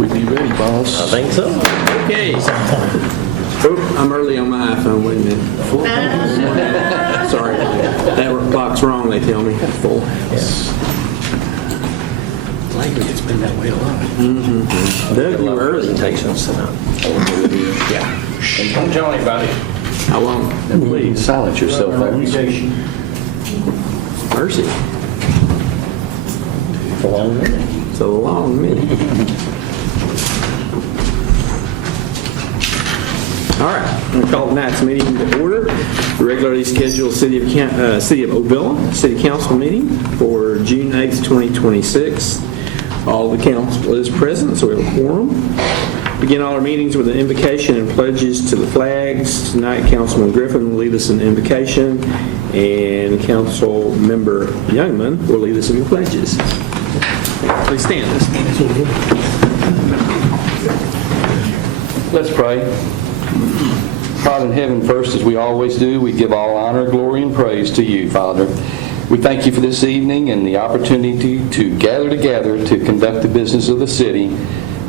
We be ready, boss. I think so. Okay. Oh, I'm early on my iPhone. Wait a minute. Sorry. That clock's wrong, they tell me. Full. Lately, it's been that way a lot. Doug, you were early. Presentations tonight. Yeah. Don't tell anybody. I won't. And please silence yourself, folks. Mercy. It's a long minute. It's a long minute. All right, I'm going to call tonight's meeting to order. The regularly scheduled City of Ovilla City Council meeting for June 8th, 2026. All the council is present, so we have a quorum. Begin all our meetings with an invocation and pledges to the flags. Tonight, Councilman Griffin will lead us in the invocation, and Council Member Youngman will lead us in the pledges. Please stand. Let's pray. Father in heaven, first, as we always do, we give all honor, glory, and praise to you, Father. We thank you for this evening and the opportunity to gather together to conduct the business of the city.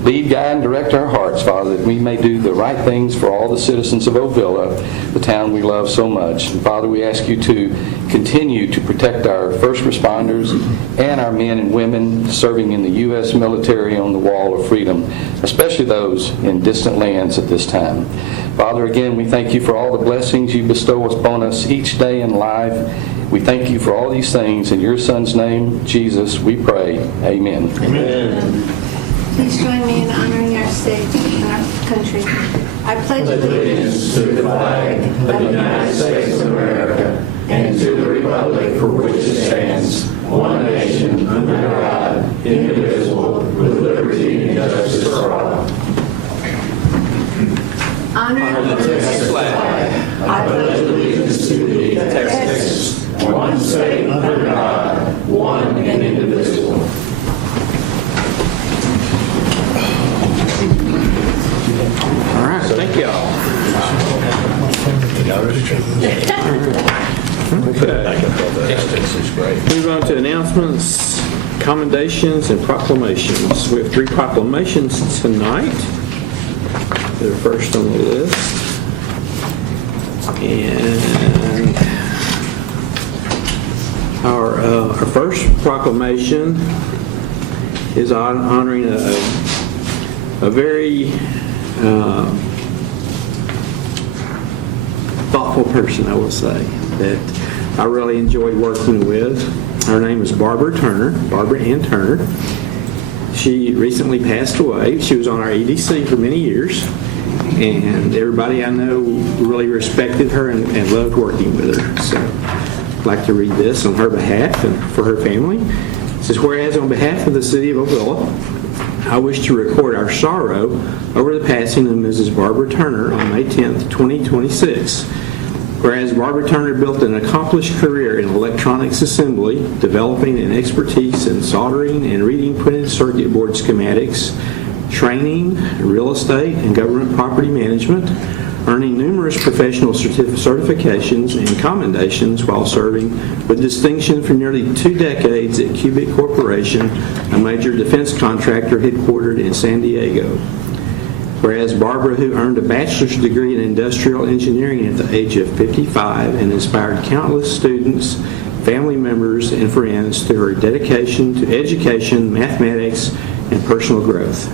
Lead, guide, and direct our hearts, Father, that we may do the right things for all the citizens of Ovilla, the town we love so much. And Father, we ask you to continue to protect our first responders and our men and women serving in the U.S. military on the Wall of Freedom, especially those in distant lands at this time. Father, again, we thank you for all the blessings you bestow upon us each day in life. We thank you for all these things. In your Son's name, Jesus, we pray. Amen. Amen. Please join me in honoring our state and our country. I pledge allegiance to the flag of the United States of America and to the republic for which it stands, one nation, under God, indivisible, with liberty and justice for all. Honor the Texas flag. I pledge allegiance to thee, Texas, one state under God, one and indivisible. All right, thank you all. This is great. Move on to announcements, commendations, and proclamations. We have 3 proclamations tonight. They're first on the list. And our first proclamation is honoring a very thoughtful person, I will say, that I really enjoyed working with. Her name is Barbara Ann Turner. She recently passed away. She was on our EDC for many years, and everybody I know really respected her and loved working with her. So I'd like to read this on her behalf and for her family. It says, whereas on behalf of the City of Ovilla, I wish to record our sorrow over the passing of Mrs. Barbara Turner on May 10th, 2026. Whereas Barbara Turner built an accomplished career in electronics assembly, developing an expertise in soldering and reading printed circuit board schematics, training, real estate, and government property management, earning numerous professional certifications and commendations while serving with distinction for nearly 2 decades at Cubic Corporation, a major defense contractor headquartered in San Diego. Whereas Barbara, who earned a bachelor's degree in industrial engineering at the age of 55 and inspired countless students, family members, and friends through her dedication to education, mathematics, and personal growth.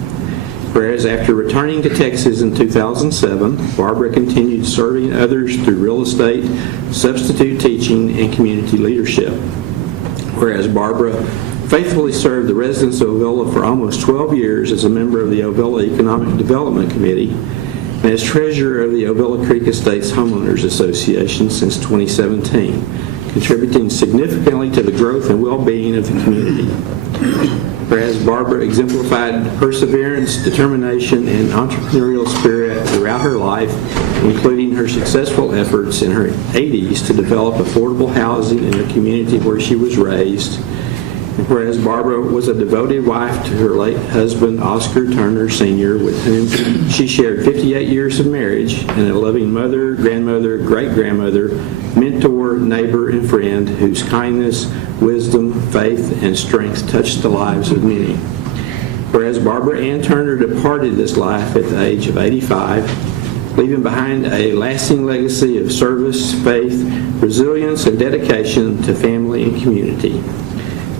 Whereas after returning to Texas in 2007, Barbara continued serving others through real estate, substitute teaching, and community leadership. Whereas Barbara faithfully served the residents of Ovilla for almost 12 years as a member of the Ovilla Economic Development Committee and as treasurer of the Ovilla Creek Estates Homeowners Association since 2017, contributing significantly to the growth and well-being of the community. Whereas Barbara exemplified perseverance, determination, and entrepreneurial spirit throughout her life, including her successful efforts in her 80s to develop affordable housing in the community where she was raised. And whereas Barbara was a devoted wife to her late husband, Oscar Turner Sr., with whom she shared 58 years of marriage, and a loving mother, grandmother, great-grandmother, mentor, neighbor, and friend whose kindness, wisdom, faith, and strength touched the lives of many. Whereas Barbara Ann Turner departed this life at the age of 85, leaving behind a lasting legacy of service, faith, resilience, and dedication to family and community.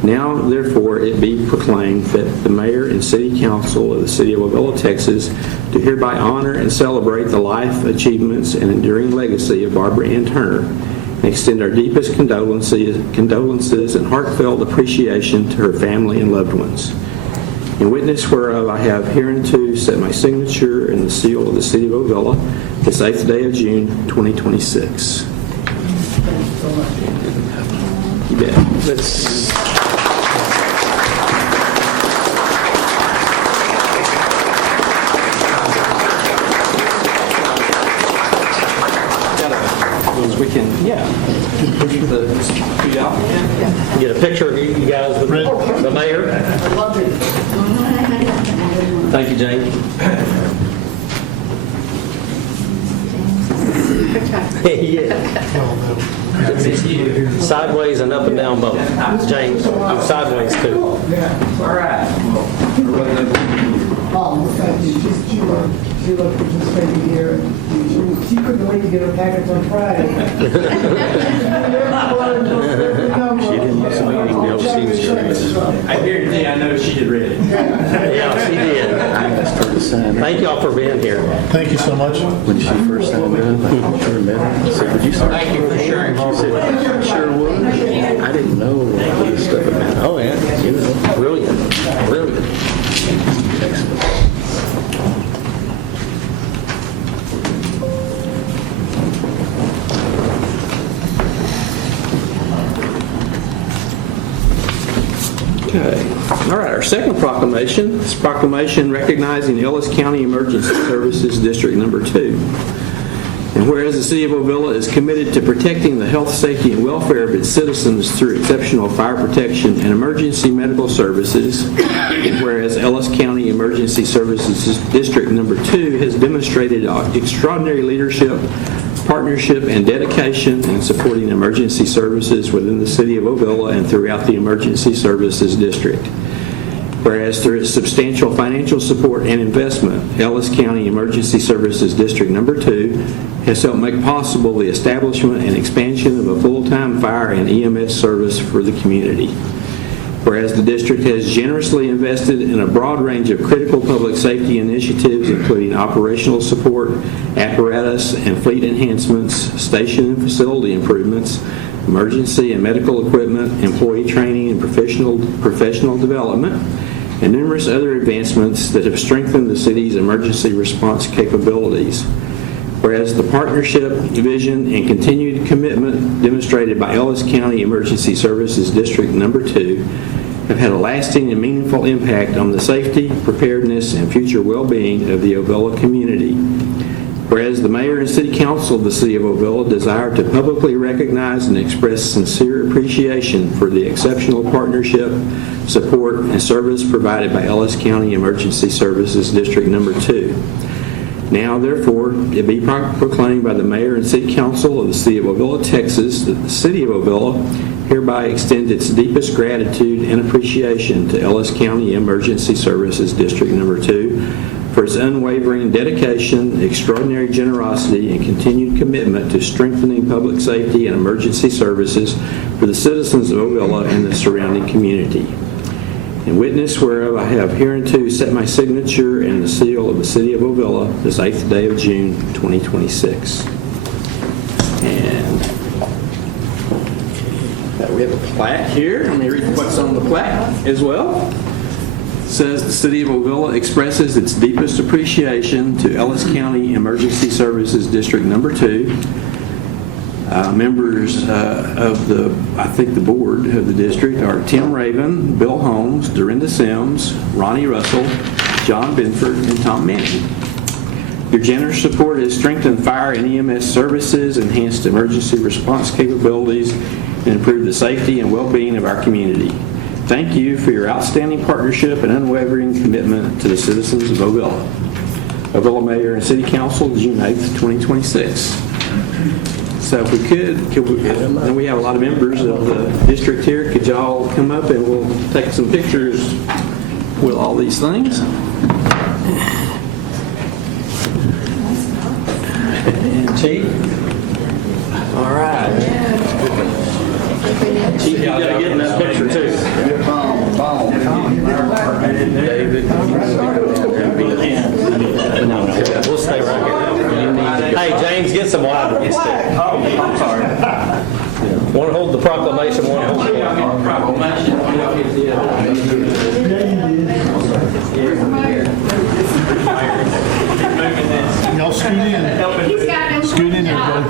Now, therefore, it be proclaimed that the Mayor and City Council of the City of Ovilla, Texas, do hereby honor and celebrate the life, achievements, and enduring legacy of Barbara Ann Turner, and extend our deepest condolences and heartfelt appreciation to her family and loved ones. In witness whereof I have hereunto set my signature and the seal of the City of Ovilla this 8th day of June, 2026. You bet. Let's... We can, Get a picture of you guys with the mayor. Thank you, Jane. Yeah. Sideways and up and down both. James, sideways too. All right. She was participating here. She couldn't wait to get her packets on Friday. I guarantee I know she had read it. Yeah, she did. Thank y'all for being here. Thank you so much. When she first signed up, I sure met her. I said, would you start? Thank you for sharing. She said, sure would. I didn't know all this stuff about it. Oh, yeah. You know. Brilliant. Brilliant. Excellent. Okay. All right, our second proclamation is proclamation recognizing Ellis County Emergency Services District Number 2. And whereas the City of Ovilla is committed to protecting the health, safety, and welfare of its citizens through exceptional fire protection and emergency medical services, and whereas Ellis County Emergency Services District Number 2 has demonstrated extraordinary leadership, partnership, and dedication in supporting emergency services within the City of Ovilla and throughout the Emergency Services District. Whereas through its substantial financial support and investment, Ellis County Emergency Services District Number 2 has helped make possible the establishment and expansion of a full-time fire and EMS service for the community. Whereas the district has generously invested in a broad range of critical public safety initiatives, including operational support, apparatus and fleet enhancements, station and facility improvements, emergency and medical equipment, employee training and professional development, and numerous other advancements that have strengthened the city's emergency response capabilities. Whereas the partnership, vision, and continued commitment demonstrated by Ellis County Emergency Services District Number 2 have had a lasting and meaningful impact on the safety, preparedness, and future well-being of the Ovilla community. Whereas the Mayor and City Council of the City of Ovilla desire to publicly recognize and express sincere appreciation for the exceptional partnership, support, and service provided by Ellis County Emergency Services District Number 2. Now, therefore, it be proclaimed by the Mayor and City Council of the City of Ovilla, Texas, that the City of Ovilla hereby extends its deepest gratitude and appreciation to Ellis County Emergency Services District Number 2 for its unwavering dedication, extraordinary generosity, and continued commitment to strengthening public safety and emergency services for the citizens of Ovilla and the surrounding community. In witness whereof I have hereunto set my signature and the seal of the City of Ovilla this 8th day of June, 2026. And we have a plaque here. Let me read what's on the plaque as well. It says the City of Ovilla expresses its deepest appreciation to Ellis County Emergency Services District Number 2. Members of the board of the district are Tim Raven, Bill Holmes, Dorinda Sims, Ronnie Russell, John Benford, and Tom Manning. Your generous support has strengthened fire and EMS services, enhanced emergency response capabilities, and improved the safety and well-being of our community. Thank you for your outstanding partnership and unwavering commitment to the citizens of Ovilla. Ovilla Mayor and City Council, June 8th, 2026. So if we could we, and we have a lot of members of the district here, could y'all come up and we'll take some pictures will all these things. And Chief? All right. Chief, you got to get in that picture too. David. We'll stay right here. Hey, James, get some water. Oh, I'm sorry. One hold the proclamation, one hold the proclamation. Y'all scoot in. He's got no Scoot in there, job.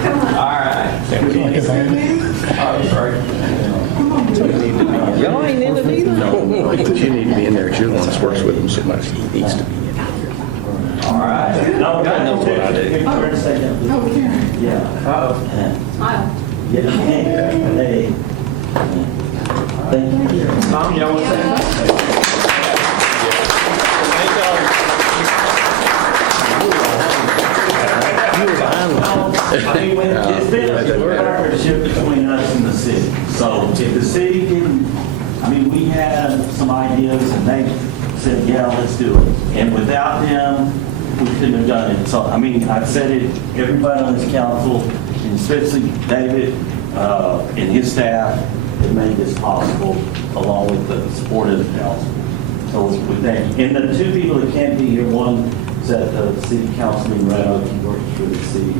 buddy. Come on. Y'all ain't in it either? No, because you need to be in there, because you're the one that works with him so much. He needs to be in there. God knows what I do. Smile. Tom, y'all want to say something? It's been a partnership between us and the city. So if the city didn't, we had some ideas and they said, yeah, let's do it. And without them, we couldn't have done it. So, I've said it, everybody on this council, and especially David and his staff, that made this possible, along with the support of the council. So we thank you. And the two people that can't be here, one is at the city council in Red Oak, he works for the city.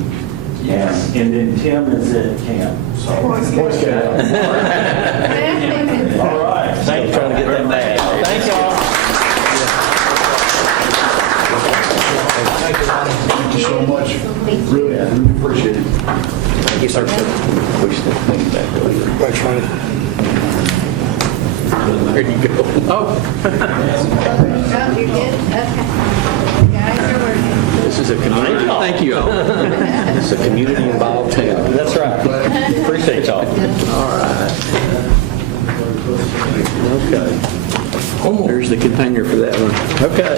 And then Tim is at camp. So. All right. Thank you for trying to get that back. Thank y'all. Thank you so much. Really appreciate it. Thank you, sir. Push that thing back over. Thanks, Ronnie. There you go. Oh, you're good? Okay. Guys are working. This is a community. Thank you all. It's a community-involved town. That's right. Appreciate y'all. All right. Okay. There's the container for that one. Okay.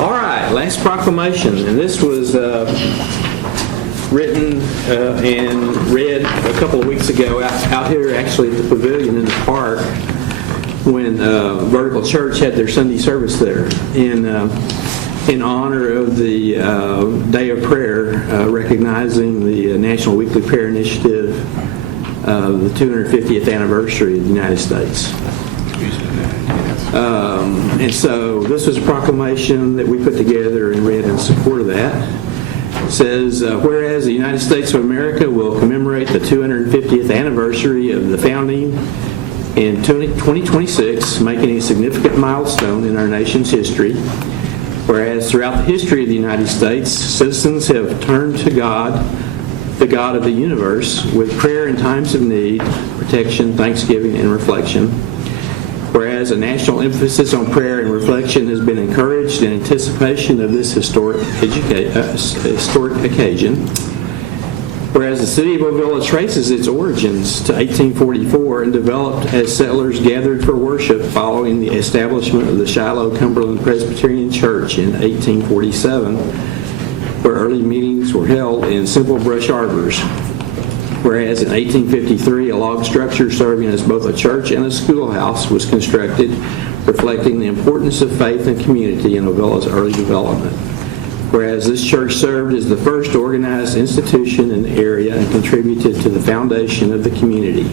All right, last proclamation, and this was written and read a couple of weeks ago out here actually at the pavilion in the park when Vertical Church had their Sunday service there in honor of the Day of Prayer, recognizing the National Weekly Prayer Initiative, the 250th anniversary of the United States. And so this was a proclamation that we put together and read in support of that. It says, whereas the United States of America will commemorate the 250th anniversary of the founding in 2026, making a significant milestone in our nation's history. Whereas throughout the history of the United States, citizens have turned to God, the God of the universe, with prayer in times of need, protection, thanksgiving, and reflection. Whereas a national emphasis on prayer and reflection has been encouraged in anticipation of this historic occasion. Whereas the city of Ovilla traces its origins to 1844 and developed as settlers gathered for worship following the establishment of the Shiloh Cumberland Presbyterian Church in 1847, where early meetings were held in simple brush arbors. Whereas in 1853, a log structure serving as both a church and a schoolhouse was constructed, reflecting the importance of faith and community in Ovilla's early development. Whereas this church served as the first organized institution in the area and contributed to the foundation of the community.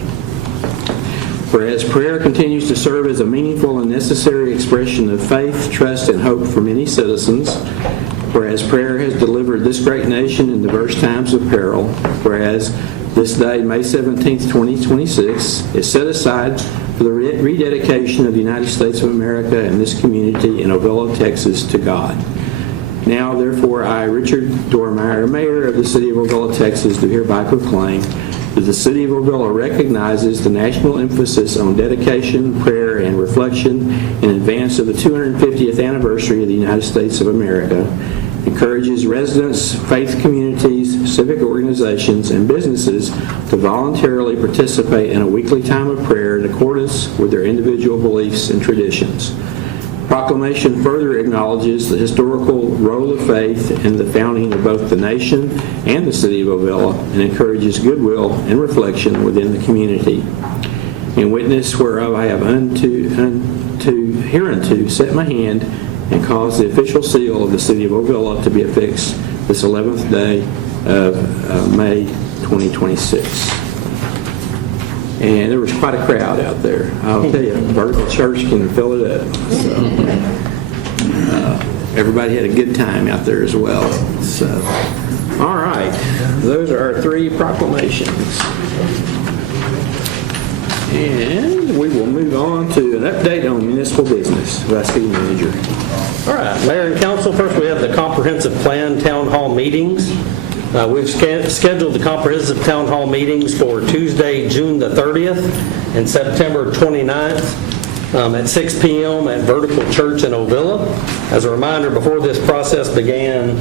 Whereas prayer continues to serve as a meaningful and necessary expression of faith, trust, and hope for many citizens. Whereas prayer has delivered this great nation in diverse times of peril. Whereas this day, May 17, 2026, is set aside for the rededication of the United States of America and this community in Ovilla, Texas, to God. Now, therefore, I, Richard Dormeyer, Mayor of the City of Ovilla, Texas, do hereby proclaim that the City of Ovilla recognizes the national emphasis on dedication, prayer, and reflection in advance of the 250th anniversary of the United States of America, encourages residents, faith communities, civic organizations, and businesses to voluntarily participate in a weekly time of prayer in accordance with their individual beliefs and traditions. Proclamation further acknowledges the historical role of faith in the founding of both the nation and the city of Ovilla and encourages goodwill and reflection within the community. In witness whereof I have unto hereunto set my hand and cause the official seal of the city of Ovilla to be affixed this 11th day of May 2026. And there was quite a crowd out there. I'll tell you, Vertical Church can fill it up. So, everybody had a good time out there as well. So, all right, those are our 3 proclamations. And we will move on to an update on municipal business. Vice City Manager. All right, Mayor and Council, first we have the Comprehensive Plan Town Hall meetings. We've scheduled the Comprehensive Town Hall meetings for Tuesday, June the 30th and September 29th at 6 p.m. at Vertical Church in Ovilla. As a reminder, before this process began,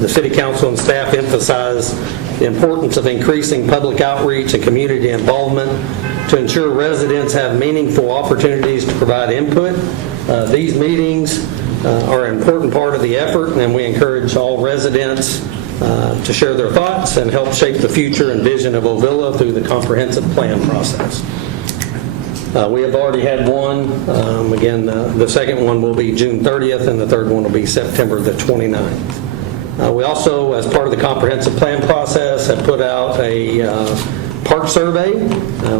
the City Council and staff emphasized the importance of increasing public outreach and community involvement to ensure residents have meaningful opportunities to provide input. These meetings are an important part of the effort, and we encourage all residents to share their thoughts and help shape the future and vision of Ovilla through the comprehensive plan process. We have already had one. Again, the second one will be June 30th, and the third one will be September the 29th. We also, as part of the comprehensive plan process, have put out a park survey.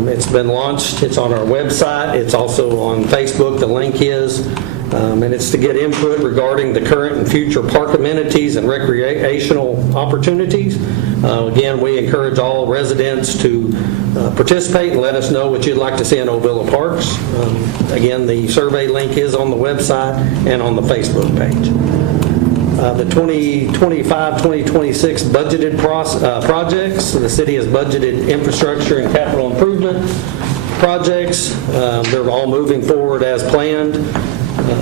It's been launched. It's on our website. It's also on Facebook. The link is. And it's to get input regarding the current and future park amenities and recreational opportunities. Again, we encourage all residents to participate and let us know what you'd like to see in Ovilla Parks. Again, the survey link is on the website and on the Facebook page. The 2025-2026 budgeted projects. The city has budgeted infrastructure and capital improvement projects. They're all moving forward as planned.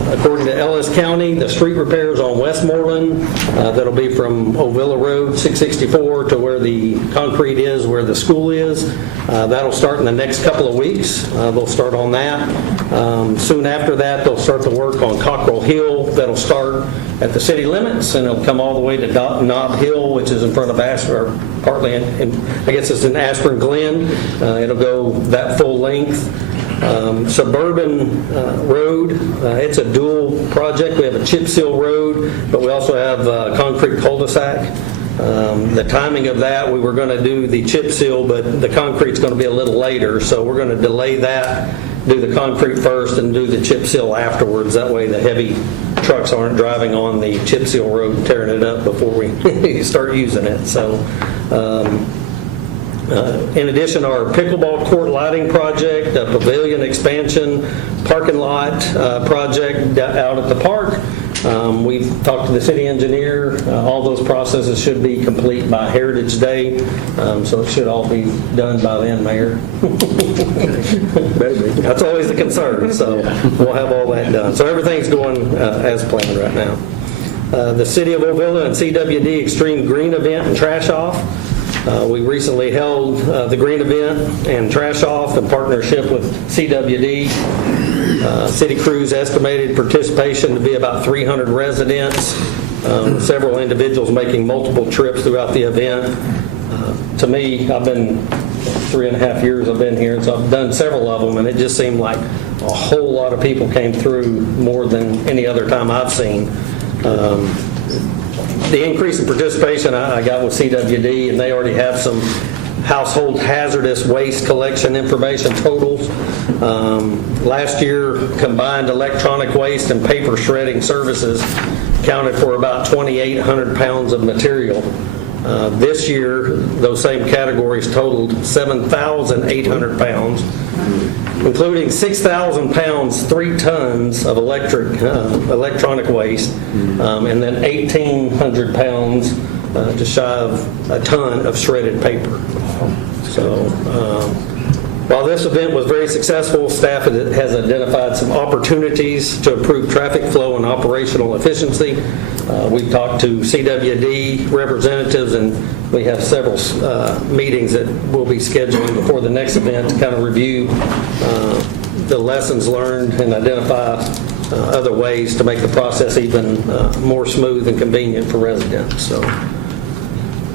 According to Ellis County, the street repairs on Westmoreland, that'll be from Ovilla Road 664 to where the concrete is, where the school is. That'll start in the next couple of weeks. They'll start on that. Soon after that, they'll start the work on Cockrell Hill. That'll start at the city limits, and it'll come all the way to Knob Hill, which is in front of Ashburn, or partly I guess it's in Ashburn Glen. It'll go that full length. Suburban Road, it's a dual project. We have a chip seal road, but we also have a concrete cul-de-sac. The timing of that, we were going to do the chip seal, but the concrete's going to be a little later, so we're going to delay that, do the concrete first and do the chip seal afterwards. That way the heavy trucks aren't driving on the chip seal road and tearing it up before we start using it. So in addition, our pickleball court lighting project, a pavilion expansion, parking lot project out at the park. We've talked to the city engineer. All those processes should be complete by Heritage Day, so it should all be done by then, Mayor. That's always the concern, so we'll have all that done. So everything's going as planned right now. The City of Ovilla and CWD Extreme Green Event and Trash Off. We recently held the green event and trash off in partnership with CWD. City crews estimated participation to be about 300 residents, several individuals making multiple trips throughout the event. To me, I've been 3.5 years I've been here, so I've done several of them, and it just seemed like a whole lot of people came through, more than any other time I've seen. The increase in participation I got with CWD, and they already have some household hazardous waste collection information totals. Last year, combined electronic waste and paper shredding services accounted for about 2,800 pounds of material. This year, those same categories totaled 7,800 pounds, including 6,000 pounds, 3 tons of electronic waste, and then 1,800 pounds, just shy of a ton of shredded paper. So while this event was very successful, staff has identified some opportunities to improve traffic flow and operational efficiency. We've talked to CWD representatives, and we have several meetings that we'll be scheduling before the next event to kind of review the lessons learned and identify other ways to make the process even more smooth and convenient for residents. So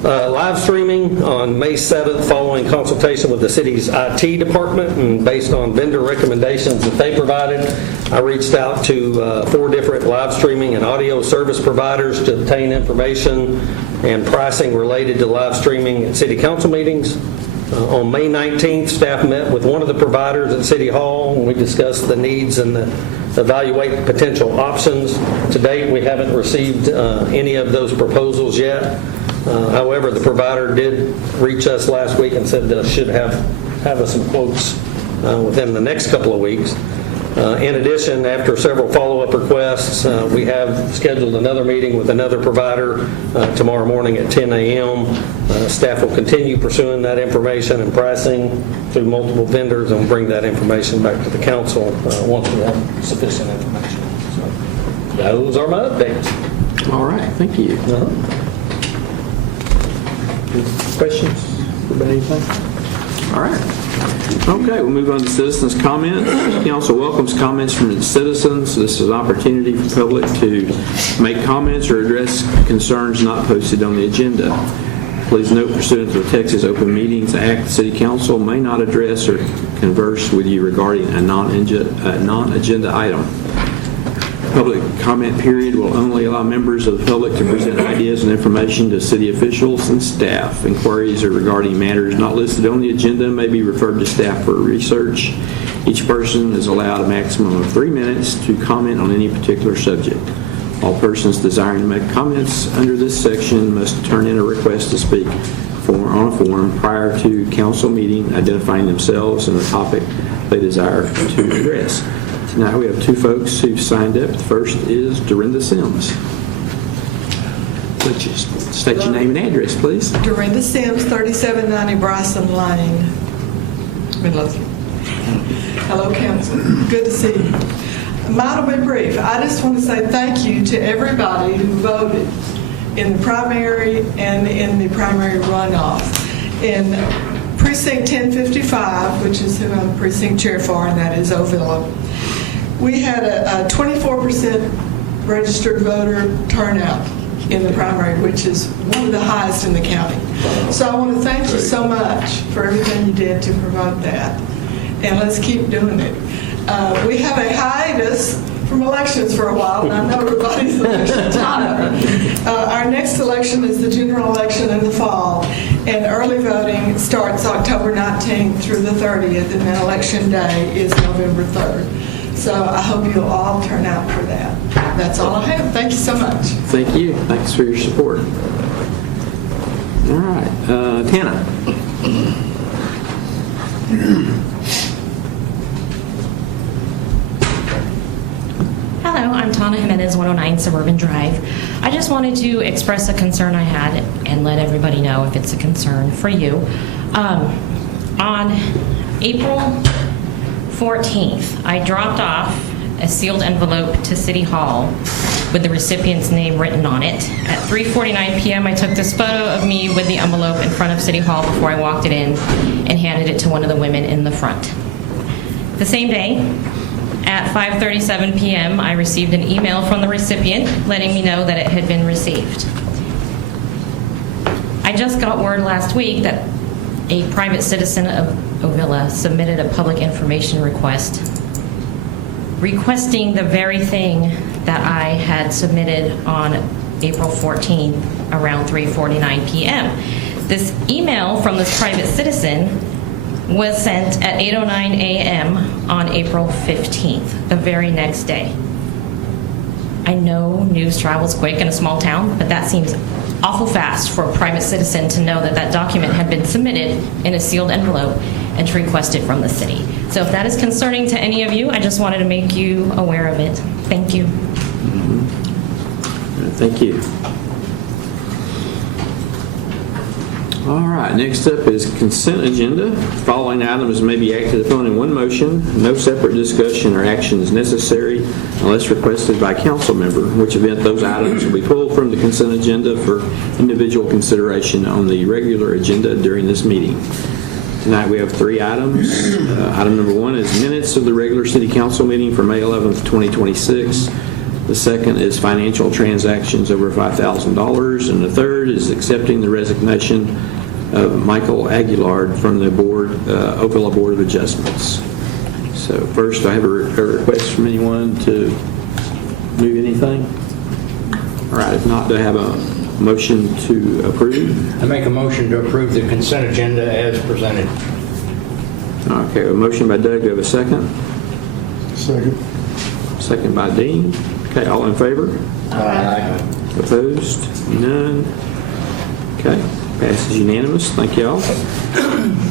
Live streaming on May 7th following consultation with the city's IT department and based on vendor recommendations that they provided. I reached out to 4 different live streaming and audio service providers to obtain information and pricing related to live streaming at city council meetings. On May 19th, staff met with one of the providers at City Hall, and we discussed the needs and evaluate potential options. To date, we haven't received any of those proposals yet. However, the provider did reach us last week and said they should have us some quotes within the next couple of weeks. In addition, after several follow-up requests, we have scheduled another meeting with another provider tomorrow morning at 10 a.m. Staff will continue pursuing that information and pricing through multiple vendors and bring that information back to the council once we have sufficient information. So, those are my updates. All right, thank you. Questions about anything? All right. Okay, we'll move on to citizens' comments. Council welcomes comments from the citizens. This is an opportunity for the public to make comments or address concerns not posted on the agenda. Please note, pursuant to the Texas Open Meetings Act, the City Council may not address or converse with you regarding a non-agenda item. Public comment period will only allow members of the public to present ideas and information to city officials and staff. Inquiries regarding matters not listed on the agenda may be referred to staff for research. Each person is allowed a maximum of 3 minutes to comment on any particular subject. All persons desiring to make comments under this section must turn in a request to speak on a form prior to council meeting, identifying themselves and the topic they desire to address. Tonight we have 2 folks who've signed up. The first is Dorinda Sims. Would you state your name and address, please? Dorinda Sims, 3790 Bryson Lane, Midlothian. Hello, council. Good to see you. Mine will be brief. I just want to say thank you to everybody who voted in the primary and in the primary runoff. In Precinct 1055, which is who I'm precinct chair for, and that is Ovilla, we had a 24% registered voter turnout in the primary, which is one of the highest in the county. So I want to thank you so much for everything you did to promote that. And let's keep doing it. We have a hiatus from elections for a while, and I know everybody's election time. Our next election is the general election in the fall, and early voting starts October 19th through the 30th, and then election day is November 3rd. So I hope you'll all turn out for that. That's all I have. Thank you so much. Thank you. Thanks for your support. All right. Tana. Hello, I'm Tana Jimenez, 109 Suburban Drive. I just wanted to express a concern I had and let everybody know if it's a concern for you. On April 14th, I dropped off a sealed envelope to City Hall with the recipient's name written on it. At 3:49 p.m., I took this photo of me with the envelope in front of City Hall before I walked it in and handed it to one of the women in the front. The same day, at 5:37 p.m., I received an email from the recipient letting me know that it had been received. I just got word last week that a private citizen of Ovilla submitted a public information request requesting the very thing that I had submitted on April 14th around 3:49 p.m. This email from this private citizen was sent at 8:09 a.m. on April 15th, the very next day. I know news travels quick in a small town, but that seems awful fast for a private citizen to know that that document had been submitted in a sealed envelope and to request it from the city. So if that is concerning to any of you, I just wanted to make you aware of it. Thank you. Thank you. All right, next up is consent agenda. Following items may be acted upon in one motion. No separate discussion or action is necessary unless requested by a council member, in which event those items will be pulled from the consent agenda for individual consideration on the regular agenda during this meeting. Tonight we have 3 items. Item number 1 is minutes of the regular city council meeting for May 11th, 2026. The second is financial transactions over $5,000. And the third is accepting the resignation of Michael Aguilard from the Ovilla Board of Adjustments. So first, I have a request from anyone to move anything. All right, if not, do I have a motion to approve? I make a motion to approve the consent agenda as presented. Okay, a motion by Doug. Do I have a second? Second. Second by Dean. Okay, all in favor? Aye. Opposed? None. Okay, passes unanimous. Thank you all.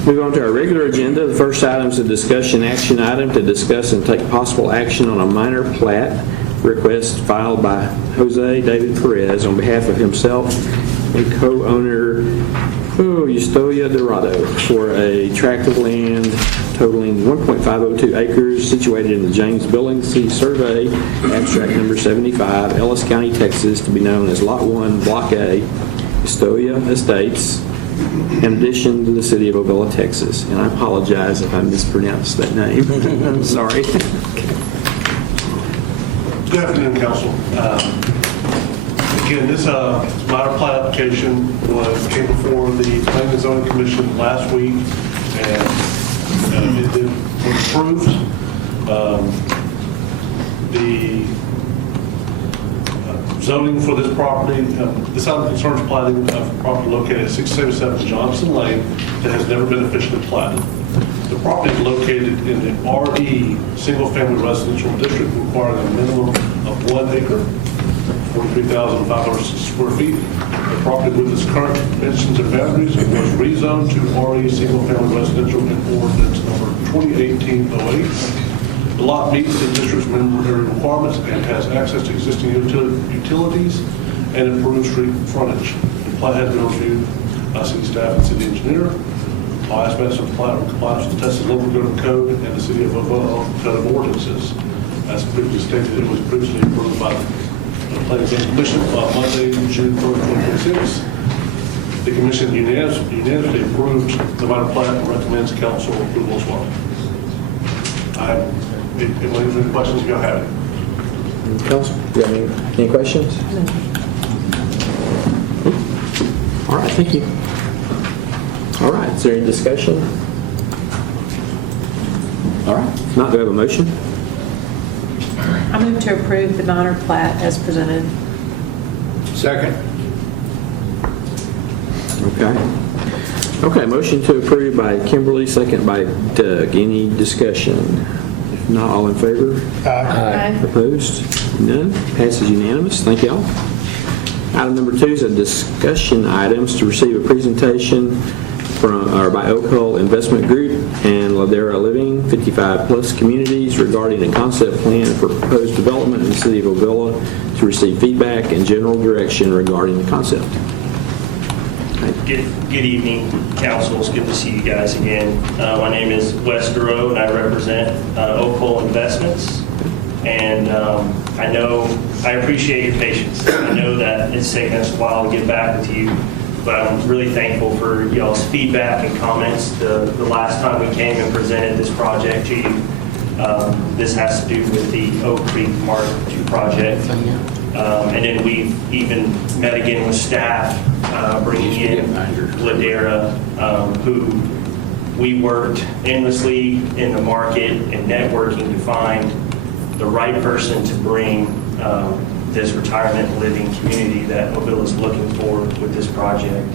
Move on to our regular agenda. The first item is a discussion action item to discuss and take possible action on a minor plat request filed by Jose David Perez on behalf of himself and co-owner Eustolia Dorado for a tract of land totaling 1.502 acres situated in the James Billingsley Survey, abstract number 75, Ellis County, Texas, to be known as Lot 1, Block A, Eustolia Estates, in addition to the city of Ovilla, Texas. And I apologize if I mispronounced that name. I'm sorry. Good afternoon, Council. Again, this minor plat application came before the Planning and Zoning Commission last week, and it was approved. The zoning for this property, this item concerns platting of property located at 677 Johnson Lane that has never been officially platted. The property is located in the RE single-family residential district requiring a minimum of 1 acre, 43,500 square feet. The property with its current dimensions and boundaries was rezoned to RE single-family residential in ordinance number 2018-08. The lot meets the district's minimum area requirements and has access to existing utilities and improved street frontage. The plat has been reviewed by city staff and city engineer. All aspects of the plat are compliant with the Texas Local Government Code and the City of Ovilla Code of Ordinances. As previously stated, it was previously approved by the Planning and Zoning Commission on Monday, June 3rd, 2026. The Commission unanimously approved the minor plat and recommends council approval as well. If any questions, you go ahead. Council, do you have any questions? No. All right, thank you. All right, is there any discussion? All right, if not, do I have a motion? I move to approve the minor plat as presented. Second. Okay, motion to approve by Kimberly, second by Doug. Any discussion? If not, all in favor? Aye. Opposed? None. Passes unanimous. Thank you all. Item number 2 is a discussion items to receive a presentation by Oak Hill Investment Group and Ladera Living 55+ communities regarding a concept plan for proposed development in the city of Ovilla to receive feedback and general direction regarding the concept. Good evening, council. It's good to see you guys again. My name is Wes Duro, and I represent Oak Hill Investments. And I appreciate your patience. I know that it's taken us a while to get back with you, but I'm really thankful for y'all's feedback and comments. The last time we came and presented this project to you, this has to do with the Oak Creek Mark II project. And then we've even met again with staff, bringing in Ladera, who we worked endlessly in the market and networking to find the right person to bring this retirement living community that Ovilla is looking for with this project.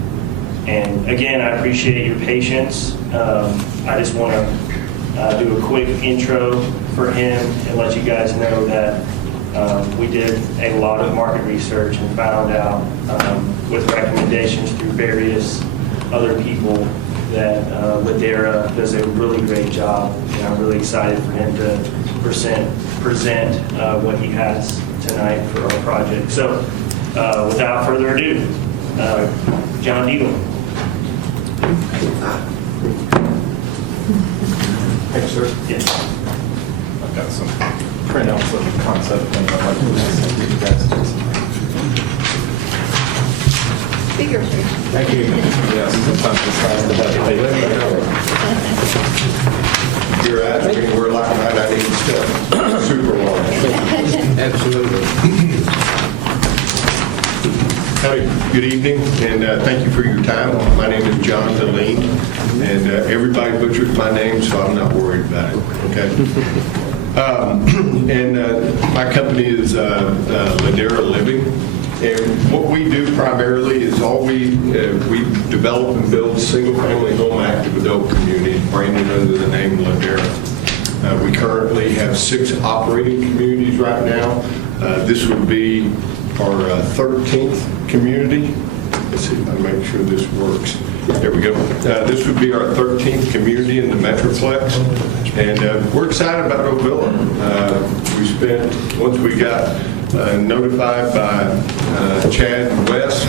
And again, I appreciate your patience. I just want to do a quick intro for him and let you guys know that we did a lot of market research and found out with recommendations through various other people that Ladera does a really great job, and I'm really excited for him to present what he has tonight for our project. So without further ado, John Deagle. Thanks, sir. Yes. I've got some printouts of the concept and I'd like to present to you guys. Speaker, sir. Thank you. Yeah, sometimes it's nice to have your eyes are anywhere like mine, I need stuff super large. Absolutely. Howdy, good evening, and thank you for your time. My name is John Deline, and everybody butchers my name, so I'm not worried about it, okay? My company is Ladera Living, and what we do primarily is we develop and build single-family home active adult communities branded under the name Ladera. We currently have 6 operating communities right now. This would be our 13th community. Let's see if I make sure this works. There we go. This would be our 13th community in the Metroplex, and we're excited about Ovilla. Once we got notified by Chad and Wes,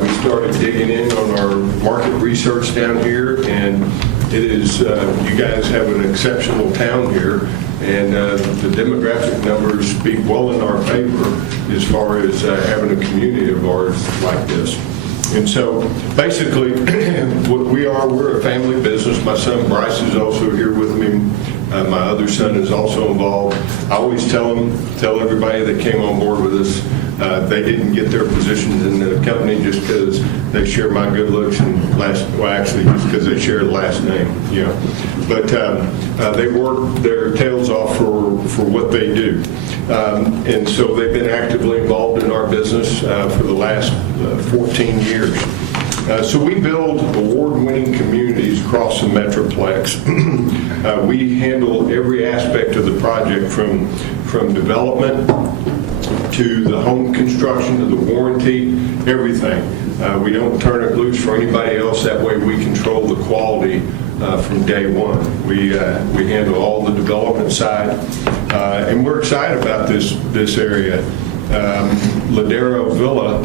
we started digging in on our market research down here, and it is, you guys have an exceptional town here, and the demographic numbers speak well in our favor as far as having a community of ours like this. And so basically, what we're a family business. My son Bryce is also here with me. My other son is also involved. I always tell everybody that came on board with us, they didn't get their positions in the company just because they share my good looks and actually just because they share the last name, you know. But they work their tails off for what they do. And so they've been actively involved in our business for the last 14 years. So we build award-winning communities across the Metroplex. We handle every aspect of the project from development to the home construction to the warranty, everything. We don't turn it loose for anybody else. That way we control the quality from day one. We handle all the development side, and we're excited about this area. Ladera Ovilla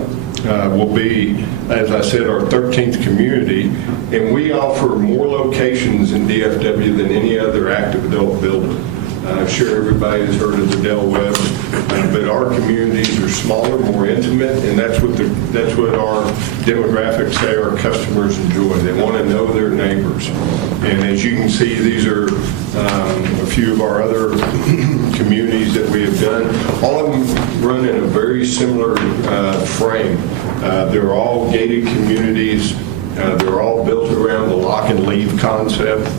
will be, as I said, our 13th community, and we offer more locations in DFW than any other active adult builder. I'm sure everybody has heard of the Del Webbs, but our communities are smaller, more intimate, and that's what our demographics say our customers enjoy. They want to know their neighbors. And as you can see, these are a few of our other communities that we have done. All of them run in a very similar frame. They're all gated communities. They're all built around the lock and leave concept.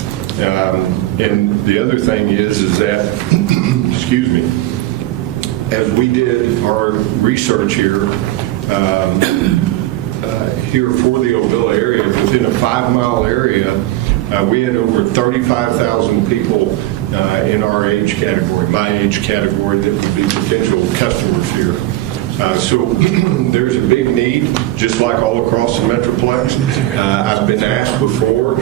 And the other thing is that, excuse me, as we did our research here for the Ovilla area, within a 5-mile area, we had over 35,000 people in our age category, my age category, that would be potential customers here. So there's a big need, just like all across the Metroplex. I've been asked before,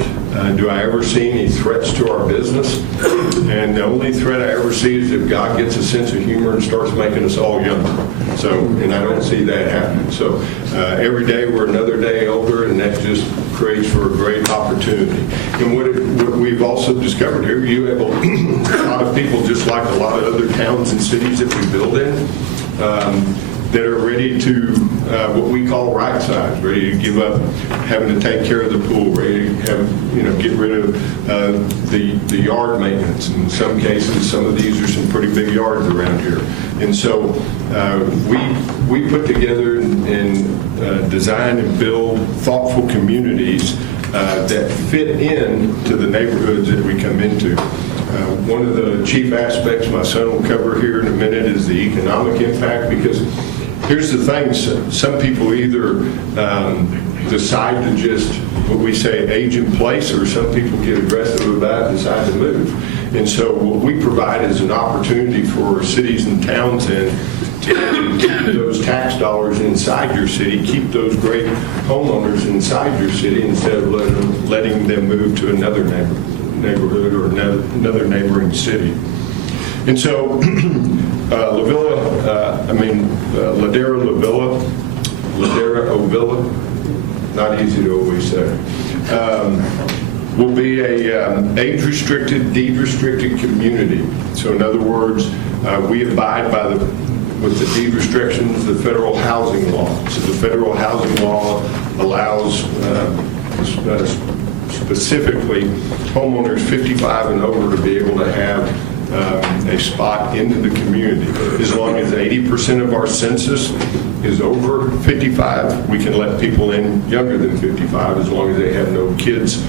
do I ever see any threats to our business? And the only threat I ever see is if God gets a sense of humor and starts making us all younger. So, and I don't see that happening. So every day we're another day older, and that just creates for a great opportunity. And what we've also discovered here, you have a lot of people, just like a lot of other towns and cities that we build in, that are ready to, what we call right size, ready to give up having to take care of the pool, ready to have, get rid of the yard maintenance. In some cases, some of these are some pretty big yards around here. And so we put together and design and build thoughtful communities that fit into the neighborhoods that we come into. One of the chief aspects my son will cover here in a minute is the economic impact, because here's the thing, some people either decide to just, what we say, age in place, or some people get aggressive about it and decide to move. And so what we provide is an opportunity for cities and towns to keep those tax dollars inside your city, keep those great homeowners inside your city instead of letting them move to another neighborhood or another neighboring city. And so Ladera Ovilla, not easy to always say, will be a age-restricted, deed-restricted community. So in other words, we abide by with the deed restrictions, the federal housing law. So the federal housing law allows specifically homeowners 55 and over to be able to have a spot into the community. As long as 80% of our census is over 55, we can let people in younger than 55 as long as they have no kids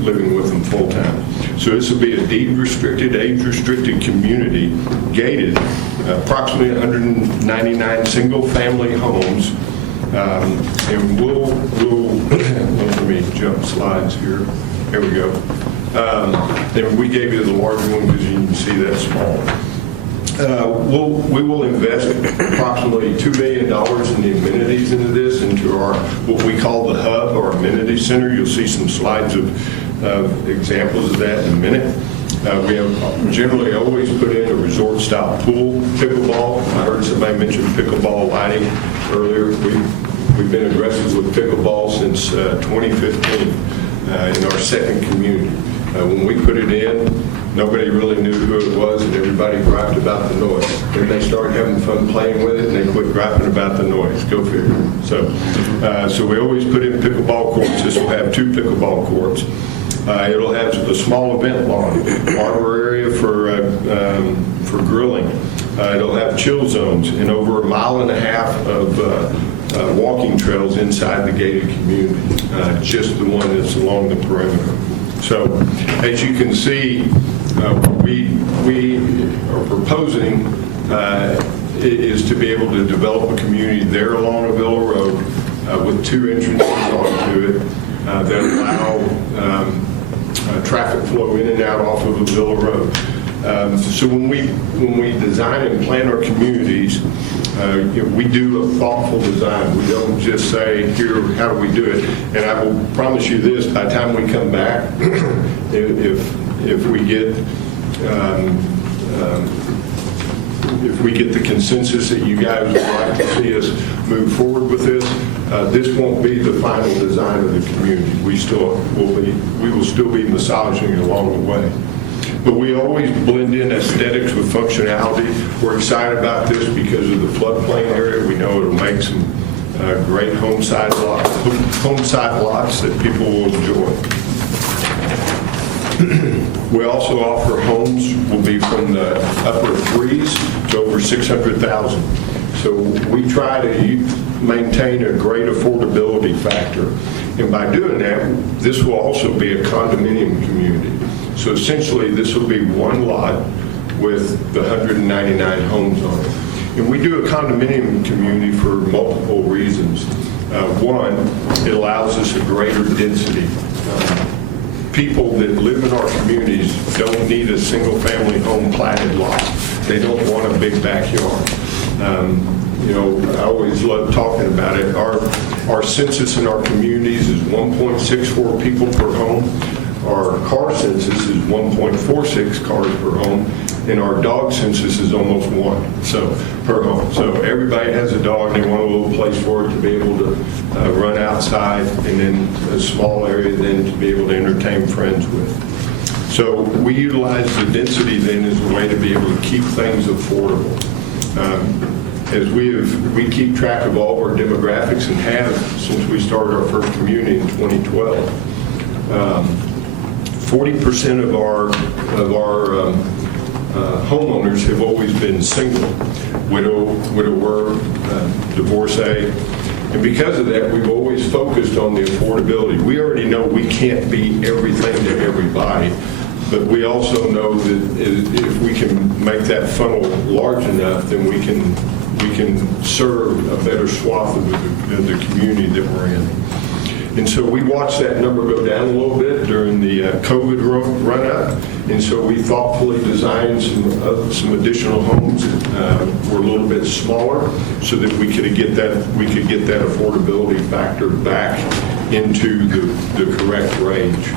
living with them full-time. So this will be a deed-restricted, age-restricted community, gated, approximately 199 single-family homes. And we'll let me jump slides here. There we go. And we gave you the larger one because you can see that small. We will invest approximately $2 million in the amenities into this, into our, what we call the hub, our amenity center. You'll see some slides of examples of that in a minute. We have generally always put in a resort-style pool, pickleball. I heard somebody mention pickleball lighting earlier. We've been aggressive with pickleball since 2015 in our second community. When we put it in, nobody really knew who it was, and everybody griped about the noise. Then they started having fun playing with it, and they quit griping about the noise. Go figure. So we always put in pickleball courts. This will have 2 pickleball courts. It'll have a small event lawn, arbor area for grilling. It'll have chill zones and over 1.5 miles of walking trails inside the gated community, just the one that's along the perimeter. So as you can see, we are proposing is to be able to develop a community there along Ovilla Road with 2 entrances onto it that allow traffic flow in and out off of Ovilla Road. So when we design and plan our communities, we do a thoughtful design. We don't just say, here, how do we do it? And I will promise you this, by the time we come back, if we get the consensus that you guys would like to see us move forward with this won't be the final design of the community. We will still be massaging it along the way. But we always blend in aesthetics with functionality. We're excited about this because of the floodplain area. We know it'll make some great home site lots that people will enjoy. We also offer homes will be from the upper 3s to over 600,000. So we try to maintain a great affordability factor. And by doing that, this will also be a condominium community. So essentially, this will be one lot with the 199 homes on it. And we do a condominium community for multiple reasons. One, it allows us a greater density. People that live in our communities don't need a single-family home platted lot. They don't want a big backyard. I always love talking about it. Our census in our communities is 1.64 people per home. Our car census is 1.46 cars per home, and our dog census is almost 1 per home. So everybody has a dog, and they want a little place for it to be able to run outside, and then a small area then to be able to entertain friends with. So we utilize the density then as a way to be able to keep things affordable. As we keep track of all of our demographics and have since we started our first community in 2012. 40% of our homeowners have always been single, widower, divorcee. And because of that, we've always focused on the affordability. We already know we can't be everything to everybody, but we also know that if we can make that funnel large enough, then we can serve a better swath of the community that we're in. And so we watched that number go down a little bit during the COVID run-up, and so we thoughtfully designed some additional homes that were a little bit smaller, so that we could get that affordability factor back into the correct range.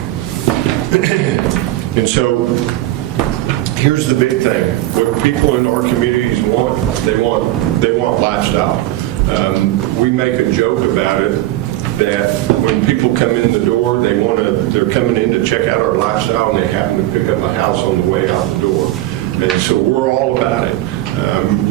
And so here's the big thing: what people in our communities want, they want lifestyle. We make a joke about it, that when people come in the door, they're coming in to check out our lifestyle, and they happen to pick up a house on the way out the door. And so we're all about it.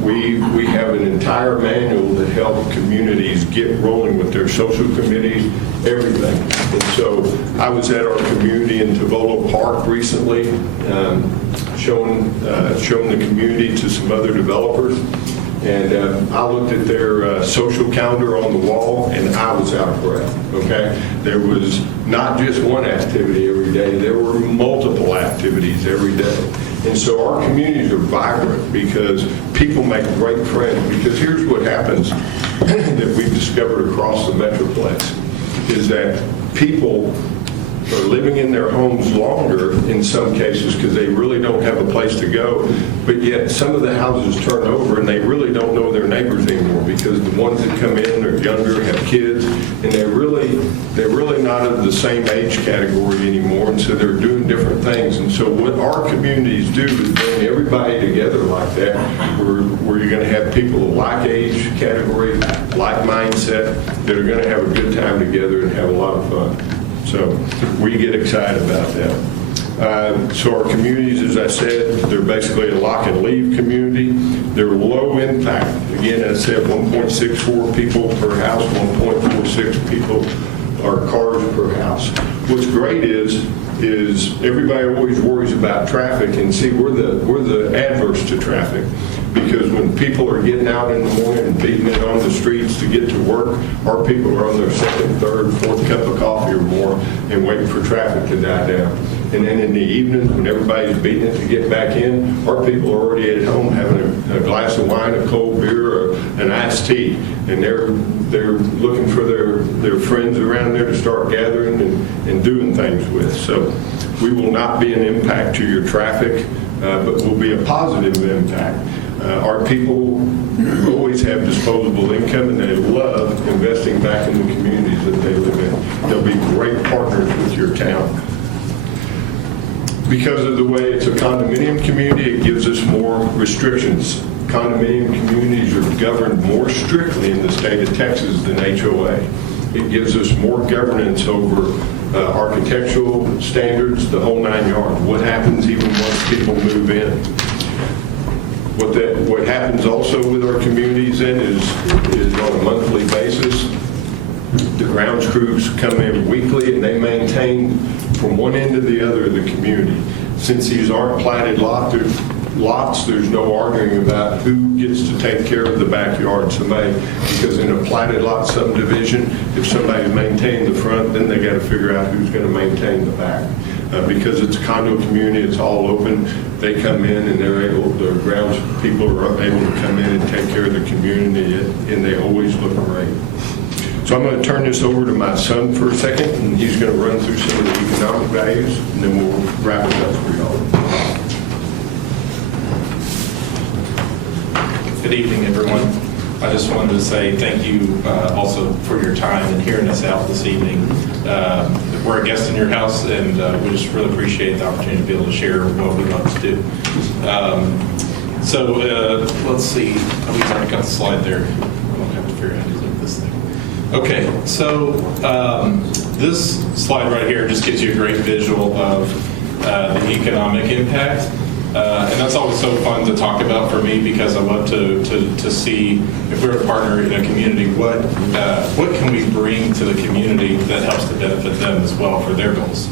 We have an entire manual that helps communities get rolling with their social committees, everything. And so I was at our community in Ovilla Park recently, showing the community to some other developers. And I looked at their social calendar on the wall, and I was out of breath, okay? There was not just one activity every day. There were multiple activities every day. And so our communities are vibrant because people make great friends. Because here's what happens that we've discovered across the Metroplex is that people are living in their homes longer in some cases because they really don't have a place to go, but yet some of the houses turn over and they really don't know their neighbors anymore because the ones that come in are younger, have kids, and they're really not of the same age category anymore, and so they're doing different things. And so what our communities do is bring everybody together like that, where you're going to have people of like age category, like mindset, that are going to have a good time together and have a lot of fun. So we get excited about that. So our communities, as I said, they're basically a lock and leave community. They're low impact. Again, as I said, 1.64 people per house, 1.46 people or cars per house. What's great is everybody always worries about traffic, and see, we're the adverse to traffic. Because when people are getting out in the morning and beating it on the streets to get to work, our people are on their second, third, fourth cup of coffee or more and waiting for traffic to die down. And then in the evenings, when everybody's beating it to get back in, our people are already at home having a glass of wine, a cold beer, or an iced tea. And they're looking for their friends around there to start gathering and doing things with. So we will not be an impact to your traffic, but will be a positive impact. Our people always have disposable income, and they love investing back in the communities that they live in. They'll be great partners with your town. Because of the way it's a condominium community, it gives us more restrictions. Condominium communities are governed more strictly in the state of Texas than HOA. It gives us more governance over architectural standards, the whole 9 yards. What happens even once people move in? What happens also with our communities then is on a monthly basis, the grounds crews come in weekly and they maintain from one end to the other of the community. Since these aren't platted lots, there's no arguing about who gets to take care of the backyard. Because in a platted lot subdivision, if somebody's maintained the front, then they got to figure out who's going to maintain the back. Because it's a condo community, it's all open. They come in and the grounds people are able to come in and take care of the community, and they always look great. So I'm going to turn this over to my son for a second, and he's going to run through some of the economic values, and then we'll wrap it up for y'all. Good evening, everyone. I just wanted to say thank you also for your time and hearing us out this evening. We're a guest in your house, and we just really appreciate the opportunity to be able to share what we love to do. Let's see. We've already got the slide there. I don't have to figure out how to look at this thing. Okay, so this slide right here just gives you a great visual of the economic impact. And that's always so fun to talk about for me, because I love to see, if we're a partner in a community, what can we bring to the community that helps to benefit them as well for their goals.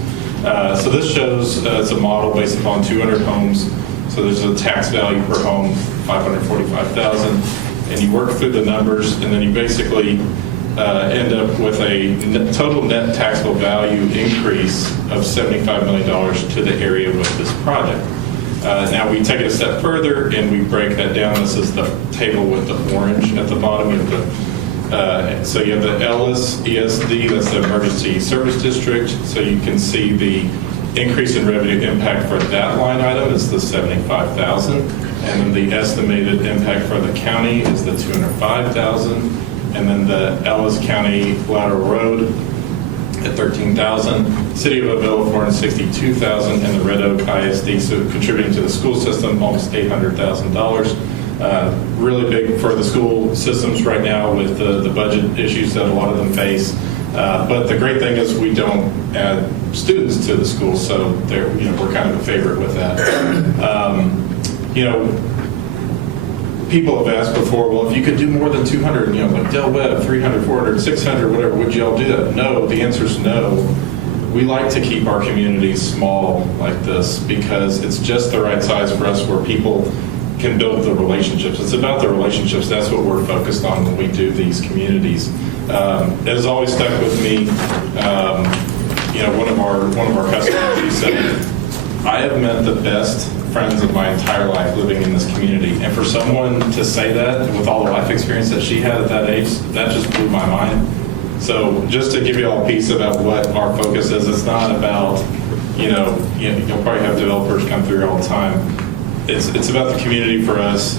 So this shows it's a model based upon 200 homes. So there's a tax value per home, $545,000, and you work through the numbers, and then you basically end up with a total net taxable value increase of $75 million to the area with this project. Now we take it a step further and we break that down. This is the table with the orange at the bottom. So you have the Ellis ESD, that's the Emergency Service District. So you can see the increase in revenue impact for that line item is the $75,000. And then the estimated impact for the county is the $205,000. And then the Ellis County lateral road at $13,000, City of Ovilla $462,000, and the Red Oak ISD, so contributing to the school system, almost $800,000. Really big for the school systems right now with the budget issues that a lot of them face. But the great thing is we don't add students to the school, so we're kind of a favorite with that. people have asked before, well, if you could do more than 200, like Del Webb, 300, 400, 600, whatever, would y'all do that? No, the answer is no. We like to keep our communities small like this because it's just the right size for us where people can build the relationships. It's about the relationships. That's what we're focused on when we do these communities. It has always stuck with me. One of our customers, he said, I have met the best friends of my entire life living in this community. And for someone to say that with all the life experience that she had at that age, that just blew my mind. So just to give you all a piece about what our focus is, it's not about, you'll probably have developers come through all the time. It's about the community for us.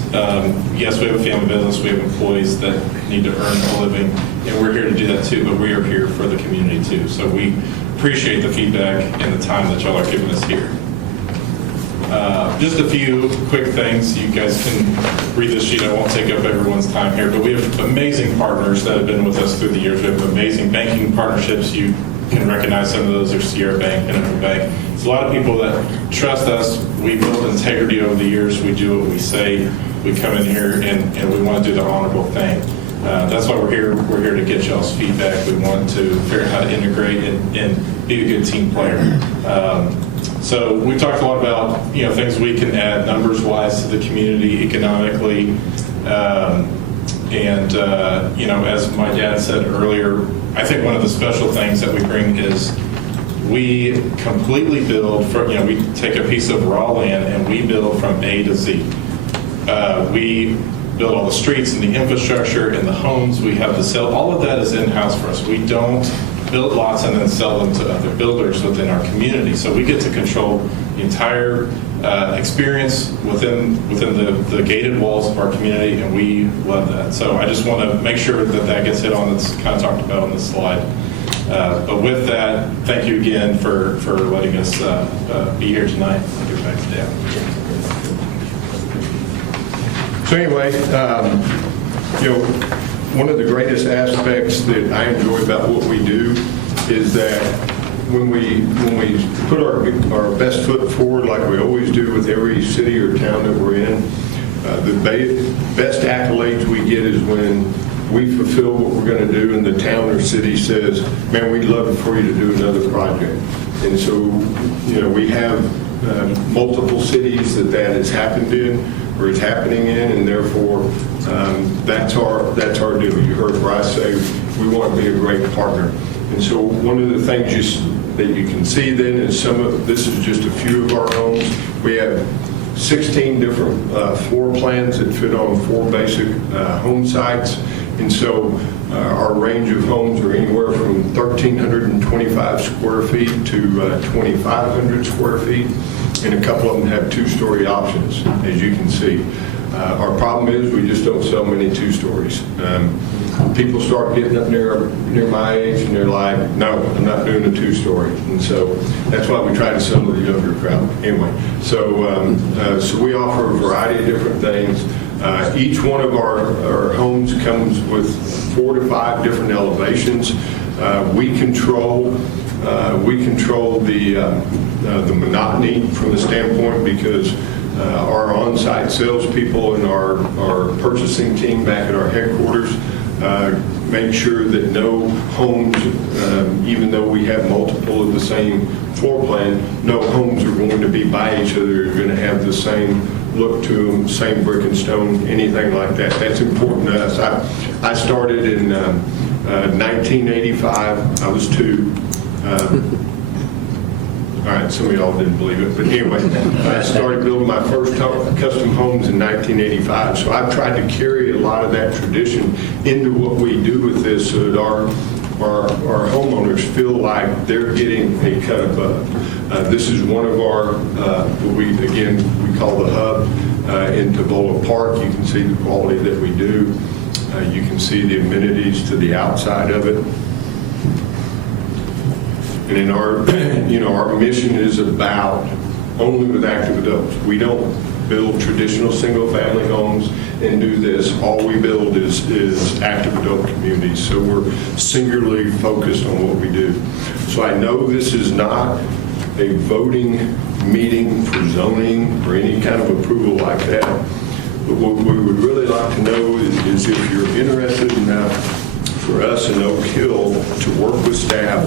Yes, we have a family business. We have employees that need to earn a living, and we're here to do that too, but we are here for the community too. So we appreciate the feedback and the time that y'all are giving us here. Just a few quick things. You guys can read this sheet. I won't take up everyone's time here, but we have amazing partners that have been with us through the years. We have amazing banking partnerships. You can recognize some of those are Sierra Bank, Pinnacle Bank. It's a lot of people that trust us. We build integrity over the years. We do what we say. We come in here and we want to do the honorable thing. That's why we're here. We're here to get y'all's feedback. We want to figure out how to integrate and be a good team player. So we talked a lot about things we can add numbers-wise to the community economically, as my dad said earlier, I think one of the special things that we bring is we completely build we take a piece of raw land and we build from A to Z. We build all the streets and the infrastructure and the homes. We have the sale. All of that is in-house for us. We don't build lots and then sell them to other builders within our community. So we get to control the entire experience within the gated walls of our community, and we love that. So I just want to make sure that gets hit on. That's kind of talked about on this slide. But with that, thank you again for letting us be here tonight. I'll get back to Dan. So anyway, one of the greatest aspects that I enjoy about what we do is that when we put our best foot forward like we always do with every city or town that we're in, the best accolades we get is when we fulfill what we're going to do and the town or city says, man, we'd love for you to do another project. And so, we have multiple cities that has happened in or is happening in, and therefore that's our deal. You heard Bryce say we want to be a great partner. And so one of the things that you can see then is this is just a few of our homes. We have 16 different floor plans that fit on 4 basic home sites. And so our range of homes are anywhere from 1,325 square feet to 2,500 square feet. And a couple of them have 2-story options, as you can see. Our problem is we just don't sell many 2-stories. People start getting up near my age and they're like, no, I'm not doing a 2-story. And so that's why we try to sell to the younger crowd. Anyway, so we offer a variety of different things. Each one of our homes comes with 4 to 5 different elevations. We control the monotony from the standpoint because our on-site salespeople and our purchasing team back at our headquarters make sure that no homes, even though we have multiple of the same floor plan, no homes are going to be by each other, are going to have the same look to them, same brick and stone, anything like that. That's important to us. I started in 1985. I was 2. All right, some of y'all didn't believe it, but anyway, I started building my first custom homes in 1985. So I've tried to carry a lot of that tradition into what we do with this so that our homeowners feel like they're getting a cut above. This is one of our, we call the hub in Tobola Park. You can see the quality that we do. You can see the amenities to the outside of it. And in our mission is about only with active adults. We don't build traditional single-family homes and do this. All we build is active adult communities. So we're singularly focused on what we do. So I know this is not a voting meeting for zoning or any kind of approval like that. But what we would really like to know is if you're interested enough for us in Oak Hill to work with staff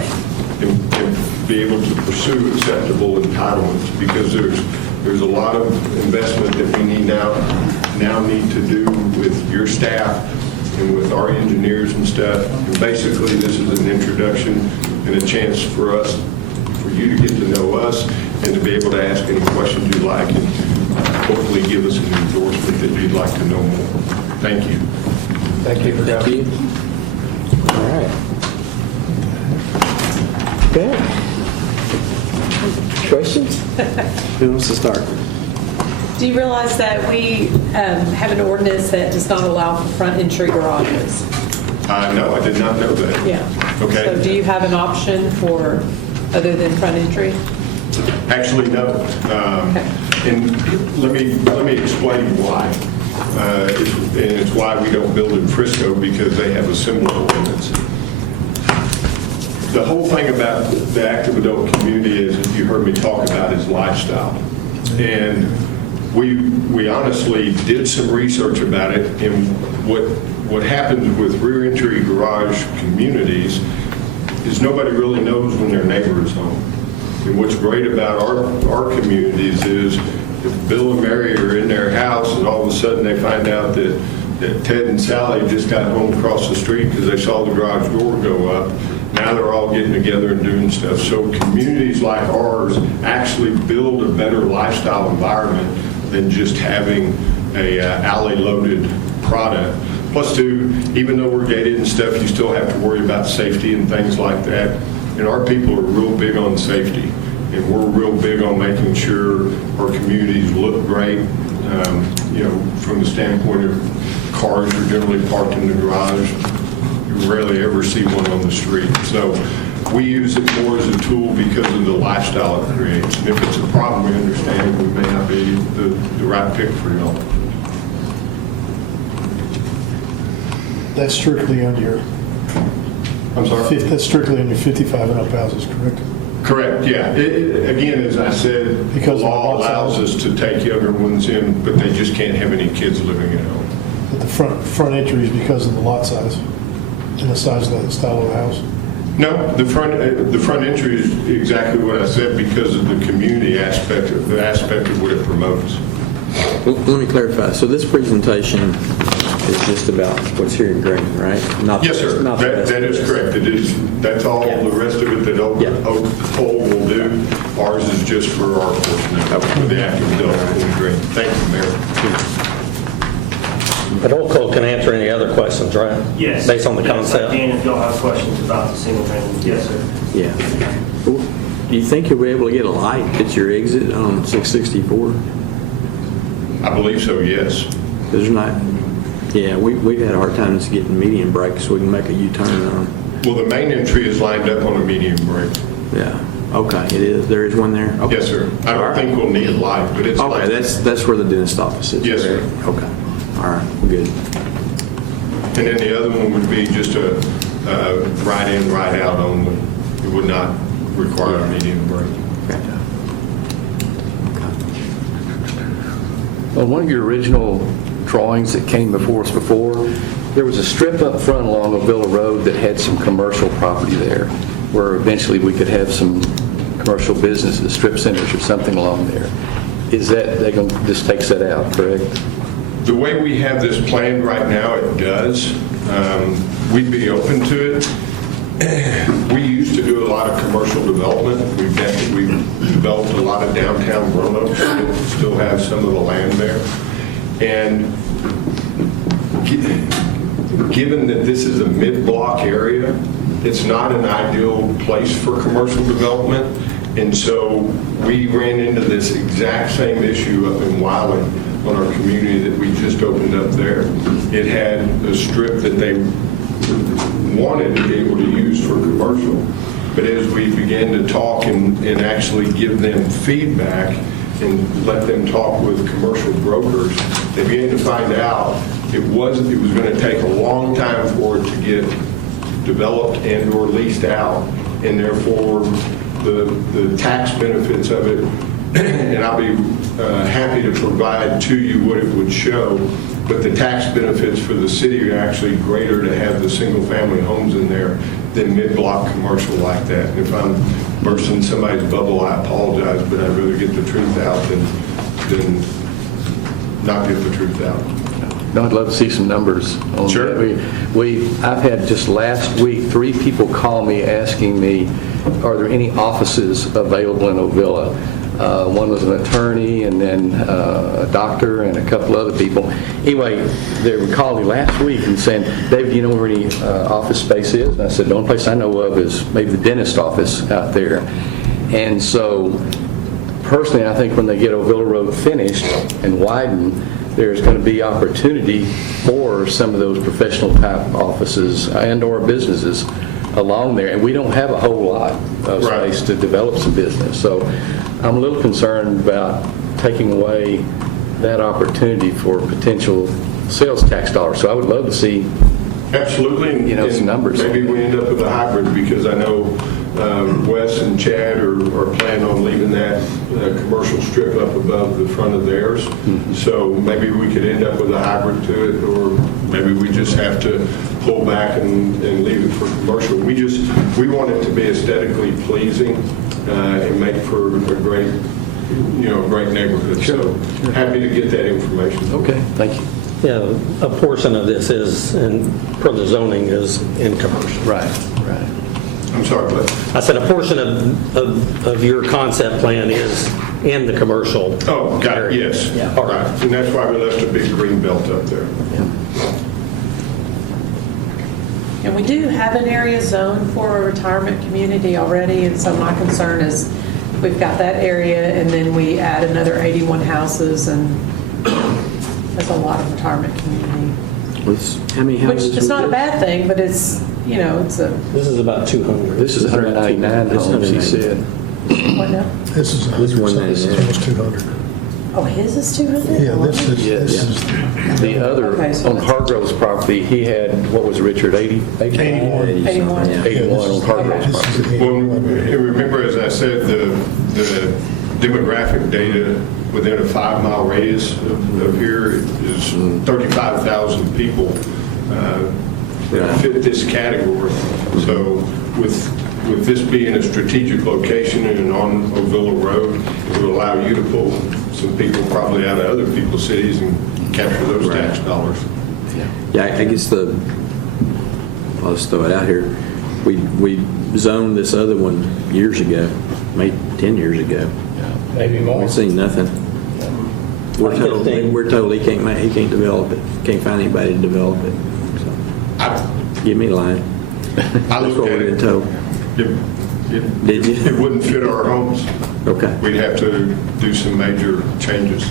and be able to pursue acceptable entitlements, because there's a lot of investment that we now need to do with your staff and with our engineers and stuff. And basically, this is an introduction and a chance for you to get to know us and to be able to ask any questions you like and hopefully give us an endorsement that you'd like to know more. Thank you. Thank you for Thank coming. you. All right. Okay. Questions? Who wants to start? Do you realize that we have an ordinance that does not allow for front entry garages? No, I did not know that. Yeah. Okay. So do you have an option for other than front entry? Actually, no. And let me explain why. And it's why we don't build in Frisco, because they have a similar ordinance. The whole thing about the active adult community is, as you heard me talk about, is lifestyle. And we honestly did some research about it, and what happens with rear entry garage communities is nobody really knows when their neighbor is home. And what's great about our communities is if Bill and Mary are in their house and all of a sudden they find out that Ted and Sally just got home across the street because they saw the garage door go up, now they're all getting together and doing stuff. So communities like ours actually build a better lifestyle environment than just having a alley-loaded product. Plus, too, even though we're gated and stuff, you still have to worry about safety and things like that. And our people are real big on safety, and we're real big on making sure our communities look great. From the standpoint of cars are generally parked in the garage. You rarely ever see one on the street. So we use it more as a tool because of the lifestyle it creates. And if it's a problem, we understand we may not be the right pick for y'all. That's strictly under your, I'm sorry? that's strictly under 55 and up houses, correct? Correct, yeah. Again, as I said, the Because of law the lot allows size. us to take younger ones in, but they just can't have any kids living at home. But the front entry is because of the lot size and the size of the style of the house? No, the front entry is exactly what I said because of the community aspect, the aspect of what it promotes. Well, let me clarify. So this presentation is just about what's here in green, right? Not Yes, sir. not the rest That of is it. correct. That's all the rest of it that Oak Hole will do. Ours is just for our portion of it, for the active adult in green. Thank you, Mayor. But Oak Hill can answer any other questions, right? Yes. Based on the Yes, concept? I can if y'all have questions about the single family. Yes, sir. Yeah. Do you think you'll be able to get a light at your exit on 664? I believe so, yes. There's not. Yeah, we've had a hard time just getting median brakes so we can make a U-turn on. Well, the main entry is lined up on a medium brake. Yeah. Okay, it is. There is one there? Okay. Yes, sir. I don't think we'll need a light, but it's Okay, lined up. that's where the dentist office is. Yes, sir. correct? Okay. All right, good. And then the other one would be just a right in, right out only. It would not require a medium brake. On one of your original drawings that came before us before, there was a strip up front along Ovilla Road that had some commercial property there, where eventually we could have some commercial businesses, strip centers or something along there. Is that, this takes that out, correct? The way we have this planned right now, it does. We'd be open to it. We used to do a lot of commercial development. We've developed a lot of downtown Roanoke, still have some of the land there. And given that this is a mid-block area, it's not an ideal place for commercial development. And so we ran into this exact same issue up in Wiley on our community that we just opened up there. It had a strip that they wanted to be able to use for commercial. But as we began to talk and actually give them feedback and let them talk with commercial brokers, they began to find out it was going to take a long time for it to get developed and or leased out, and therefore the tax benefits of it and I'll be happy to provide to you what it would show, but the tax benefits for the city are actually greater to have the single-family homes in there than mid-block commercial like that. And if I'm bursting somebody's bubble, I apologize, but I'd rather get the truth out than not get the truth out. No, I'd love to see some numbers on Sure. that. I've had just last week 3 people call me asking me, are there any offices available in Ovilla? One was an attorney, and then a doctor, and a couple other people. Anyway, they were calling me last week and saying, David, do you know where any office space is? And I said, the only place I know of is maybe the dentist office out there. And so, personally, I think when they get Ovilla Road finished and widened, there's going to be opportunity for some of those professional type offices and/or businesses along there. And we don't have a whole lot of space to develop some business. So I'm a little concerned about taking away that opportunity for potential sales tax dollars. So I would love to see Absolutely. some numbers. Maybe we end up with a hybrid, because I know Wes and Chad are planning on leaving that commercial strip up above the front of theirs. So maybe we could end up with a hybrid to it, or maybe we just have to pull back and leave it for commercial. We want it to be aesthetically pleasing and make for a great, great neighborhood. So happy to get that information. Okay, thank you. Yeah, a portion of this is, and per the zoning, is in commercial. Right. I'm sorry, but I said a portion of your concept plan is in the commercial. oh, got it. area. Yes. Yeah. All right, and that's why we left a big green belt up there. And we do have an area zoned for a retirement community already, and so my concern is we've got that area, and then we add another 81 houses, and that's a lot of retirement community. How many houses? Which is not a bad thing, but it's, it's a, This is about 200. This is 199 homes, he said. what now? This is This one this is almost 200. Oh, his is 200? Yeah, this is, Yes. this is The other, Okay, so on that's- Hargrove's property, he had, what was it, Richard, 80? 81. 81. Yeah, 81 on Hargrove's this property. is the Well, 81. and remember, as I said, the demographic data within a 5-mile radius of here is 35,000 people that fit this category. So with this being a strategic location and on Ovilla Road, it will allow you to pull some people probably out of other people's cities and capture those tax dollars. Yeah, I guess I'll just throw it out here. We zoned this other one years ago, maybe 10 years ago. Maybe more. We've seen nothing. We're told he can't develop it. Can't find anybody to develop it. So, give me a line. I That's looked what at we've it. been told. Did you? It wouldn't fit our homes. Okay. We'd have to do some major changes.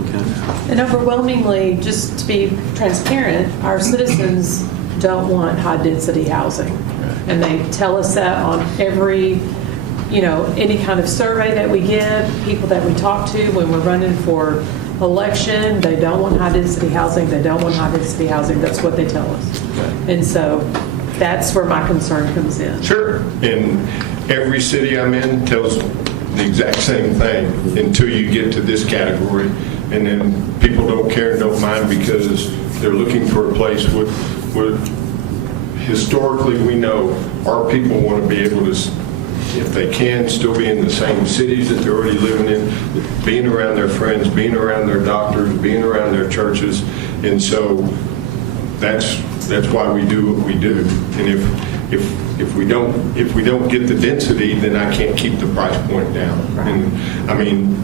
Okay. And overwhelmingly, just to be transparent, our citizens don't want high-density housing. And they tell us that on every, any kind of survey that we give, people that we talk to when we're running for election, they don't want high-density housing, they don't want high-density housing, that's what they tell us. And so that's where my concern comes in. Sure. And every city I'm in tells the exact same thing until you get to this category. And then people don't care and don't mind because they're looking for a place where historically we know our people want to be able to, if they can, still be in the same cities that they're already living in, being around their friends, being around their doctors, being around their churches. And so that's why we do what we do. And if we don't get the density, then I can't keep the price point down. And I mean,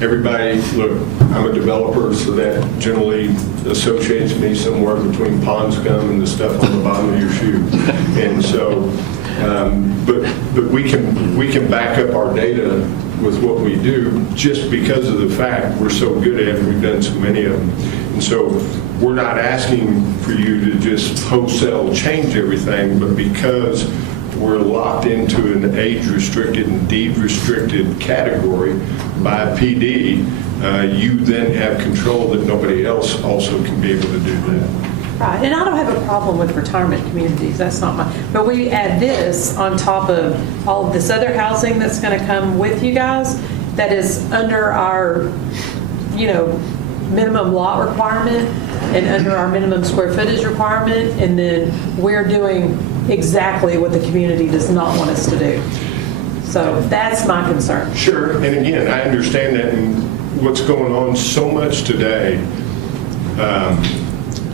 everybody, look, I'm a developer, so that generally associates me somewhere between pond scum and the stuff on the bottom of your shoe. And so, but we can back up our data with what we do just because of the fact we're so good at it. We've done so many of them. And so we're not asking for you to just wholesale change everything, but because we're locked into an age-restricted and deed-restricted category by PD, you then have control that nobody else also can be able to do that. Right, and I don't have a problem with retirement communities, that's not my, but we add this on top of all of this other housing that's going to come with you guys, that is under our, minimum lot requirement and under our minimum square footage requirement, and then we're doing exactly what the community does not want us to do. So that's my concern. Sure, and again, I understand that and what's going on so much today.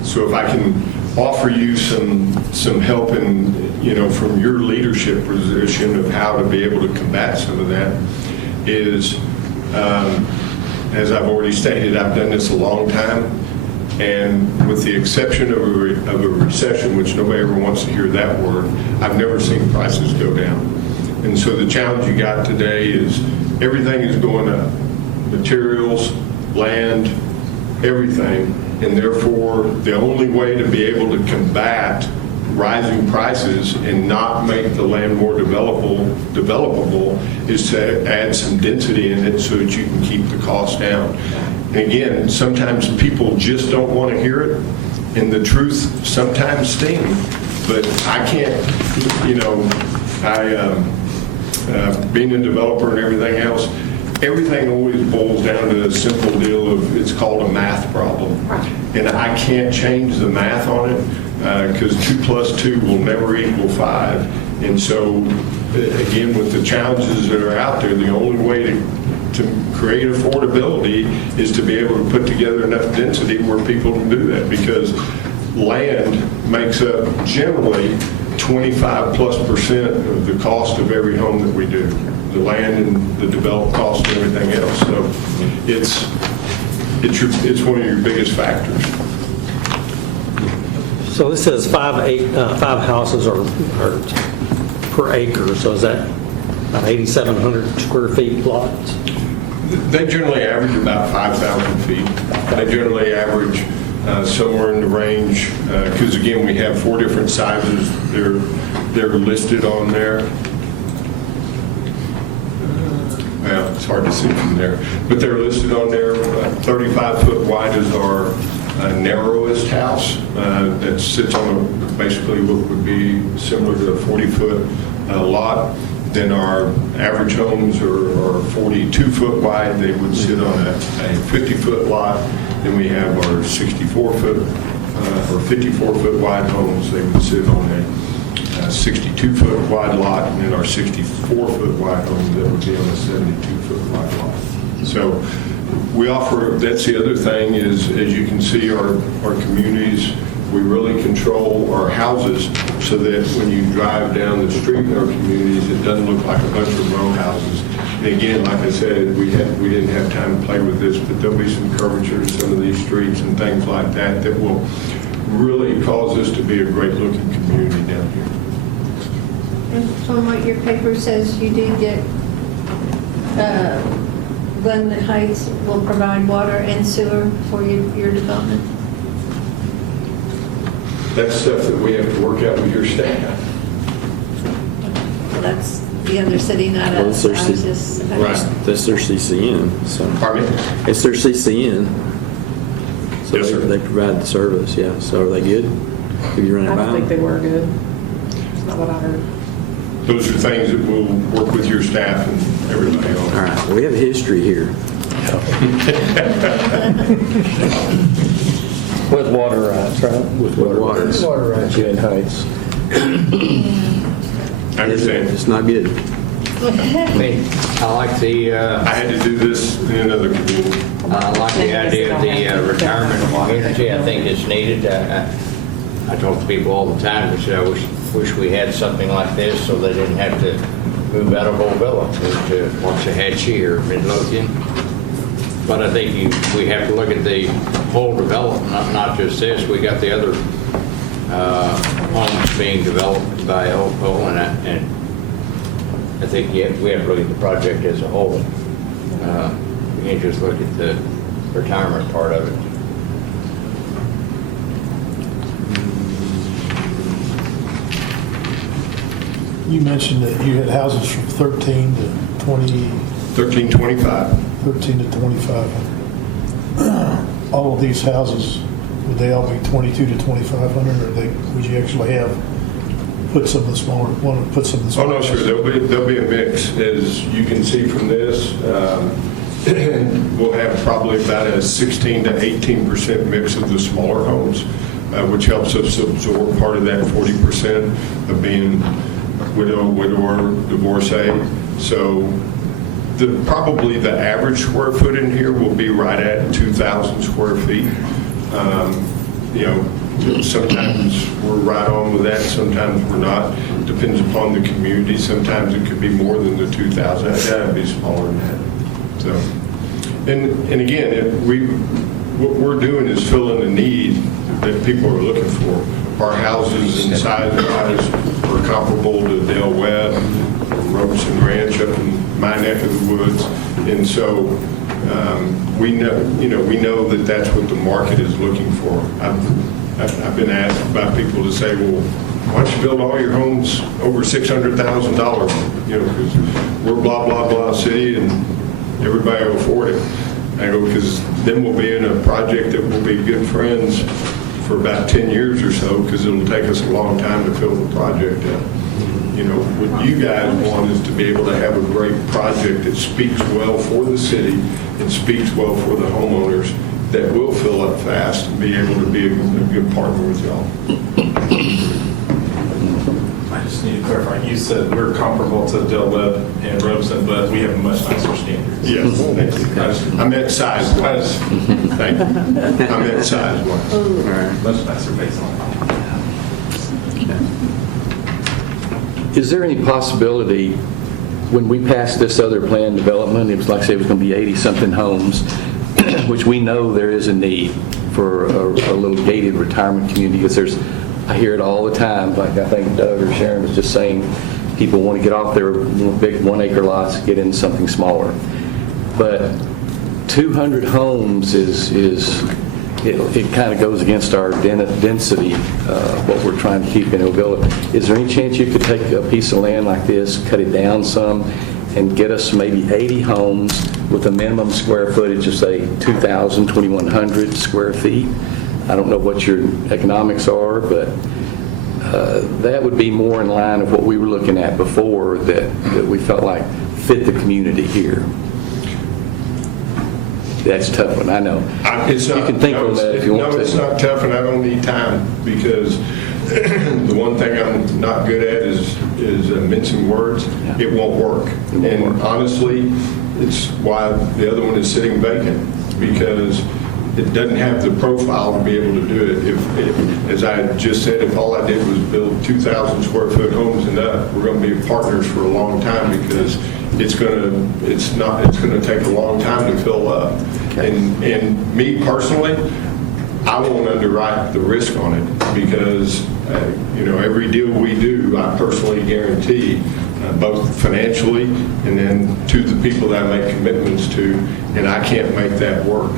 So if I can offer you some help in, from your leadership position of how to be able to combat some of that is, as I've already stated, I've done this a long time, and with the exception of a recession, which nobody ever wants to hear that word, I've never seen prices go down. And so the challenge you got today is everything is going up. Materials, land, everything. And therefore, the only way to be able to combat rising prices and not make the land more developable is to add some density in it so that you can keep the cost down. And again, sometimes people just don't want to hear it, and the truth sometimes stings. But I can't, being a developer and everything else, everything always boils down to a simple deal of it's called a math problem. And I can't change the math on it because 2 + 2 will never equal 5. And so, again, with the challenges that are out there, the only way to create affordability is to be able to put together enough density where people can do that, because land makes up generally 25+% of the cost of every home that we do. The land and the developed cost and everything else. So it's one of your biggest factors. So this says 5 houses are per acre, so is that about 8,700 square feet lots? They generally average about 5,000 feet. They generally average somewhere in the range, because again, we have 4 different sizes. They're listed on there. Well, it's hard to see from there, but they're listed on there. 35 foot wide is our narrowest house that sits on basically what would be similar to a 40-foot lot. Then our average homes are 42 foot wide. They would sit on a 50-foot lot. Then we have our 64-foot or 54-foot wide homes. They would sit on a 62-foot wide lot, and then our 64-foot wide homes that would be on a 72-foot wide lot. So we offer, that's the other thing is, as you can see, our communities, we really control our houses so that when you drive down the street in our communities, it doesn't look like a bunch of row houses. And again, like I said, we didn't have time to play with this, but there'll be some curvature in some of these streets and things like that that will really cause us to be a great looking community down here. And from what your paper says, you did get, Glen Heights will provide water and sewer for your development? That's stuff that we have to work out with your staff. Well, that's the other city, not us. Well, that's their CCN. So. Pardon me? It's their CCN. So Yes, sir. they provide the service, yeah. So are they good? Have you run it I by don't think them? they were good. That's not what I heard. Those are things that we'll work with your staff and everybody on. All right, we have history here. With water rights, right? With water. Water rights. In Heights. I understand. It's not good. I like the, I had to do this in another community. I like the idea of the retirement community. I think it's needed. I talk to people all the time who say, I wish we had something like this so they didn't have to move out of Ovilla, move to Waxahachie or Midlothian. But I think we have to look at the whole development, not just this. We got the other homes being developed by Opal, and I think we have to look at the project as a whole. We can't just look at the retirement part of it. You mentioned that you had houses from 13 to 20, 1325. 13 to 25. All of these houses, would they all be 22 to 2,500, or would you actually put some of the smaller, want to put some of the Oh, smaller? no, sure, there'll be a mix. As you can see from this, we'll have probably about a 16 to 18% mix of the smaller homes, which helps us absorb part of that 40% of being widower, divorcee. So probably the average square foot in here will be right at 2,000 square feet. You know, sometimes we're right on with that, sometimes we're not. Depends upon the community. Sometimes it could be more than the 2,000. It's got to be smaller than that. So, and again, what we're doing is filling a need that people are looking for. Our houses and size-wise are comparable to Del Webb, Robeson Ranch up in my neck of the woods, and so we know that that's what the market is looking for. I've been asked by people to say, well, why don't you build all your homes over $600,000? You know, because we're blah blah blah city and everybody will afford it. I go, because then we'll be in a project that will be good friends for about 10 years or so, because it'll take us a long time to fill the project up. You know, what you guys want is to be able to have a great project that speaks well for the city and speaks well for the homeowners, that will fill up fast and be able to be a good partner with y'all. I just need to clarify, you said we're comparable to Del Webb and Robeson, but we have much nicer standards. Yes, thank you. I meant size-wise. Thank you. I meant size-wise. Much nicer baseline. Is there any possibility, when we passed this other planned development, it was like I said, it was going to be 80-something homes, which we know there is a need for a little gated retirement community, because I hear it all the time, like I think Doug or Sharon was just saying, people want to get off their big 1-acre lots, get into something smaller. But 200 homes it kind of goes against our density, what we're trying to keep in Ovilla. Is there any chance you could take a piece of land like this, cut it down some, and get us maybe 80 homes with a minimum square footage of, say, 2,000, 2,100 square feet? I don't know what your economics are, but that would be more in line of what we were looking at before that we felt like fit the community here. That's a tough one, I know. You can think on that if you want to. No, it's not tough, and I don't need time, because the one thing I'm not good at is mincing words. It won't work. And honestly, it's why the other one is sitting vacant, because it doesn't have the profile to be able to do it. If as I just said, if all I did was build 2,000 square foot homes and up, we're going to be partners for a long time, because it's going to take a long time to fill up. And me personally, I won't underwrite the risk on it, because every deal we do, I personally guarantee, both financially and then to the people that I make commitments to, and I can't make that work.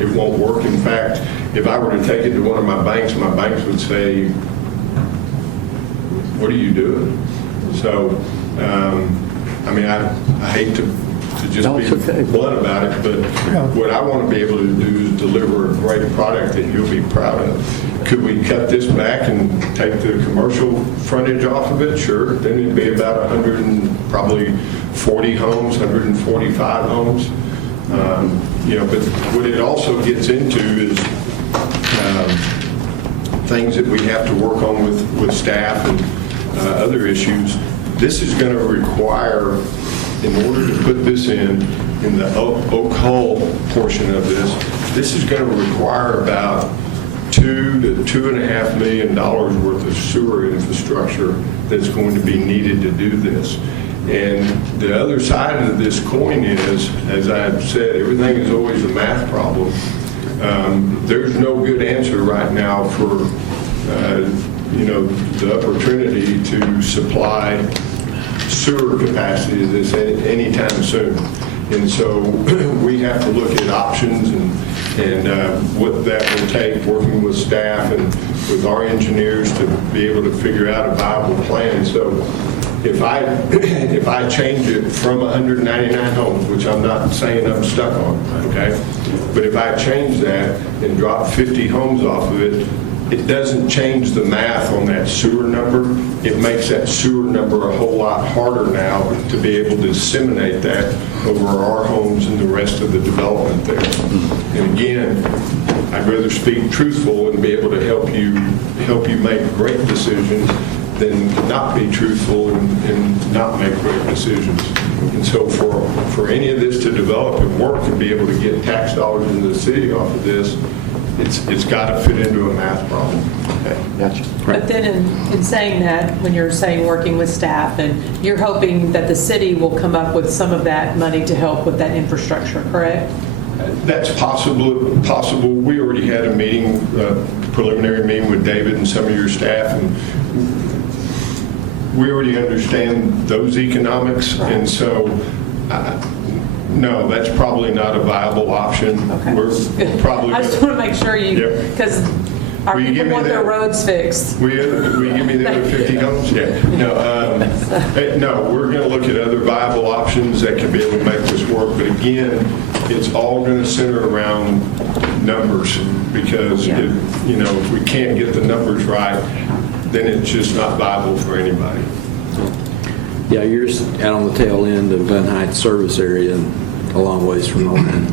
It won't work. In fact, if I were to take it to one of my banks would say, what are you doing? So, I hate to just be blunt about it, but what I want to be able to do is deliver a great product that you'll be proud of. Could we cut this back and take the commercial frontage off of it? Sure. Then it'd be about 140 homes, 145 homes. But what it also gets into is things that we have to work on with staff and other issues. This is going to require, in order to put this in the Oak Hull portion of this is going to require about $2 to $2.5 million worth of sewer infrastructure that's going to be needed to do this. And the other side of this coin is, as I've said, everything is always a math problem. There's no good answer right now for the Upper Trinity to supply sewer capacity to this anytime soon. And so we have to look at options and what that will take, working with staff and with our engineers to be able to figure out a viable plan. So if I change it from 199 homes, which I'm not saying I'm stuck on, okay? But if I change that and drop 50 homes off of it, it doesn't change the math on that sewer number. It makes that sewer number a whole lot harder now to be able to disseminate that over our homes and the rest of the development there. And again, I'd rather speak truthful and be able to help you make great decisions than not be truthful and not make great decisions. And so for any of this to develop and work and be able to get tax dollars into the city off of this, it's got to fit into a math problem. Okay, gotcha. But then in saying that, when you're saying working with staff, and you're hoping that the city will come up with some of that money to help with that infrastructure, correct? That's possible. We already had a meeting, preliminary meeting with David and some of your staff, and we already understand those economics, and so no, that's probably not a viable option. Okay. We're probably. I just want to make sure because our Will you people give me want their that? roads fixed. Will you give me the other 50 homes? Yeah. No, we're going to look at other viable options that can be able to make this work. But again, it's all going to center around numbers because if we can't get the numbers right, then it's just not viable for anybody. Yeah, you're just out on the tail end of Glen Heights service area and a long ways from the line.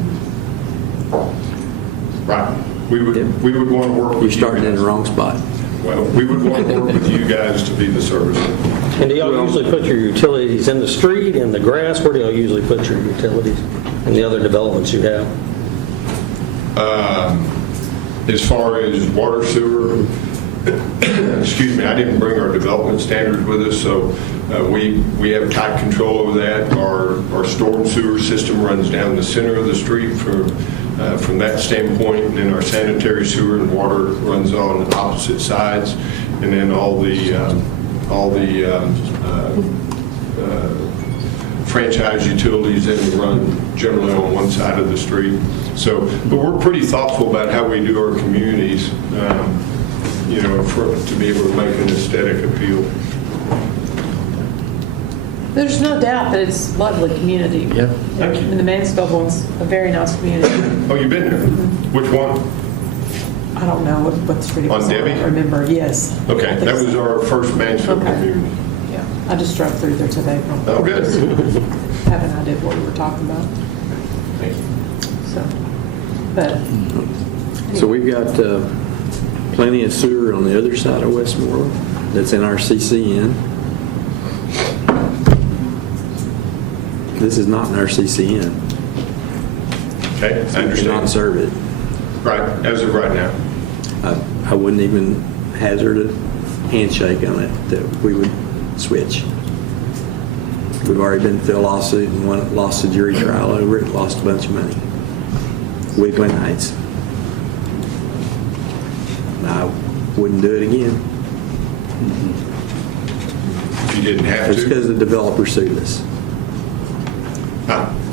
Right. We would want to work with You're starting you in guys. the wrong spot. Well, we would want to work with you guys to be the service. And do y'all usually put your utilities in the street, in the grass? Where do y'all usually put your utilities and the other developments you have? As far as water, sewer, excuse me, I didn't bring our development standards with us, so we have tight control over that. Our storm sewer system runs down the center of the street from that standpoint, and then our sanitary sewer and water runs on the opposite sides, and then all the franchise utilities then run generally on one side of the street. So, but we're pretty thoughtful about how we do our communities, to be able to make an aesthetic appeal. There's no doubt that it's a lovely community. Yeah. Thank you. And the Mansfield one's a very nice community. Oh, you've been there? Which one? I don't know what street it was. On Debbie? I don't remember, yes. Okay, that was our first Mansfield community. Yeah, I just drove through there today. Oh, good. Have an idea of what we were talking about. Thank you. So we've got plenty of sewer on the other side of Westmoreland that's in our CCN. This is not in our CCN. Okay, I So we understand. cannot serve it. Right, as of right now. I wouldn't even hazard a handshake on it that we would switch. We've already been through a lawsuit and lost a jury trial over it, lost a bunch of money. With Glen Heights. I wouldn't do it again. You didn't have It's to? because the developer sued us.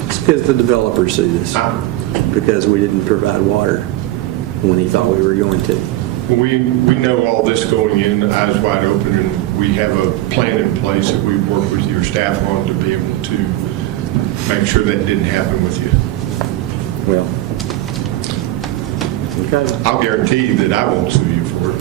It's because the developer sued us. Because we didn't provide water when he thought we were going to. We know all this going in, eyes wide open, and we have a plan in place that we've worked with your staff on to be able to make sure that didn't happen with you. Well, okay. I'll guarantee that I won't sue you for it.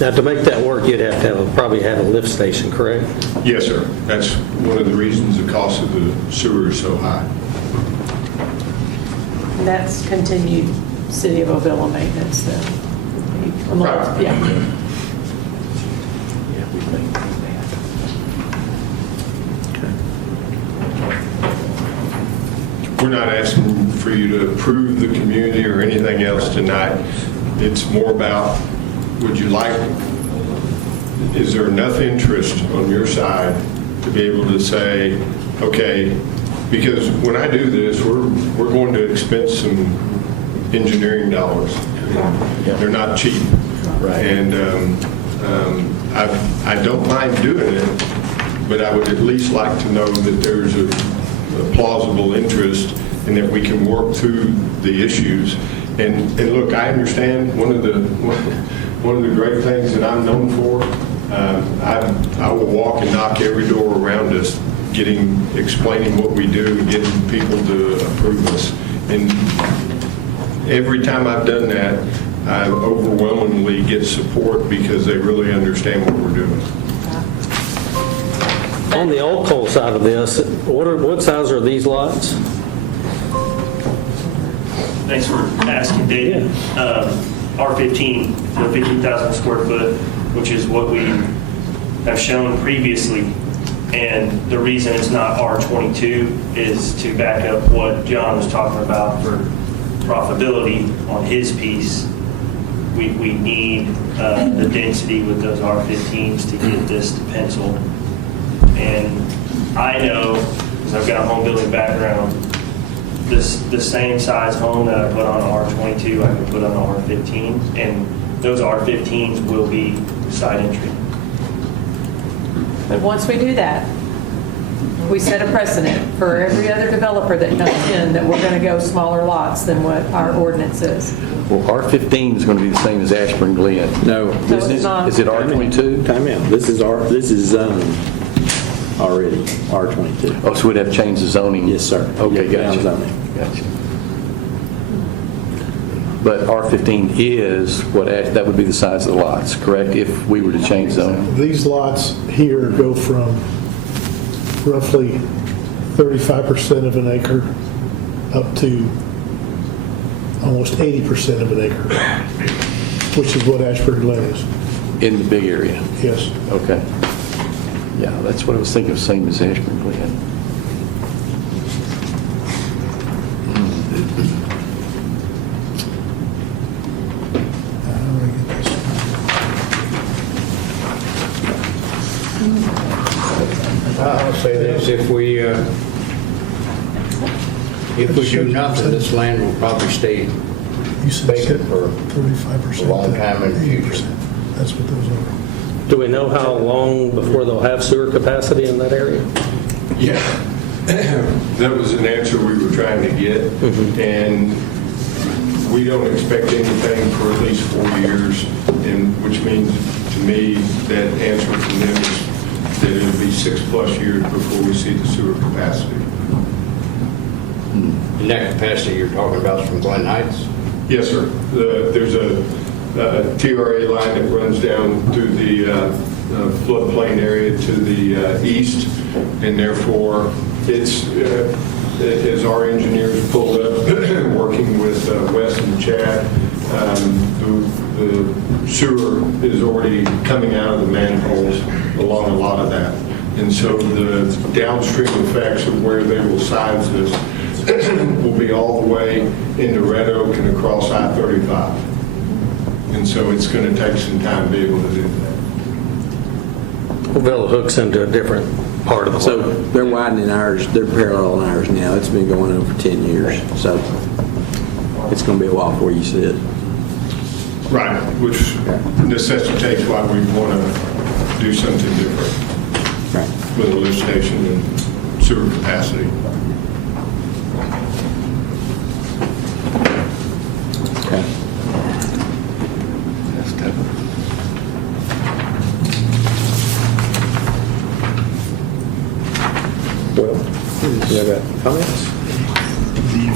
Now, to make that work, you'd have to probably have a lift station, correct? Yes, sir. That's one of the reasons the cost of the sewer is so high. And that's continued City of Ovilla maintenance then. Right. Yeah. We're not asking for you to approve the community or anything else tonight. It's more about, would you like, is there enough interest on your side to be able to say, okay, because when I do this, we're going to expense some engineering dollars. They're not cheap. Right. And I don't mind doing it, but I would at least like to know that there's a plausible interest and that we can work through the issues And look, I understand one of the great things that I'm known for, I will walk and knock every door around us, explaining what we do and getting people to approve us. And every time I've done that, I overwhelmingly get support because they really understand what we're doing. On the Old Coal side of this, what size are these lots? Thanks for asking, David. R15, the 15,000 square foot, which is what we have shown previously. And the reason it's not R22 is to back up what John was talking about for profitability on his piece. We need the density with those R15s to get this to pencil. And I know, because I've got a home building background, the same size home that I put on R22, I can put on R15, and those R15s will be side entry. But once we do that, we set a precedent for every other developer that comes in that we're going to go smaller lots than what our ordinance is. Well, R15 is going to be the same as Ashburn Glen. No. it's not. Is it R22? Time out. This is zoned already, R22. Oh, so we'd have to change the zoning? Yes, sir. Okay, Yeah, gotcha. zoning. Gotcha. But R15 is that would be the size of the lots, correct, if we were to change zoning? These lots here go from roughly 35% of an acre up to almost 80% of an acre, which is what Ashburn Glen is. In the big area? Yes. Okay. Yeah, that's what I was thinking, same as Ashburn Glen. I'll say this, if we do nothing, this land will probably stay You said vacant for 35%. a long time in the future. 80%. That's what those are. Do we know how long before they'll have sewer capacity in that area? Yeah, that was an answer we were trying to get, and we don't expect anything for at least 4 years, and which means to me that answer from them is that it'll be 6+ years before we see the sewer capacity. The net capacity you're talking about is from Glen Heights? Yes, sir. There's a TRA line that runs down through the floodplain area to the east, and therefore it's, as our engineers pulled up, working with Wes and Chad, the sewer is already coming out of the manholes along a lot of that. And so the downstream effects of where they will size this will be all the way into Red Oak and across I-35. And so it's going to take some time to be able to do that. Ovilla hooks into a different part of the So line. they're widening ours, they're parallel ours now. It's been going on for 10 years. So it's going to be a while before you see it. Right, which necessitates why we want to do something different with a lift station and sewer capacity. Okay. That's tough. Well, you got comments?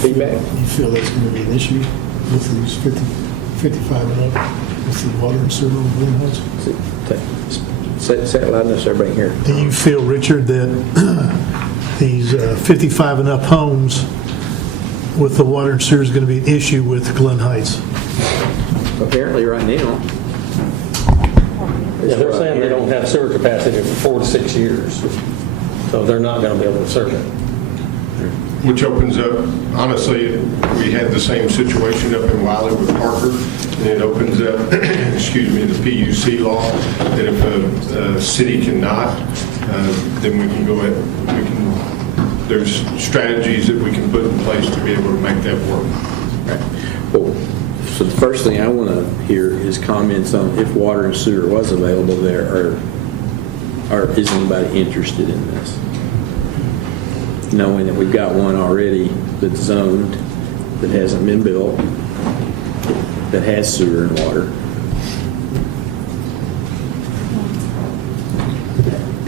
Feedback? Do you feel that's going to be an issue with these 55 and up, with the water and sewer on Glen Heights? Say it loud enough so everybody can hear. Do you feel, Richard, that these 55 and up homes with the water and sewer is going to be an issue with Glen Heights? Apparently right now. Yeah, they're saying they don't have sewer capacity for 4 to 6 years, so they're not going to be able to serve it. Which opens up, honestly, we had the same situation up in Wiley with Parker, and it opens up, excuse me, the PUC law, that if a city cannot, then we can go ahead, there's strategies that we can put in place to be able to make that work. Right. Well, so the first thing I want to hear is comments on if water and sewer was available there, or is anybody interested in this? Knowing that we've got one already that's zoned, that hasn't been built, that has sewer and water.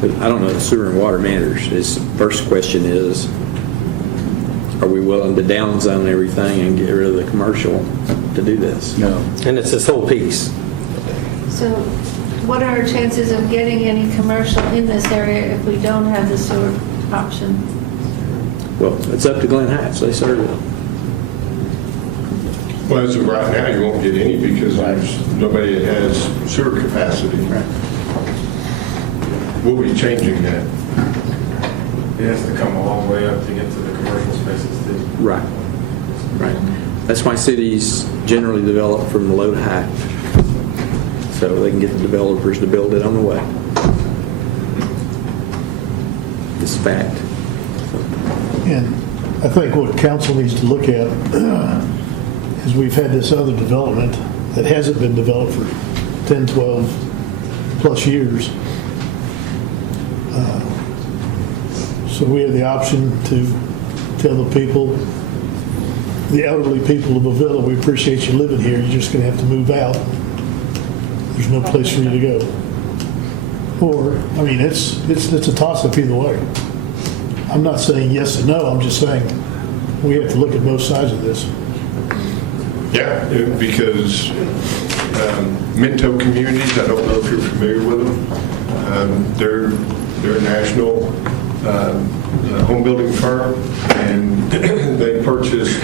'Cause I don't know if sewer and water matters. His first question is, are we willing to downzone everything and get rid of the commercial to do this? No. And it's this whole piece. So what are our chances of getting any commercial in this area if we don't have the sewer option? Well, it's up to Glen Heights. They serve it. Well, as of right now, you won't get any because there's nobody that has sewer capacity. We'll be changing that. It has to come a long way up to get to the commercial spaces too. Right. Right. That's why cities generally develop from low to high, so they can get the developers to build it on the way. It's a fact. And I think what council needs to look at is we've had this other development that hasn't been developed for 10, 12 plus years. So we have the option to tell the people, the elderly people of Ovilla, we appreciate you living here, you're just going to have to move out. There's no place for you to go. Or, I mean, it's a toss-up either way. I'm not saying yes and no, I'm just saying we have to look at both sides of this. Yeah, because Minto Communities, I don't know if you're familiar with them. They're a national home building firm, and they purchased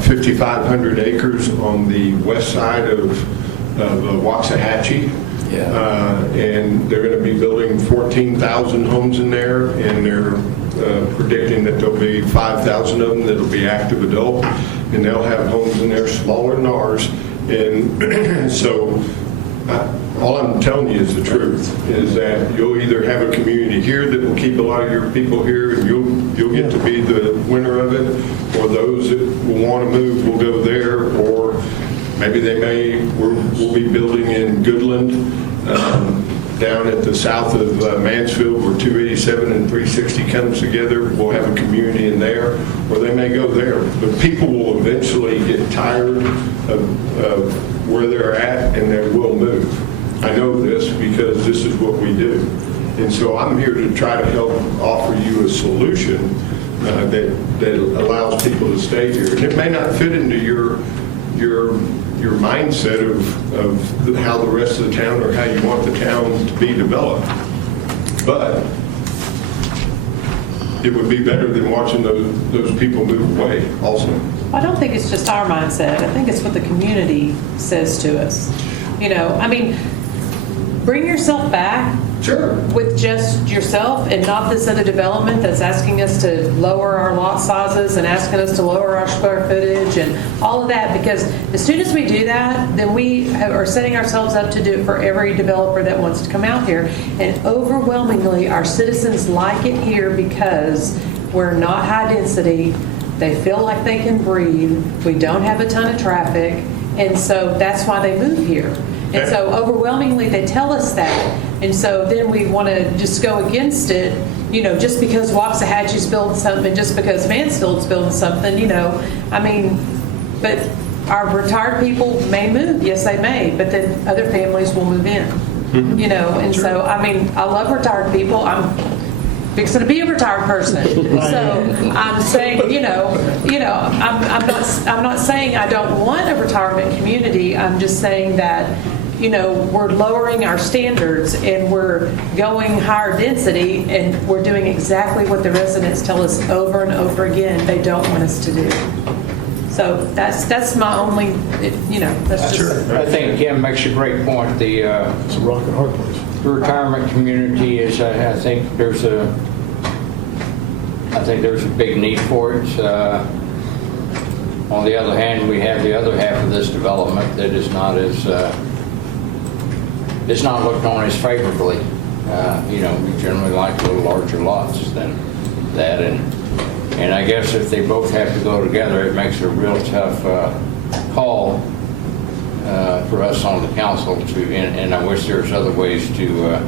5,500 acres on the west side of Waxahachie. And they're going to be building 14,000 homes in there, and they're predicting that there'll be 5,000 of them that'll be active adult, and they'll have homes in there smaller than ours. And so all I'm telling you is the truth, is that you'll either have a community here that will keep a lot of your people here, and you'll get to be the winner of it, or those that will want to move will go there, or maybe we'll be building in Goodland, down at the south of Mansfield, where 287 and 360 comes together. We'll have a community in there, or they may go there. But people will eventually get tired of where they're at, and they will move. I know this because this is what we do. And so I'm here to try to help offer you a solution that allows people to stay here. And it may not fit into your mindset of how the rest of the town, or how you want the town to be developed. But it would be better than watching those people move away also. I don't think it's just our mindset. I think it's what the community says to us. You know, I mean, bring yourself back. Sure. With just yourself and not this other development that's asking us to lower our lot sizes and asking us to lower our square footage and all of that, because as soon as we do that, then we are setting ourselves up to do it for every developer that wants to come out here. And overwhelmingly, our citizens like it here because we're not high density. They feel like they can breathe. We don't have a ton of traffic. And so that's why they move here. And so overwhelmingly, they tell us that. And so then we want to just go against it, you know, just because Waxahachie's building something, and just because Mansfield's building something, you know. I mean, but our retired people may move. Yes, they may. But then other families will move in, you know. And so, I mean, I love retired people. I'm fixing to be a retired person. So I'm saying, I'm not saying I don't want a retirement community. I'm just saying that, you know, we're lowering our standards and we're going higher density, and we're doing exactly what the residents tell us over and over again they don't want us to do. So that's my only, that's just. I think Kim makes a great point. It's a rock and hard place. The retirement community is, I think there's a big need for it. On the other hand, we have the other half of this development that is not as, it's not looked on as favorably. We generally like a little larger lots than that, and I guess if they both have to go together, it makes it a real tough call for us on the council to, and I wish there was other ways to, to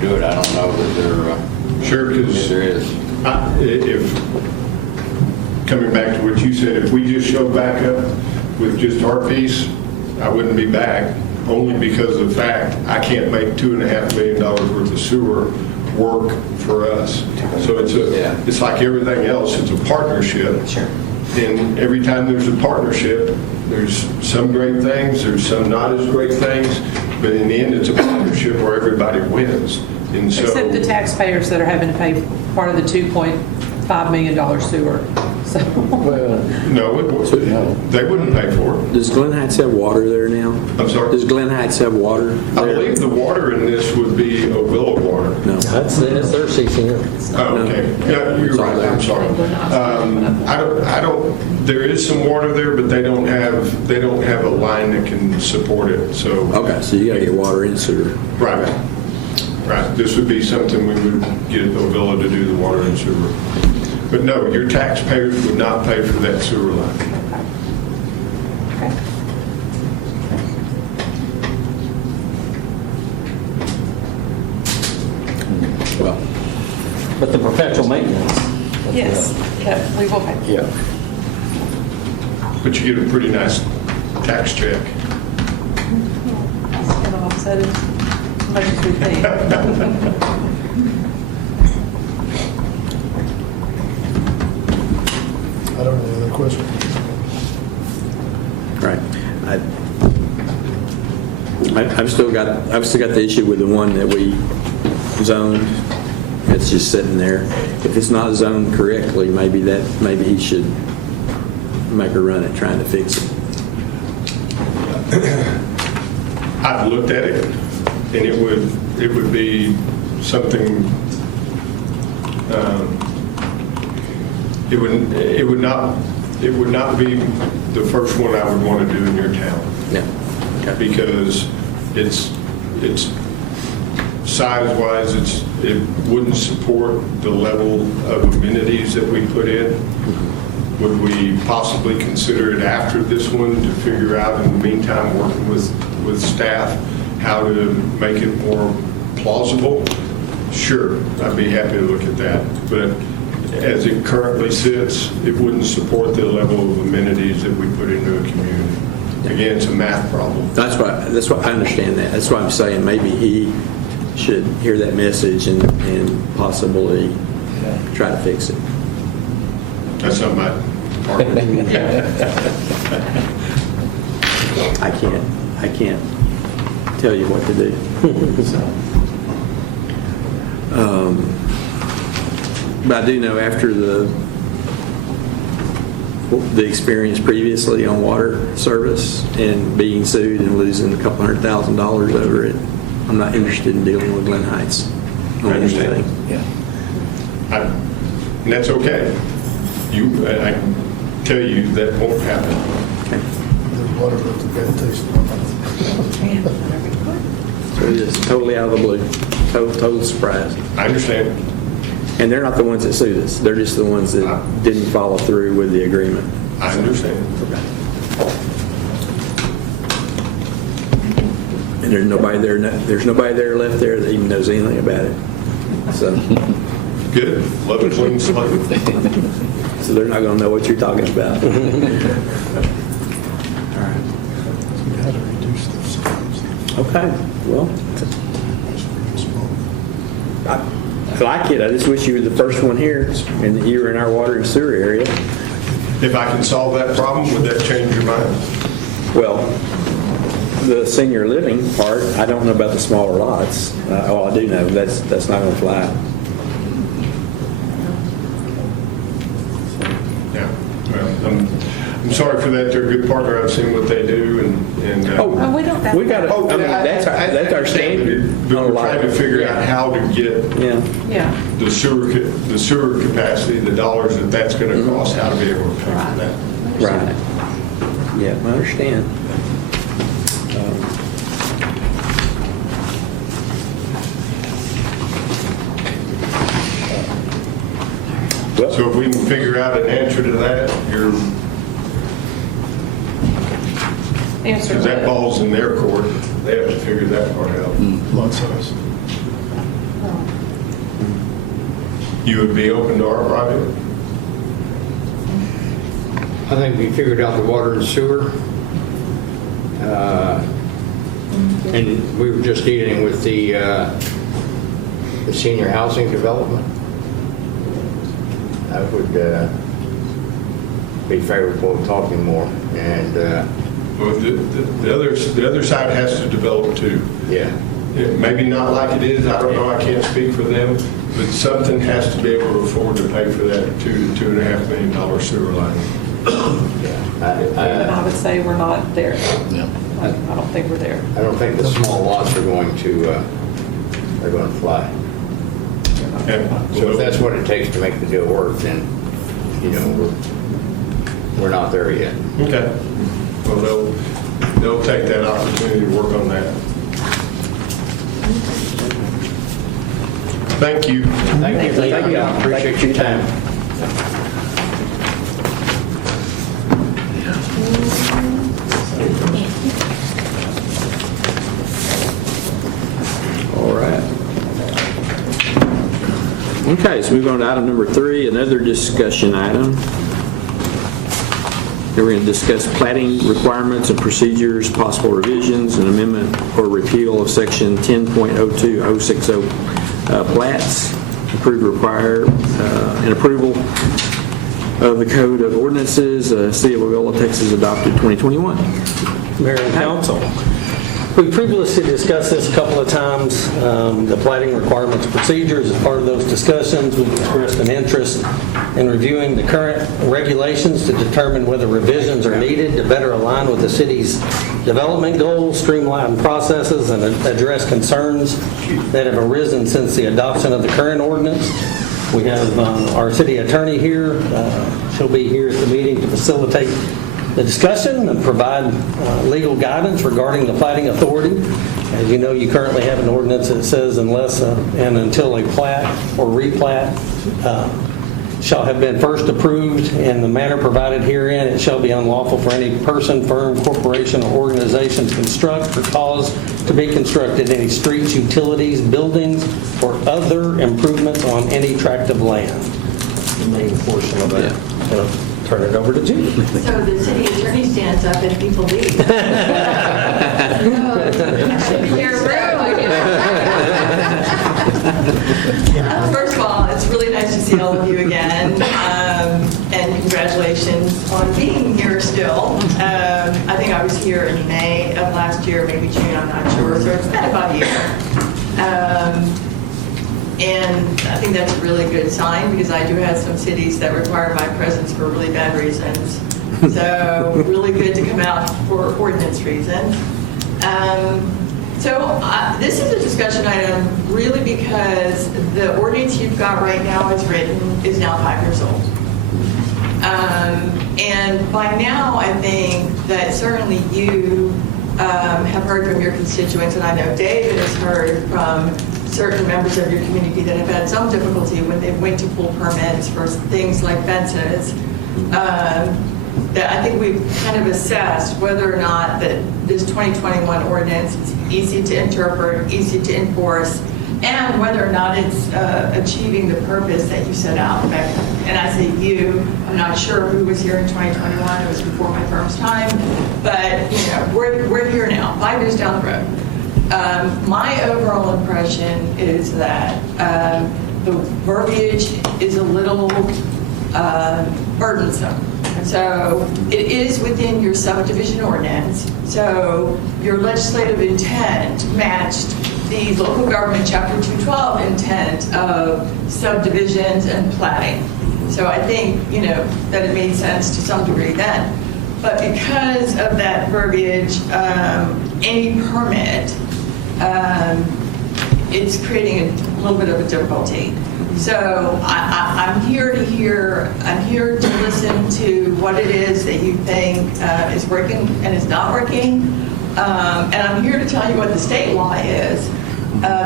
do it. I don't know that there. Sure, because there is. If coming back to what you said, if we just show back up with just our piece, I wouldn't be back, only because of the fact I can't make $2.5 million worth of sewer work for us. So it's like everything else, it's a partnership. Sure. And every time there's a partnership, there's some great things, there's some not as great things, but in the end, it's a partnership where everybody wins. And so, Except the taxpayers that are having to pay part of the $2.5 million sewer. So. no, they wouldn't pay for it. Does Glen Heights have water there now? I'm sorry? Does Glen Heights have water I there? believe the water in this would be Ovilla water. No. It's their CCM. Oh, okay. Yeah, you're right. I'm sorry. I don't. There is some water there, but they don't have a line that can support it. So Okay, so you got to get water in sewer. right. This would be something we would get Ovilla to do the water and sewer. But no, your taxpayers would not pay for that sewer line. Well, But the perpetual maintenance. Yes, that we will pay. Yeah. But you get a pretty nice tax check. It's going to offset it as much as we think. I don't have any other questions. right. I've still got the issue with the one that we zoned. It's just sitting there. If it's not zoned correctly, maybe he should make a run at trying to fix it. I've looked at it, and it would be something. It would not be the first one I would want to do in your town. Yeah. Okay. Because it's size-wise, it wouldn't support the level of amenities that we put in. Would we possibly consider it after this one to figure out, in the meantime, working with staff, how to make it more plausible? Sure, I'd be happy to look at that. But as it currently sits, it wouldn't support the level of amenities that we put into a community. Again, it's a math problem. That's why I understand that. That's why I'm saying maybe he should hear that message and possibly try to fix it. That's not my part. I can't tell you what to do. But I do know after the experience previously on water service and being sued and losing a couple $100,000 over it, I'm not interested in dealing with Glen Heights on anything. And that's okay. I can tell you that won't happen. Okay. There's water left to bad taste in my mouth. So it's just totally out of the blue. Total surprise. I understand. And they're not the ones that sued us. They're just the ones that didn't follow through with the agreement. I understand. And there's nobody there left there that even knows anything about it. So Good. Love a clean slate. so they're not going to know what you're talking about. How to reduce the size. Okay. Well, I like it. I just wish you were the first one here and that you were in our water and sewer area. If I can solve that problem, would that change your mind? Well, the senior living part, I don't know about the smaller lots. I do know that's not going to fly. Yeah. Well, I'm sorry for that. They're a good partner. I've seen what they do, and we don't have we got to. Oh, I mean, that's our standard. But we're trying to figure out how to get the sewer capacity, the dollars that's going to cost, how to be able to pay for that. Right. Yeah, I understand. So if we can figure out an answer to that, because that ball's in their court, they have to figure that part out. Lot size. You would be open to our project? I think we figured out the water and sewer. And we were just dealing with the senior housing development. I would be favorable to talking more. And Well, the other side has to develop too. yeah, Maybe not like it is, I don't know, I can't speak for them, but something has to be able to afford to pay for that $2 to $2.5 million sewer line. And I would say we're not there. I don't think we're there. I don't think the small lots are going to fly. So if that's what it takes to make the deal work, then, you know, we're not there yet. Okay. Well, they'll take that opportunity to work on that. Thank you. Thank you. Thank you. Appreciate your time. All right. Okay, so move on to item number 3, another discussion item. Here we're going to discuss platting requirements and procedures, possible revisions, and amendment or repeal of section 10.02060 plats, require an approval of the Code of Ordinances, City of Ovilla, Texas, adopted 2021. Mayor and council. We previously discussed this a couple of times, the platting requirements and procedures. As part of those discussions, we've expressed an interest in reviewing the current regulations to determine whether revisions are needed to better align with the city's development goals, streamline processes, and address concerns that have arisen since the adoption of the current ordinance. We have our city attorney here. She'll be here at the meeting to facilitate the discussion and provide legal guidance regarding the platting authority. As you know, you currently have an ordinance that says unless and until a plat or replat shall have been first approved in the manner provided herein, it shall be unlawful for any person, firm, corporation, or organization to construct or cause to be constructed any streets, utilities, buildings, or other improvements on any tract of land. The main portion of that. Turn it over to Judy. So the city attorney stands up and people leave. First of all, it's really nice to see all of you again, and congratulations on being here still. I think I was here in May of last year, maybe June, I'm not sure, so it's been about a year. And I think that's a really good sign because I do have some cities that require my presence for really bad reasons. So really good to come out for ordinance reasons. This is a discussion item really because the ordinance you've got right now is now 5 years old. And by now I think that certainly you have heard from your constituents, and I know David has heard from certain members of your community that have had some difficulty when they went to pull permits for things like fences. That I think we've kind of assessed whether or not that this 2021 ordinance is easy to interpret, easy to enforce, and whether or not it's achieving the purpose that you set out. And I say you, I'm not sure who was here in 2021, it was before my firm's time, but you know, we're here now, 5 years down the road. My overall impression is that the verbiage is a little burdensome. So it is within your subdivision ordinance. So your legislative intent matched the local government chapter 212 intent of subdivisions and platting. So I think, you know, that it made sense to some degree then. But because of that verbiage, any permit, it's creating a little bit of a difficulty. So I'm here to listen to what it is that you think is working and is not working. And I'm here to tell you what the state law is,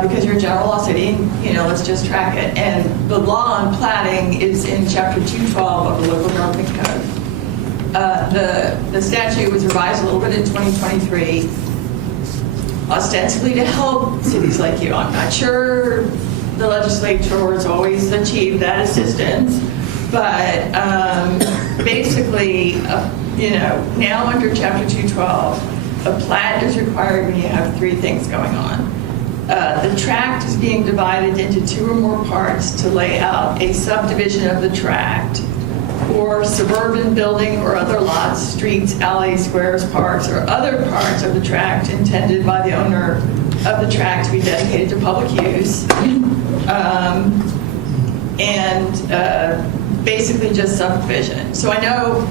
because you're a general law city, you know, let's just track it. And the law on platting is in chapter 212 of the local government code. The statute was revised a little bit in 2023, ostensibly to help cities like you. I'm not sure the legislature has always achieved that assistance, But basically, now under Chapter 212, a plat is required when you have three things going on. The tract is being divided into two or more parts to lay out a subdivision of the tract, or suburban building or other lots, streets, alleys, squares, parks, or other parts of the tract intended by the owner of the tract to be dedicated to public use. Basically just subdivision. So I know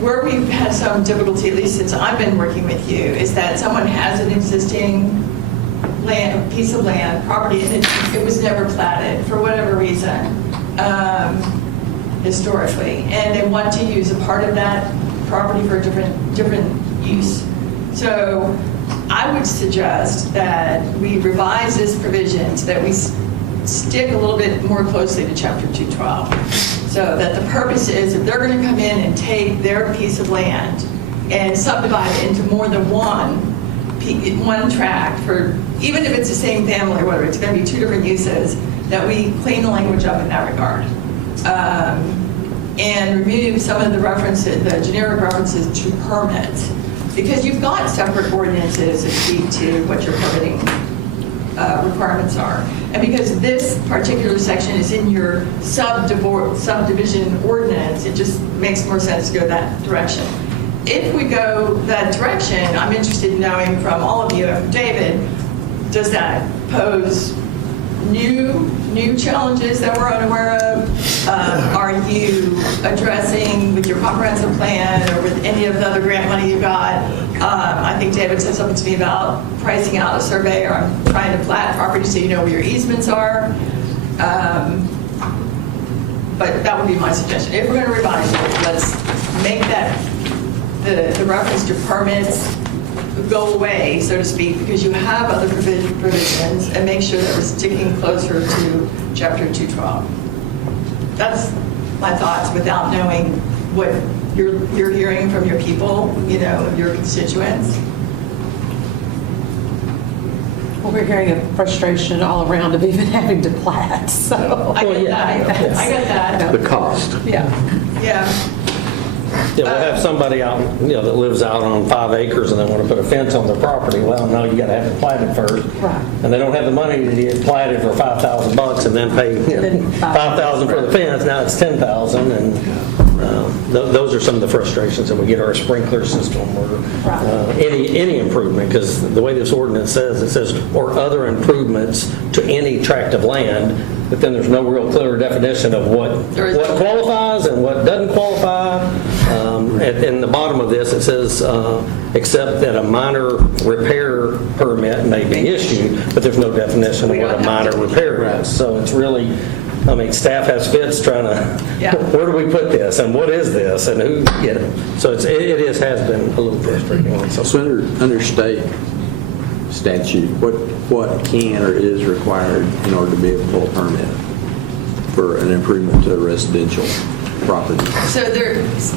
where we've had some difficulty, at least since I've been working with you, is that someone has an existing piece of land, property, and it was never platted for whatever reason, historically, and they want to use a part of that property for a different use. So I would suggest that we revise this provision so that we stick a little bit more closely to Chapter 212. So that the purpose is, if they're going to come in and take their piece of land and subdivide it into more than one tract, for even if it's the same family, whether it's going to be two different uses, that we clean the language up in that regard. And remove some of the references, the generic references to permits, because you've got separate ordinances that speak to what your permitting requirements are. And because this particular section is in your subdivision ordinance, it just makes more sense to go that direction. If we go that direction, I'm interested in knowing from all of you, from David, does that pose new challenges that we're unaware of? Are you addressing with your comprehensive plan or with any of the other grant money you got? I think David said something to me about pricing out a survey, or I'm trying to plat property so you know where your easements are. But that would be my suggestion. If we're going to revise it, let's make that the reference to permits go away, so to speak, because you have other provisions, and make sure that we're sticking closer to Chapter 212. That's my thoughts without knowing what you're hearing from your people, your constituents. Well, we're hearing a frustration all around of even having to plat, so. I get that. The cost. Yeah. Yeah, we'll have somebody out, that lives out on 5 acres and they want to put a fence on their property. Well, no, you got to have it platted first. Right. And they don't have the money to get platted for $5,000 and then pay $5,000 for the fence. Now it's $10,000, and those are some of the frustrations that we get. Our sprinkler system or any improvement, because the way this ordinance says, it says or other improvements to any tract of land, but then there's no real clear definition of what qualifies and what doesn't qualify. In the bottom of this, it says, except that a minor repair permit may be issued, but there's no definition of what a minor repair is. So it's really, staff has fits trying to, where do we put this, and what is this, and who, So it has been a little frustrating. So under state statute, what can or is required in order to be able to pull a permit for an improvement to a residential property? So there's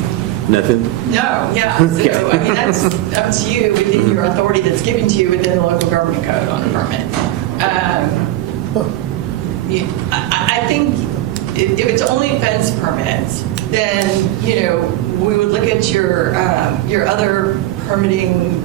Nothing? No, yeah. So, that's up to you within your authority that's given to you within the local government code on a permit. I think if it's only fence permits, then, we would look at your other permitting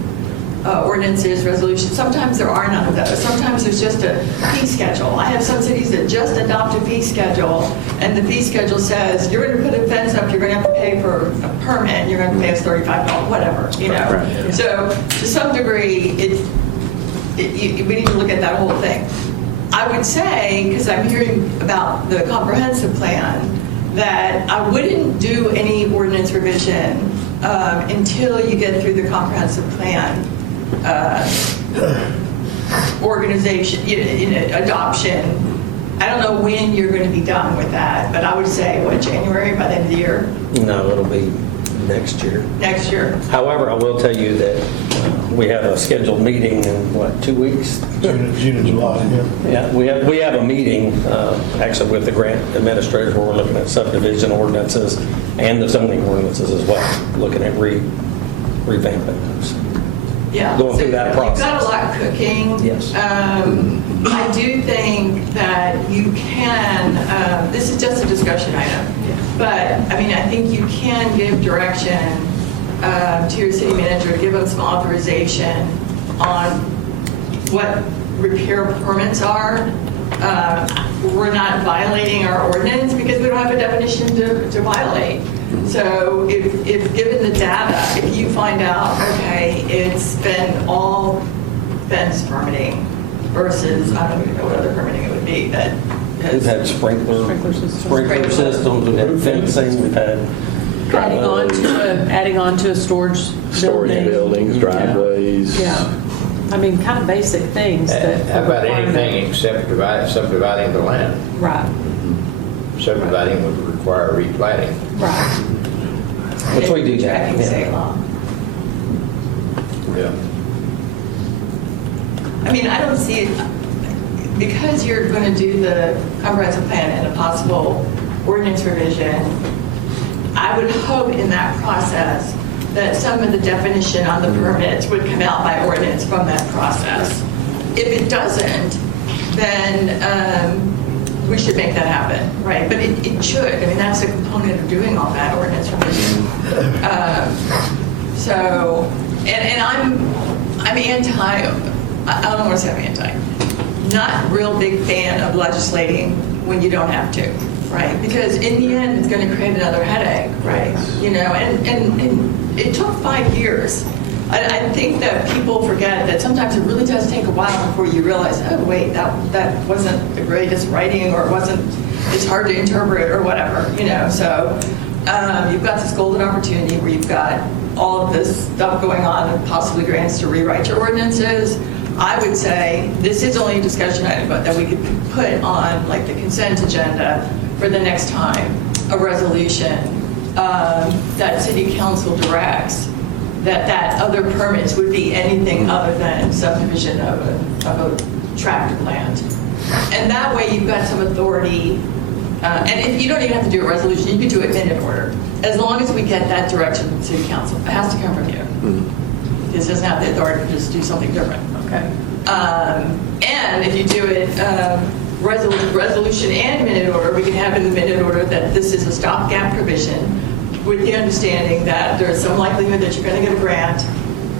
ordinances, resolutions. Sometimes there are none of those. Sometimes there's just a fee schedule. I have some cities that just adopt a fee schedule, and the fee schedule says, you're going to put a fence up, you're going to have to pay for a permit, you're going to pay us $35, whatever, Right. So to some degree, we need to look at that whole thing. I would say, because I'm hearing about the comprehensive plan, that I wouldn't do any ordinance revision until you get through the comprehensive plan organization, adoption. I don't know when you're going to be done with that, but I would say, January, by the end of the year? No, it'll be next year. Next year. However, I will tell you that we have a scheduled meeting in, 2 weeks? June and July, Yeah, we have a meeting, actually with the grant administrators, where we're looking at subdivision ordinances and the zoning ordinances as well, looking at revamping those. Yeah. Going through that process. You've got a lot cooking. Yes. I do think that you can, this is just a discussion item, but I mean, I think you can give direction to your city manager, give them some authorization on what repair permits are. We're not violating our ordinance because we don't have a definition to violate. So if given the data, if you find out, okay, it's been all fence permitting versus, I don't even know what other permitting it would be that has. We've had sprinkler systems, we've had fencing, we've had. Adding on to a storage buildings, driveways. Yeah. I mean, kind of basic things that. How about anything except subdividing the land? Right. Subdividing would require replatting. Right. Which we do that. Tracking state law. Yeah. I mean, I don't see it, because you're going to do the comprehensive plan and a possible ordinance revision, I would hope in that process that some of the definition on the permits would come out by ordinance from that process. If it doesn't, then we should make that happen, right? But it should. I mean, that's a component of doing all that ordinance revision. So, and I'm anti, I don't want to say I'm anti, not a real big fan of legislating when you don't have to, right? Because in the end, it's going to create another headache, right? You know, and it took 5 years. I think that people forget that sometimes it really does take a while before you realize, oh, wait, that wasn't the greatest writing, or it's hard to interpret or whatever, you know. So you've got this golden opportunity where you've got all of this stuff going on and possibly grants to rewrite your ordinances. I would say this is only a discussion item, but that we could put on like the consent agenda for the next time, a resolution that city council directs that other permits would be anything other than subdivision of a tract of land. And that way you've got some authority, and if you don't even have to do a resolution, you could do it minute order, as long as we get that direction from city council. It has to come from you. This doesn't have the authority to just do something different. Okay. And if you do it resolution and minute order, we can have in the minute order that this is a stopgap provision, with the understanding that there's some likelihood that you're going to get a grant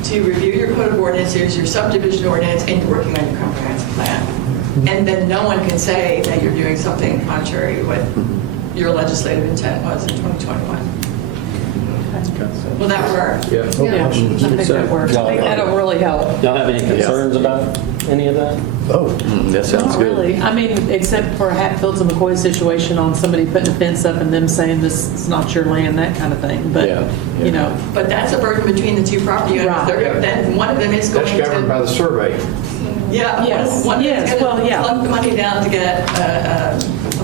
to review your code of ordinances, your subdivision ordinance, and you're working on your comprehensive plan. And then no one can say that you're doing something contrary to what your legislative intent was in 2021. Will that work? Yeah. Yeah, I think that works. I think that'll really help. Y'all have any concerns about any of that? Oh, that sounds Not good. really. I mean, except for Hatfields and McCoy situation on somebody putting a fence up and them saying this is not your land, that kind of thing. But, you know. But that's a burden between the two property owners. Right. Then one of them is going That's to. governed by the survey. Yeah. Yes. One Yes. is going Well, to yeah. plunk the money down to get a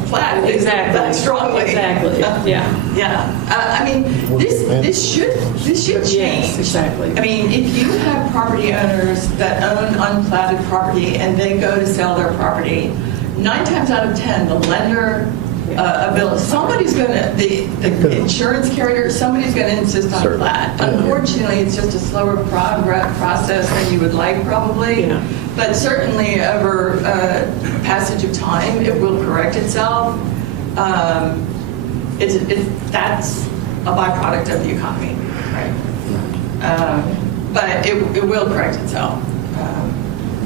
plat. If they feel that strongly. Exactly. Yeah. Yeah. I mean, this should change. Yes, exactly. I mean, if you have property owners that own unplatted property and they go to sell their property, 9 times out of 10, the lender, somebody's going to, the insurance carrier, somebody's going to insist on a plat. Unfortunately, it's just a slower process than you would like, probably. Yeah. But certainly, over passage of time, it will correct itself. That's a byproduct of the economy, right? But it will correct itself.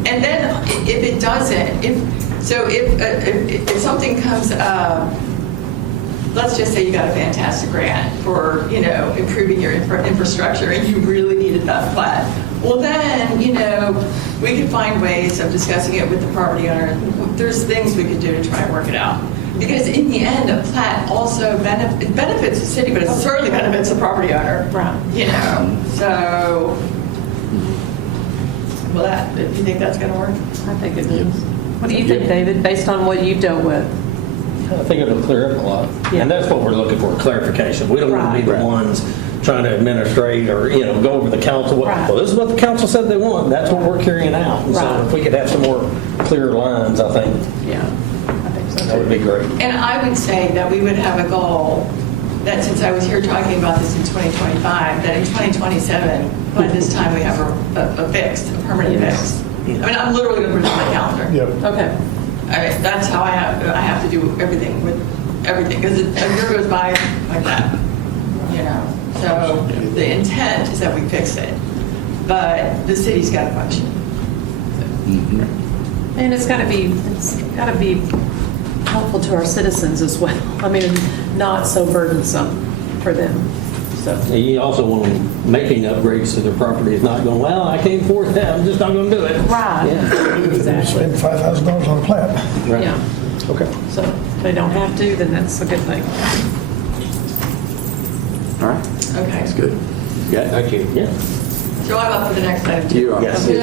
And then if it doesn't, if something comes up, let's just say you got a fantastic grant for, improving your infrastructure and you really needed that plat. Well, then, we could find ways of discussing it with the property owner. There's things we could do to try and work it out. Because in the end, a plat also benefits the city, but it certainly benefits the property owner. Right. So, do you think that's going to work? I think it is. What do you think, David, based on what you've dealt with? I think it'll clear up a lot. And that's what we're looking for, clarification. We don't want to be the ones trying to administrate or, go over the council. Well, this is what the council said they want. That's what we're carrying out. And so if we could have some more clear lines, I think I think so. that would be great. And I would say that we would have a goal that since I was here talking about this in 2025, that in 2027, by this time, we have a fix, a permanent fix. I mean, I'm literally going to put it on my calendar. Yep. Okay. That's how I have to do everything with everything, because a year goes by like that, you know. So the intent is that we fix it, but the city's got to function. And it's got to be helpful to our citizens as well. I mean, not so burdensome for them. So You also want them making upgrades to their property, if not going, well, I can't afford that, I'm just not going to do it. Right. Yeah. Exactly. Spend $5,000 on a plat. Right. Yeah. Okay. So if they don't have to, then that's a good thing. All right, Okay. that's good. Yeah, thank you. Yeah. So I'm up for the next item, too. You are. Yes, you are.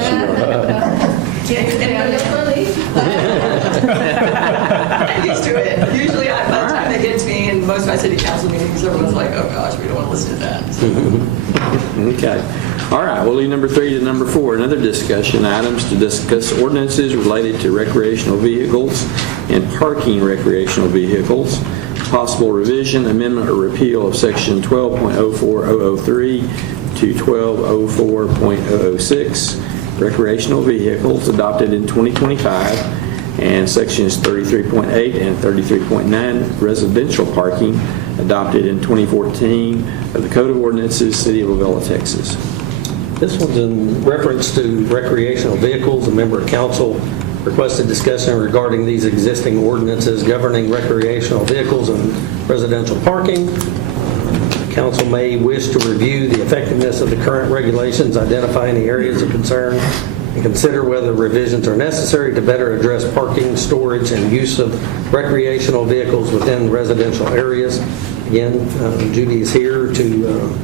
Yeah, anybody else want to leave? I'm used to it. Usually, by the time they get to me in most of my city council meetings, everyone's like, oh gosh, we don't want to listen to that. So, Okay. All right, we'll leave number 3 to number 4. Another discussion items to discuss ordinances related to recreational vehicles and parking recreational vehicles. Possible revision, amendment, or repeal of section 12.04003 to 1204.006, recreational vehicles adopted in 2025, and sections 33.8 and 33.9, residential parking adopted in 2014 of the Code of Ordinances, City of Ovilla, Texas. This one's in reference to recreational vehicles. A member of council requested discussion regarding these existing ordinances governing recreational vehicles and residential parking. Council may wish to review the effectiveness of the current regulations, identify any areas of concern, and consider whether revisions are necessary to better address parking, storage, and use of recreational vehicles within residential areas. Again, Judy is here to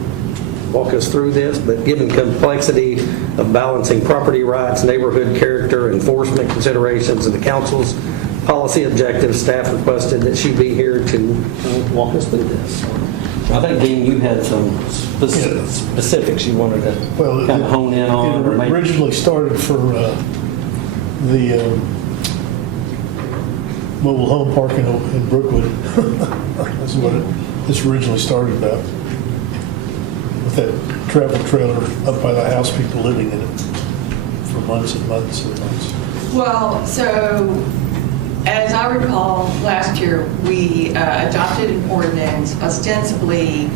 walk us through this, but given complexity of balancing property rights, neighborhood character, enforcement considerations, and the council's policy objectives, staff requested that she be here to walk us through this. I think, Dean, you had some specifics you wanted to kind of hone in on. It originally started for the mobile home parking in Brookwood. That's what this originally started about. With that travel trailer up by the house, people living in it for months and months and months. well, so as I recall, last year, we adopted an ordinance ostensibly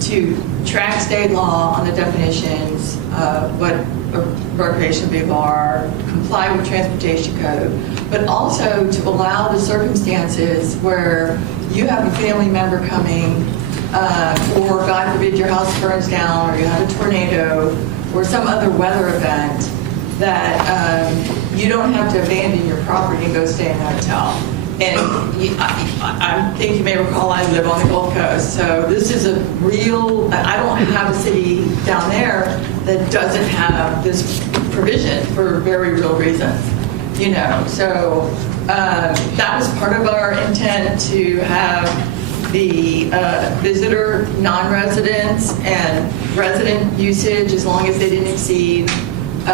to track state law on the definitions of what a recreational vehicle are, comply with transportation code, but also to allow the circumstances where you have a family member coming, or God forbid your house burns down, or you have a tornado, or some other weather event, that you don't have to abandon your property and go stay in a hotel. And I think you may recall I live on the Gulf Coast, so this is a real, I don't have a city down there that doesn't have this provision for very real reasons, you know. So that was part of our intent, to have the visitor, non-residents, and resident usage, as long as they didn't exceed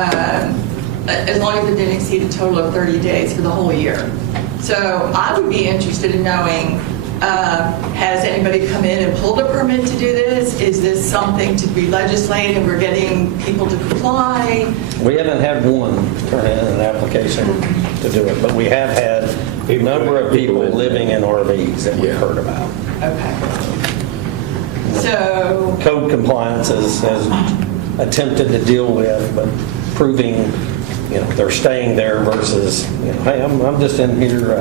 a total of 30 days for the whole year. So I would be interested in knowing, has anybody come in and pulled a permit to do this? Is this something to be legislated and we're getting people to comply? We haven't had one turn in an application to do it, but we have had a number of people living in RVs that we've heard about. Okay. So, Code compliance has attempted to deal with, but proving, you know, they're staying there versus, you know, hey, I'm just in here,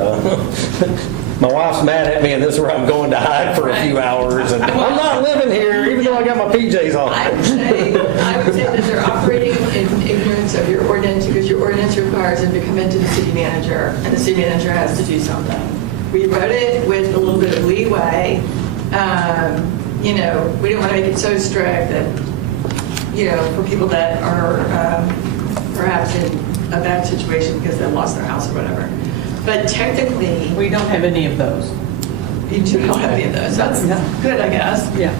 my wife's mad at me and this is where I'm going to hide for a few hours, and I'm not living here even though I got my PJs on. I would say that they're operating in ignorance of your ordinance, because your ordinance requires them to come into the city manager, and the city manager has to do something. We wrote it with a little bit of leeway. You know, we didn't want to make it so strict that, you know, for people that are perhaps in a bad situation because they lost their house or whatever. But technically, We don't have any of those. you don't have any of those. That's good, I guess. Yeah.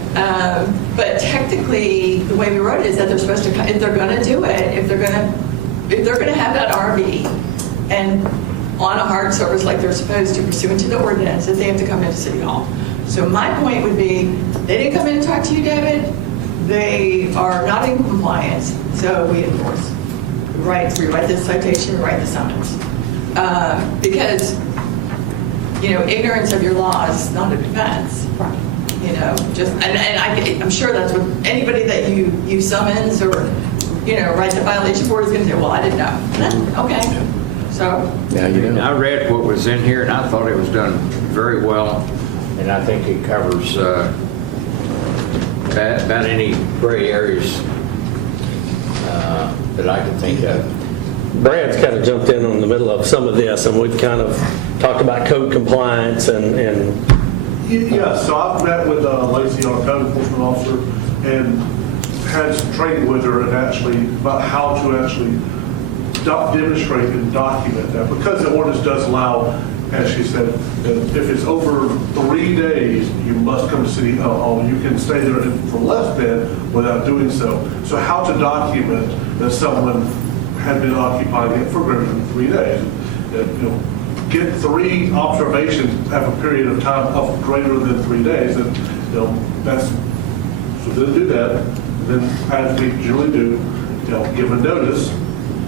But technically, the way we wrote it is that they're supposed to, if they're going to do it, if they're going to have that RV and on a hard surface like they're supposed to pursuant to the ordinance, that they have to come into City Hall. So my point would be, they didn't come in and talk to you, David. They are not in compliance, so we enforce. We write the citation, we write the summons. Because, ignorance of your law is not a defense. I'm sure that's what anybody that you summons or, write the violation for is going to say, well, I didn't know. Okay. So. I read what was in here, and I thought it was done very well, and I think it covers about any gray areas that I can think of. Brad's kind of jumped in on the middle of some of this, and we've kind of talked about code compliance and Yeah, so I've met with Lacey, our code enforcement officer, and had some training with her and actually about how to actually demonstrate and document that, because the ordinance does allow, as she said, that if it's over 3 days, you must come to City Hall. You can stay there for less than without doing so. So how to document that someone had been occupying it for greater than 3 days. Get 3 observations at a period of time of greater than 3 days, and that's, so then do that, and then as we generally do, give a notice,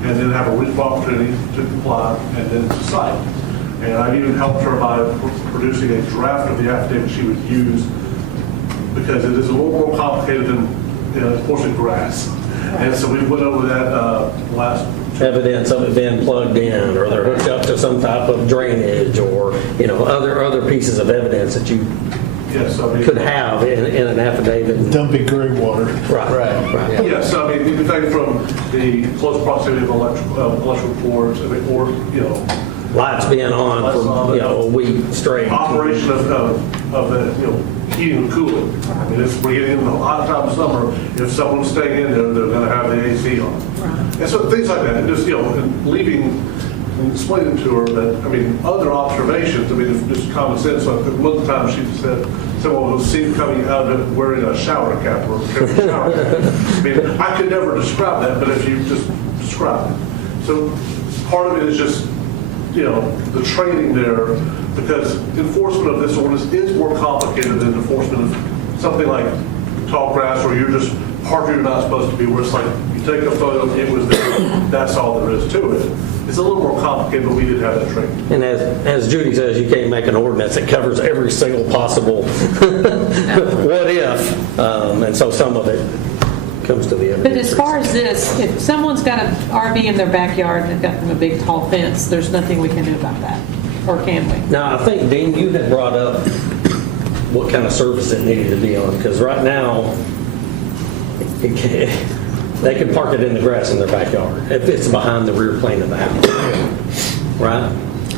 and then have a reasonable opportunity to comply, and then to cite. And I even helped her by producing a draft of the affidavit she would use, because it is a little more complicated than enforcing grass. And so we went over that last. evidence of it being plugged in, or they're hooked up to some type of drainage, or other pieces of evidence that you could have in an affidavit. Dumping gray water. Right. Yes, I mean, anything from the close proximity of electrical cords, or, Lights being on for, a week straight. operation of the, heating and cooling. I mean, we're getting in the hot time of summer, if someone's staying in there, they're gonna have the AC on. And so things like that, and just, and leaving, and explaining to her that, other observations, just common sense. Like one time she said, someone was seen coming out of it wearing a shower cap or a shower cap. I could never describe that, but if you just describe it. So part of it is just, the training there, because enforcement of this ordinance is more complicated than enforcement of something like tall grass, or you're just parking you're not supposed to be, where it's like, you take a photo, it was there, that's all there is to it. It's a little more complicated, but we did have that training. And as Judy says, you can't make an ordinance that covers every single possible what if, and so some of it comes to the evidence. But as far as this, if someone's got an RV in their backyard and they've got them a big tall fence, there's nothing we can do about that, or can we? Now, I think, Dean, you had brought up what kind of service it needed to be on, because right now, they can park it in the grass in their backyard if it's behind the rear plane of the house, right?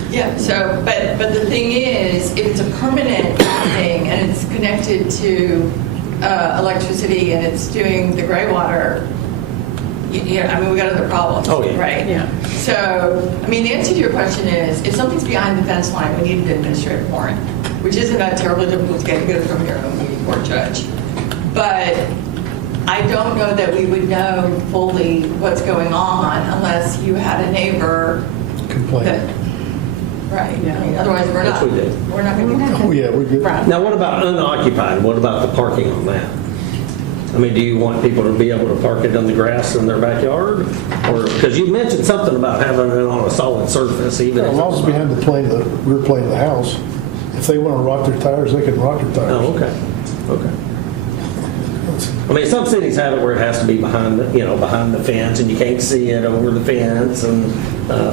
Yeah, so, but the thing is, if it's a permanent thing and it's connected to electricity and it's doing the gray water, we got other problems. Oh, yeah. Right? Yeah. So, the answer to your question is, if something's behind the fence line, we need an administrative warrant, which isn't that terribly difficult to get from your own meeting court judge. But I don't know that we would know fully what's going on unless you had a neighbor Complaint. right. Otherwise, we're not going to be. Oh, yeah, we're good. Now, what about unoccupied? What about the parking on that? Do you want people to be able to park it on the grass in their backyard? Or, because you mentioned something about having it on a solid surface, even As if long as it's behind the rear plane of the house. If they want to rock their tires, they can rock their tires. Oh, okay. Some cities have it where it has to be behind the fence, and you can't see it over the fence, and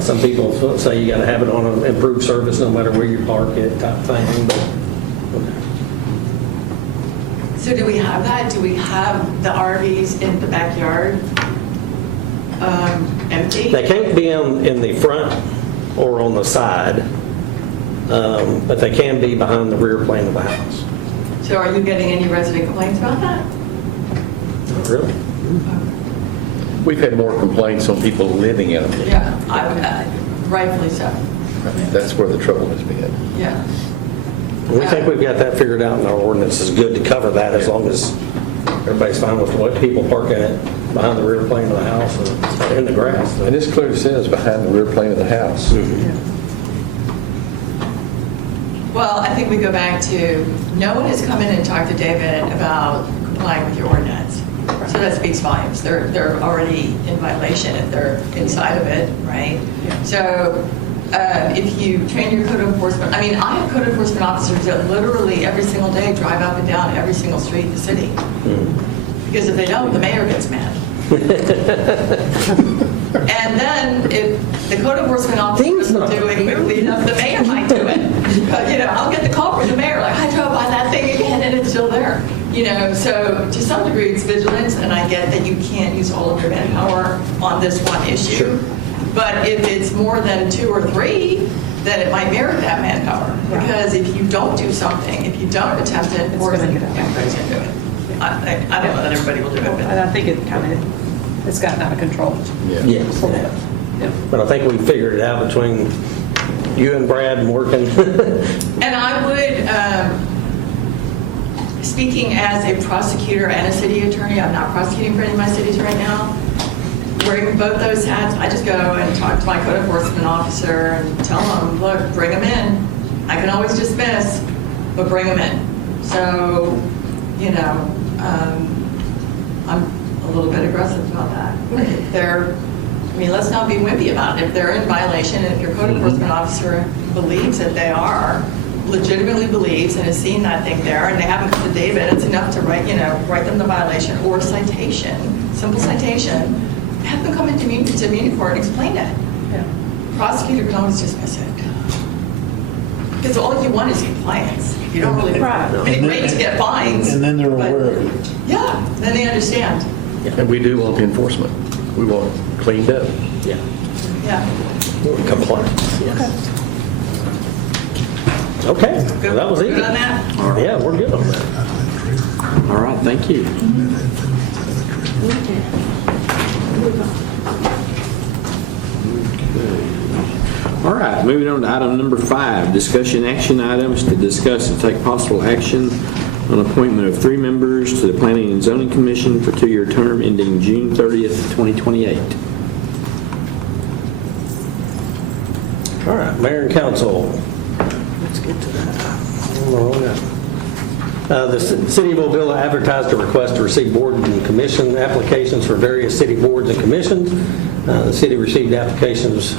some people say you got to have it on an improved surface no matter where you park it, type thing. But, So do we have that? Do we have the RVs in the backyard empty? they can't be in the front or on the side, but they can be behind the rear plane of the house. So are you getting any resident complaints about that? Not really. We've had more complaints on people living in them. Yeah, rightfully so. That's where the trouble has been. Yeah. We think we've got that figured out, and our ordinance is good to cover that as long as everybody's fine with what people parking it behind the rear plane of the house and in the grass. And this clearly says behind the rear plane of the house. Well, I think we go back to, no one has come in and talked to David about complying with your ordinance. So that speaks volumes. They're already in violation if they're inside of it, right? So if you train your code enforcement, I have code enforcement officers that literally every single day drive up and down every single street in the city. Because if they don't, the mayor gets mad. And then if the code enforcement officer doesn't do it quickly enough, the mayor might do it. But, I'll get the call from the mayor, like, I drove by that thing again and it's still there. So to some degree it's vigilance, and I get that you can't use all of your manpower on this one issue. Sure. But if it's more than 2 or 3, then it might merit that manpower. Because if you don't do something, if you don't attempt it, everybody's going to do it. I don't know that everybody will do it. And I think it's gotten out of control. Yes. But I think we figured it out between you and Brad and working. And I would, speaking as a prosecutor and a city attorney, I'm not prosecuting for any of my cities right now, wearing both those hats, I just go and talk to my code enforcement officer and tell them, look, bring them in. I can always dismiss, but bring them in. So, I'm a little bit aggressive about that. If let's not be wimpy about it. If they're in violation, and if your code enforcement officer believes that they are, legitimately believes and has seen that thing there, and they haven't come to David, it's enough to write them the violation or citation, simple citation, have them come into community court and explain it. Prosecutor can always dismiss it. Because all you want is compliance. You don't really, it's great to get fines. And then they're aware of it. Yeah, then they understand. And we do want the enforcement. We want it cleaned up. Yeah. Compliance. Yes. Okay. Well, that was easy. Good on that? All right. Yeah, we're good on that. All right, thank you. All right, moving on to item number 5, discussion action items to discuss and take possible action on appointment of 3 members to the Planning and Zoning Commission for 2-year term ending June 30th, 2028. All right, Mayor and Council. Let's get to that. The City of Ovilla advertised a request to receive board and commission applications for various city boards and commissions. The city received applications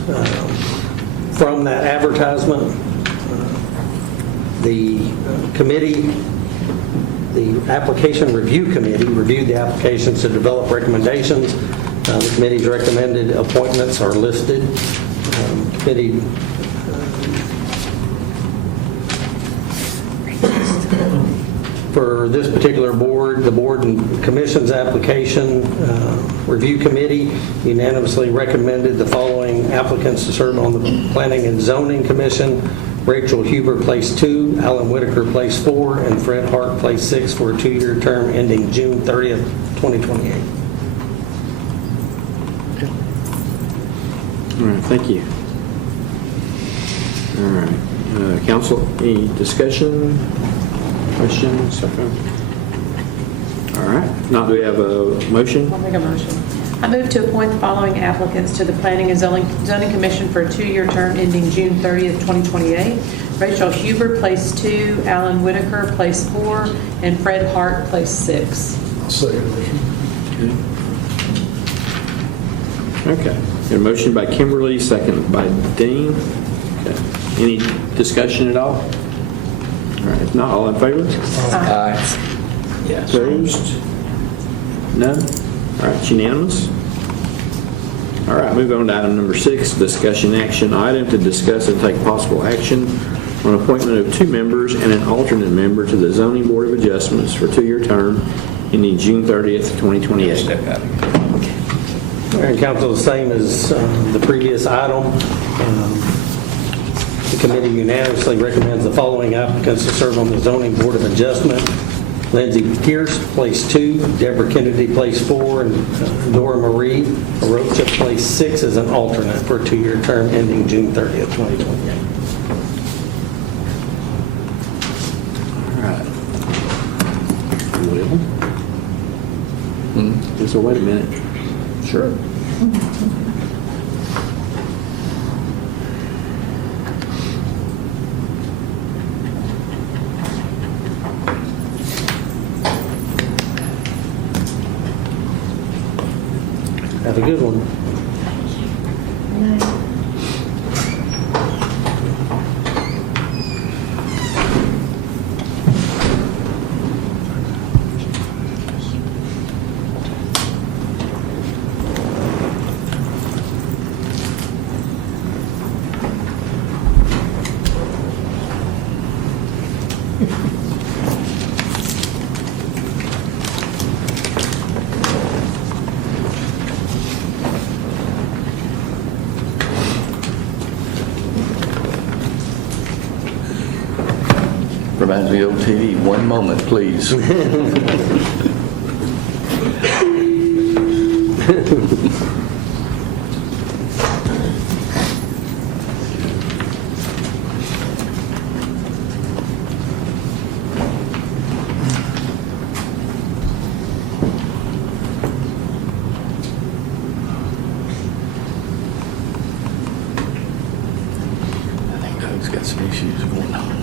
from that advertisement. The application review committee reviewed the applications to develop recommendations. The committee's recommended appointments are listed. Committee for this particular board, the board and commission's application review committee unanimously recommended the following applicants to serve on the Planning and Zoning Commission: Rachel Huber, place 2, Alan Whitaker, place 4, and Fred Hart, place 6, for a 2-year term ending June 30th, 2028. All right, thank you. All right, council, any discussion, questions? All right, now do we have a motion? I'll make a motion. I move to appoint the following applicants to the Planning and Zoning Commission for a 2-year term ending June 30th, 2028. Rachel Huber, place 2, Alan Whitaker, place 4, and Fred Hart, place 6. I'll second the motion. Okay. Got a motion by Kimberly, second by Dean. Okay. Any discussion at all? All right. If not, all in favor? Aye. Yes. Opposed? None? All right. It's unanimous. All right. Move on to item number 6, discussion action item to discuss and take possible action on appointment of 2 members and an alternate member to the Zoning Board of Adjustments for a 2-year term ending June 30th, 2028. Step out of here. Mayor and Council, the same as the previous item. The committee unanimously recommends the following applicants to serve on the Zoning Board of Adjustment: Lindsay Pierce, place 2, Deborah Kennedy, place 4, and Dora Marie Arocha, place 6, as an alternate for a 2-year term ending June 30th, 2028. All right. So wait a minute. Sure. Have a good one. Reminds me of old TV. One moment, please. I think Doug's got some issues going on.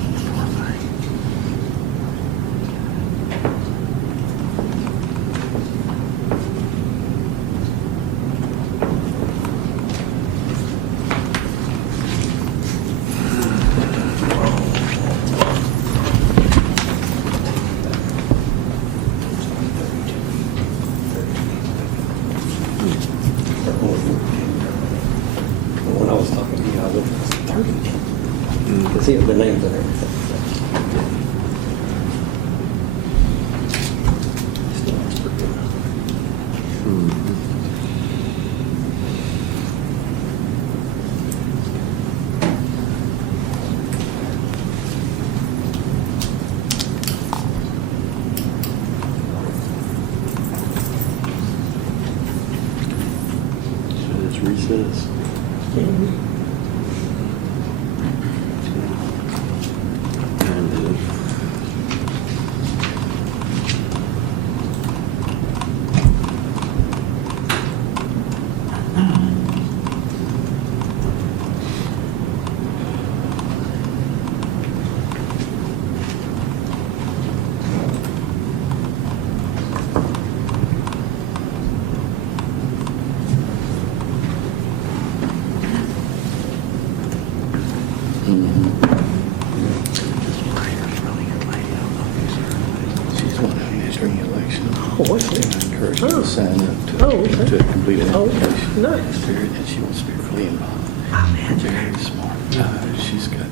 Poor thing. When I was talking to you, I looked at 30. You can see the names and everything. Still looks pretty good. Should it's recess. She's one who is during the election. Oh, what's And that? I encourage her to sign up to complete an application. Nice. And she wants to be really involved. Very smart. She's got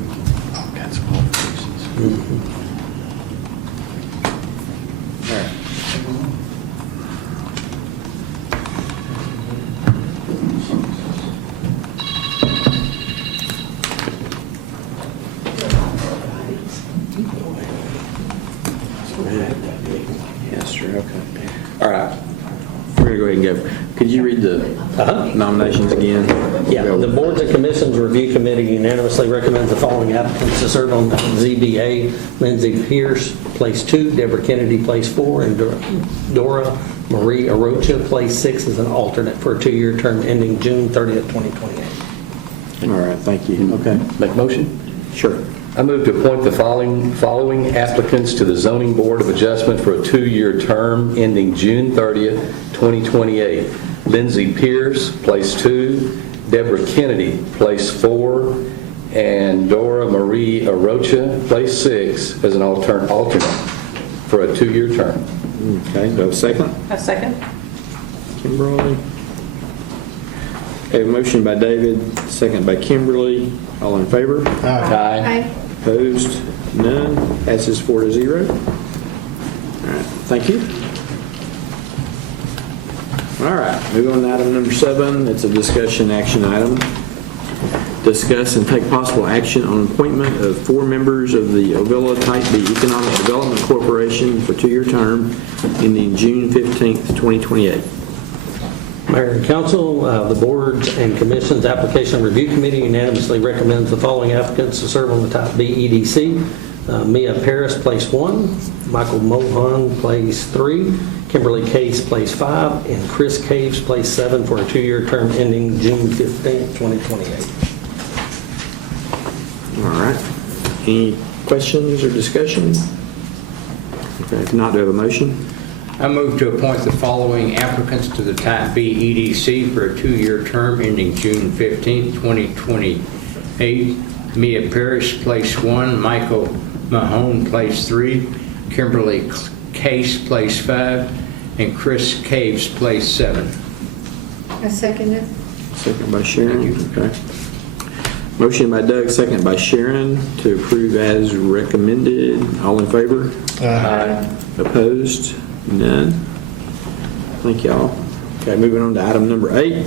all kinds of qualifications. All right. Yes, sure, okay. All right, we're going to go ahead and go. Could you read the nominations again? Yeah, the boards and commissions review committee unanimously recommends the following applicants to serve on ZBA: Lindsay Pierce, place 2, Deborah Kennedy, place 4, and Dora Marie Arocha, place 6, as an alternate for a 2-year term ending June 30th, 2028. All right, thank you. Okay. Make motion? Sure. I move to appoint the following applicants to the Zoning Board of Adjustment for a 2-year term ending June 30th, 2028. Lindsay Pierce, place 2, Deborah Kennedy, place 4, and Dora Marie Arocha, place 6, as an alternate for a 2-year term. Okay, do I have a second? A second? Kimberly. Okay, motion by David, second by Kimberly. All in favor? Aye. Opposed? None. Passes 4-0. All right, thank you. All right, moving on to item number 7. It's a discussion action item. Discuss and take possible action on appointment of 4 members of the Ovilla Type B Economic Development Corporation for 2-year term ending June 15th, 2028. Mayor and council, the boards and commissions application review committee unanimously recommends the following applicants to serve on the Type B EDC: Mia Paris, place 1, Michael Mohan, place 3, Kimberly Case, place 5, and Chris Caves, place 7, for a 2-year term ending June 15th, 2028. All right. Any questions or discussion? Okay, if not, do I have a motion? I move to appoint the following applicants to the Type B EDC for a 2-year term ending June 15, 2028. Mia Parrish, Place 1, Michael Mahone, Place 3, Kimberly Case, Place 5, and Chris Caves, Place 7. I second it. Second by Sharon. Okay. Motion by Doug, second by Sharon to approve as recommended. All in favor? Aye. Opposed? None. Thank y'all. Okay, moving on to item number 8.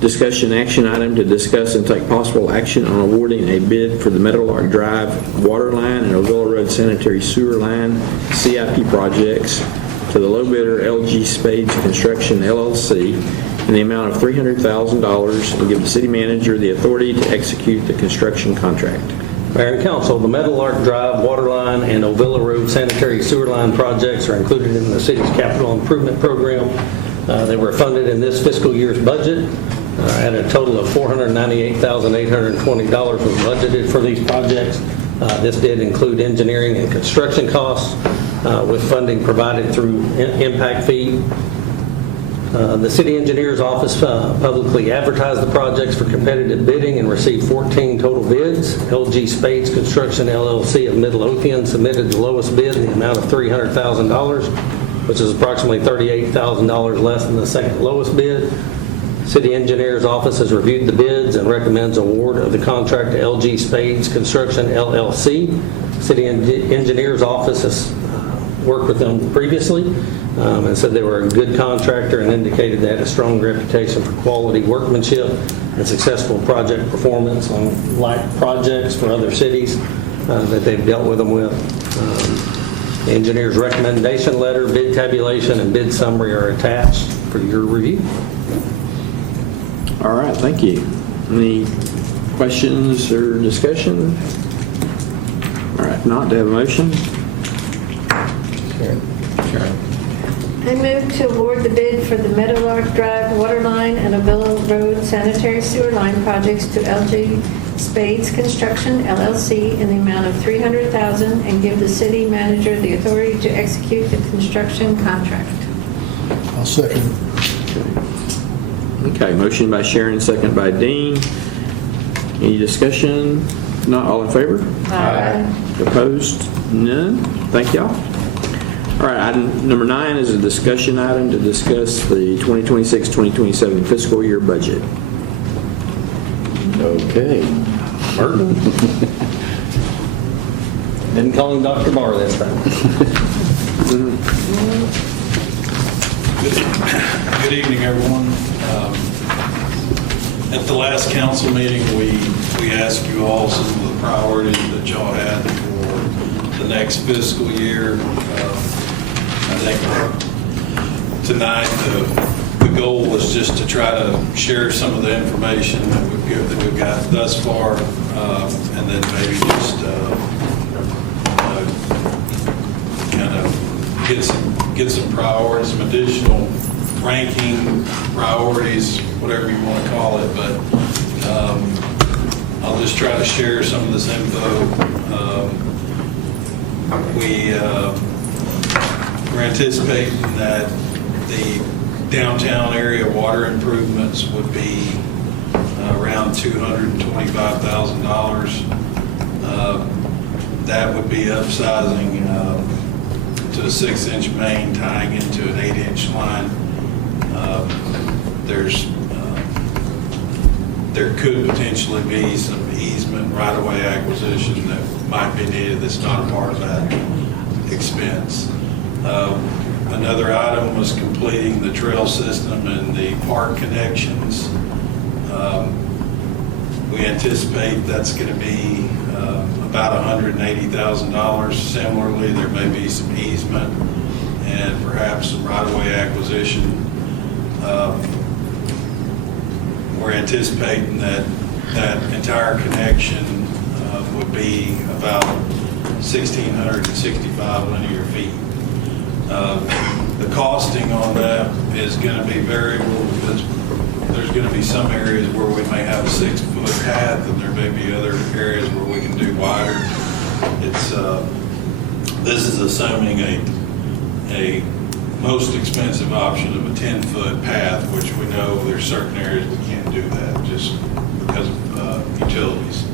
Discussion action item to discuss and take possible action on awarding a bid for the Meadowlark Drive water line and Ovilla Road sanitary sewer line CIP projects to the low bidder LG Spades Construction LLC in the amount of $300,000 and give the city manager the authority to execute the construction contract. Mayor and council, the Meadowlark Drive water line and Ovilla Road sanitary sewer line projects are included in the city's capital improvement program. They were funded in this fiscal year's budget. At a total of $498,820 was budgeted for these projects. This did include engineering and construction costs with funding provided through impact fee. The city engineer's office publicly advertised the projects for competitive bidding and received 14 total bids. LG Spades Construction LLC of Midlothian submitted the lowest bid in the amount of $300,000, which is approximately $38,000 less than the second lowest bid. City engineer's office has reviewed the bids and recommends award of the contract to LG Spades Construction LLC. City engineer's office has worked with them previously and said they were a good contractor and indicated they had a strong reputation for quality workmanship and successful project performance on like projects for other cities that they've dealt with them with. The engineer's recommendation letter, bid tabulation, and bid summary are attached for your review. All right, thank you. Any questions or discussion? All right, not to have a motion? Sharon. I move to award the bid for the Meadowlark Drive water line and Ovilla Road sanitary sewer line projects to LG Spades Construction LLC in the amount of $300,000 and give the city manager the authority to execute the construction contract. I'll second. Okay, motion by Sharon, second by Dean. Any discussion? Not all in favor? Aye. Opposed? None. Thank y'all. All right, item number 9 is a discussion item to discuss the 2026-2027 fiscal year budget. Okay. Burton? Didn't call him Dr. Barr this time. Good evening, everyone. At the last council meeting, we asked you all some of the priorities that y'all had for the next fiscal year. I think tonight the goal was just to try to share some of the information that we've got thus far, and then maybe just kind of get some priorities, some additional ranking priorities, whatever you want to call it, but I'll just try to share some of this info. We're anticipating that the downtown area water improvements would be around $225,000. That would be upsizing to a 6-inch main tying into an 8-inch line. There could potentially be some easement right-of-way acquisition that might be needed that's not a part of that expense. Another item was completing the trail system and the park connections. We anticipate that's going to be about $180,000. Similarly, there may be some easement and perhaps some right-of-way acquisition. We're anticipating that entire connection would be about 1,665 linear feet. The costing on that is going to be variable because there's going to be some areas where we may have a 6-foot path and there may be other areas where we can do wider. This is assuming a most expensive option of a 10-foot path, which we know there's certain areas we can't do that just because of utilities.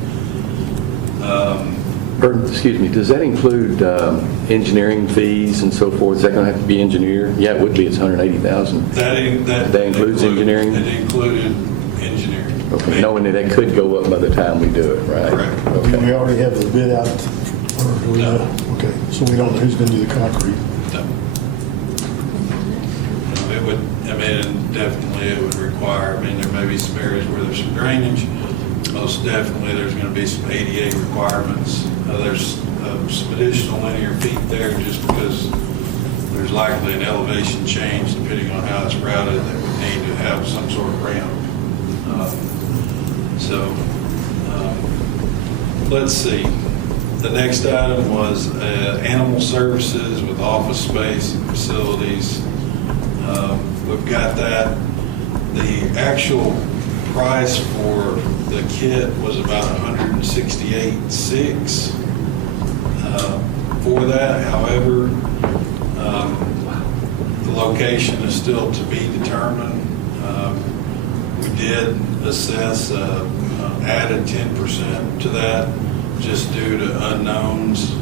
Excuse me, does that include engineering fees and so forth? Is that going to have to be engineered? Yeah, it would be. It's $180,000. That includes engineering? It included engineering. Okay, knowing that it could go up by the time we do it, right? Correct. Do we already have the bid out? Or do we know? Okay, so we don't know who's going to do the concrete. No. It would, I mean, definitely it would require, I mean, there may be some areas where there's some drainage. Most definitely there's going to be some ADA requirements. There's some additional linear feet there just because there's likely an elevation change depending on how it's routed that would need to have some sort of ramp. Let's see. The next item was animal services with office space and facilities. We've got that. The actual price for the kit was about $168,600 for that. However, the location is still to be determined. We did assess added 10% to that just due to unknowns,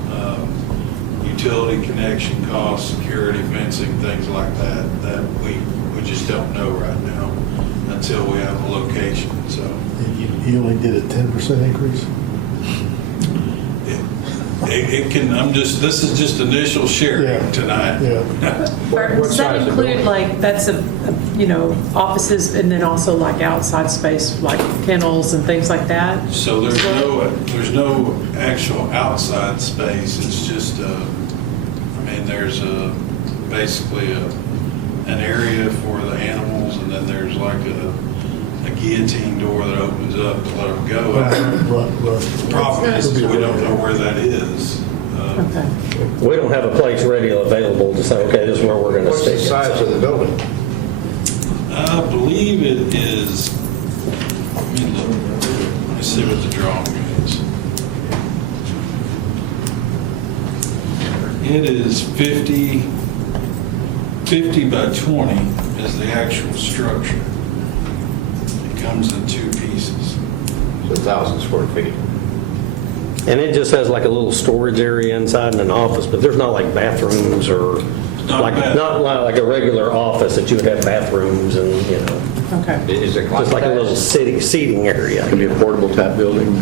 utility connection costs, security fencing, things like that we just don't know right now until we have a location. So You only did a 10% increase? it can. This is just initial sharing tonight. Does that include like, that's offices and then also like outside space, like kennels and things like that? So there's no actual outside space. It's just, there's basically an area for the animals, and then there's like a guillotine door that opens up to let them go. The problem is we don't know where that is. We don't have a place ready and available to say, okay, this is where we're going to What's stick the it. size of the building? I believe it is, let me look. Let me see what the drawing is. It is 50 by 20 is the actual structure. It comes in two pieces. So 1,000 square feet. And it just has like a little storage area inside and an office, but there's not like bathrooms or not like a regular office that you would have bathrooms and, Okay. Is it just like a little seating area. It could be a portable type building.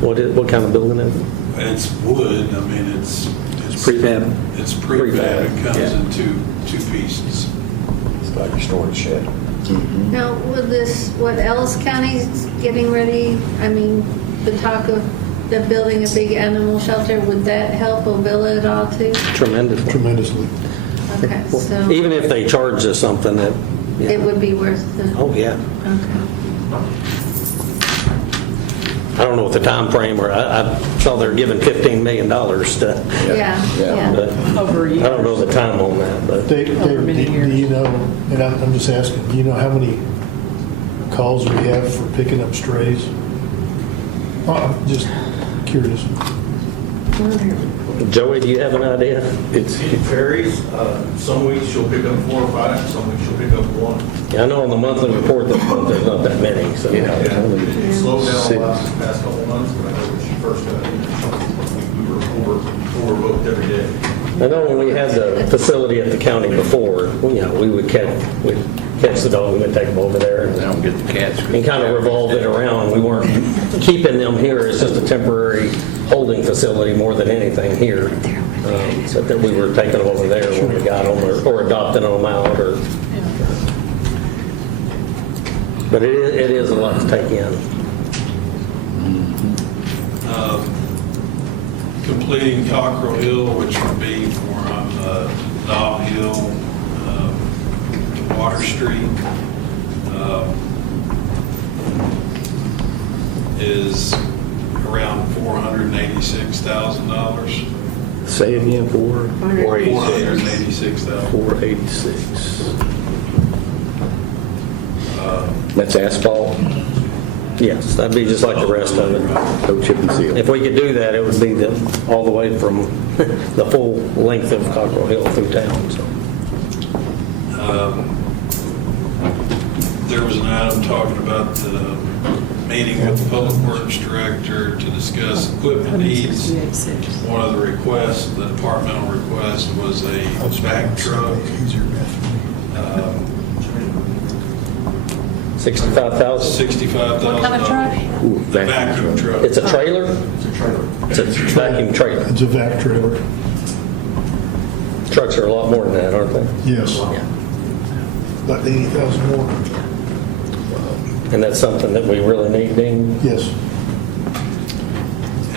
What kind of building is it? It's wood. I mean, it's prefab. It's prefab. It comes in two pieces. It's like a storage shed. Now, with this, what Ellis County's getting ready, the talk of the building a big animal shelter, would that help Ovilla at all too? Tremendously. Okay, so Even if they charge us something that, it would be worth the, oh yeah. okay. I don't know what the time frame, or I saw they're giving $15 million to, Yeah. but Over a I year. don't know the time on that, but Dave, do you know, and I'm just asking, do you know how many calls we have for picking up strays? I'm just curious. Joey, do you have an idea? It varies. Some weeks you'll pick up 4 or 5, some weeks you'll pick up 1. Yeah, I know on the monthly report this month, there's not that many, so. It slowed down the past couple of months, but I know when she first got in, we were overbooked every day. I know when we had the facility at the county before, we would catch the dog, we would take them over there and Get the cats. and kind of revolve it around. We weren't keeping them here as just a temporary holding facility more than anything here. So that we were taking them over there when we got them or adopting them out or. But it is a lot to take in. Completing Cockrell Hill, which would be from Knob Hill to Water Street, is around $486,000. Say it again, $486,000. 486. That's asphalt? Yes, that'd be just like the rest of it. No chip and seal. If we could do that, it would be all the way from the full length of Cockrell Hill through town, so. There was an item talking about the meeting with the Public Works Director to discuss equipment needs. One of the requests, the departmental request, was a vac truck. 65,000? $65,000. What kind of truck? Vacuum truck. It's a trailer? It's a trailer. It's a vacuum trailer. It's a vac trailer. Trucks are a lot more than that, aren't they? Yes. About 80,000 more. And that's something that we really need, Dean? Yes.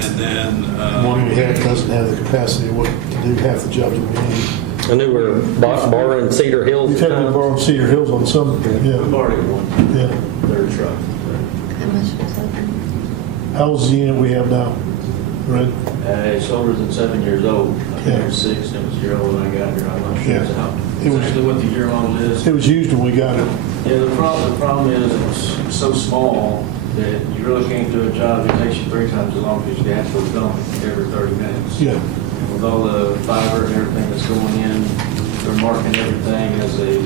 And then, The one we have doesn't have the capacity to do half the jobs we need. I knew we were borrowing Cedar Hills. We've had to borrow Cedar Hills on some, yeah. We've already won Yeah. their truck. How much was that? How old's the unit we have now? Red? It's older than 7 years old. I think it was 6, and it was a year old when I got here. I'm not sure Yeah. exactly what the year on it is. It was used when we got it. Yeah, the problem is it's so small that you really can't do a job. It takes you 3 times as long as the actual dump every 30 minutes. Yeah. And with all the fiber and everything that's going in, they're marking everything as a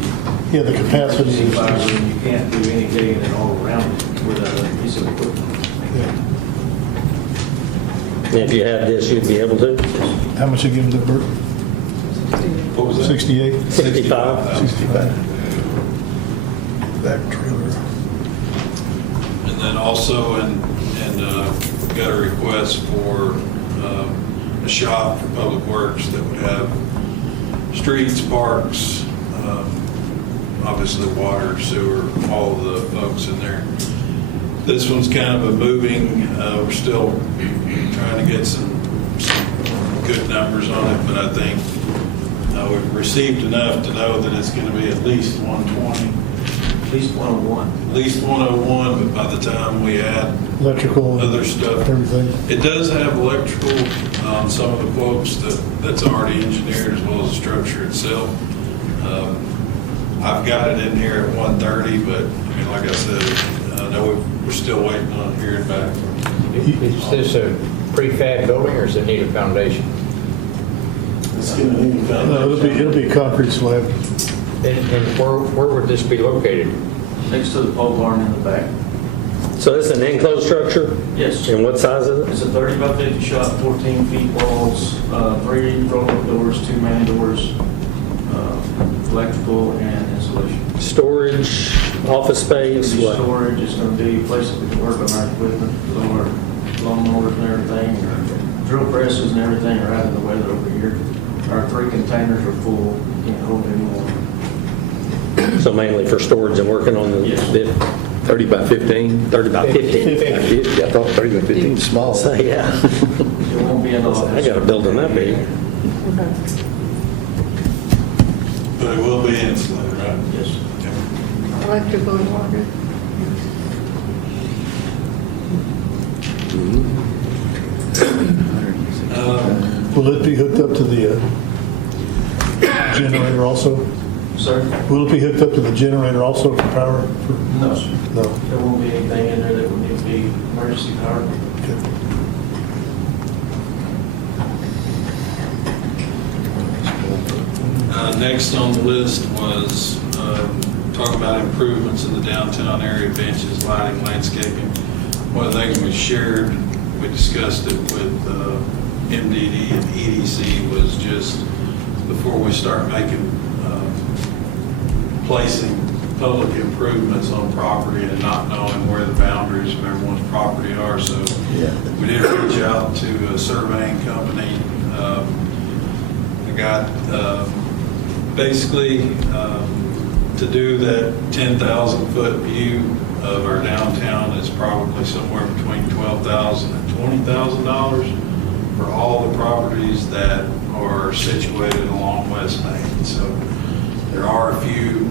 Yeah, the capacity is. fiber, and you can't do any digging and all around it with a piece of equipment. If you had this, you'd be able to? How much you give them to Bert? what was that? 68? 65? 65. Back trailer. And then also, got a request for a shop for Public Works that would have streets, parks, obviously water, sewer, all of the folks in there. This one's kind of a moving, we're still trying to get some good numbers on it, but I think we've received enough to know that it's going to be at least 120. At least 101. At least 101, but by the time we add Electrical. other stuff. Everything. It does have electrical, some of the quotes that's already engineered, as well as the structure itself. I've got it in here at 130, but I mean, like I said, I know we're still waiting on hearing back. Is this a prefab building or does it need a foundation? It's going to need a No, it'll be a concrete slab. And where would this be located? Next to the pole barn in the back. So this is an enclosed structure? Yes. And what size is it? It's a 30 by 50 shop, 14 feet walls, 3 roll-up doors, 2 man doors, electrical and insulation. Storage, office space, It's what? storage, it's going to be a place that we can work on our equipment, with all our lawnmowers and everything, our drill presses and everything are out in the weather over here. Our 3 containers are full, can't hold any more. So mainly for storage and working on the Yes. 30 by 15? 30 by 50. 50. I thought 30 by 15 is small. So, yeah. It won't be in the office. I got a building that big. But it will be insulated, right? Yes. Electrical and water. Will it be hooked up to the generator also? Sir? Will it be hooked up to the generator also for power? No, sir. No. There won't be anything in there that would need to be emergency power. Next on the list was talking about improvements in the downtown area, benches, lighting, landscaping. One of the things we shared, we discussed it with MDD and EDC, was just before we start making, placing public improvements on property and not knowing where the boundaries of everyone's property are. So we did reach out to a surveying company. I got basically to do that 10,000 foot view of our downtown is probably somewhere between $12,000 and $20,000 for all the properties that are situated along West Main. So there are a few,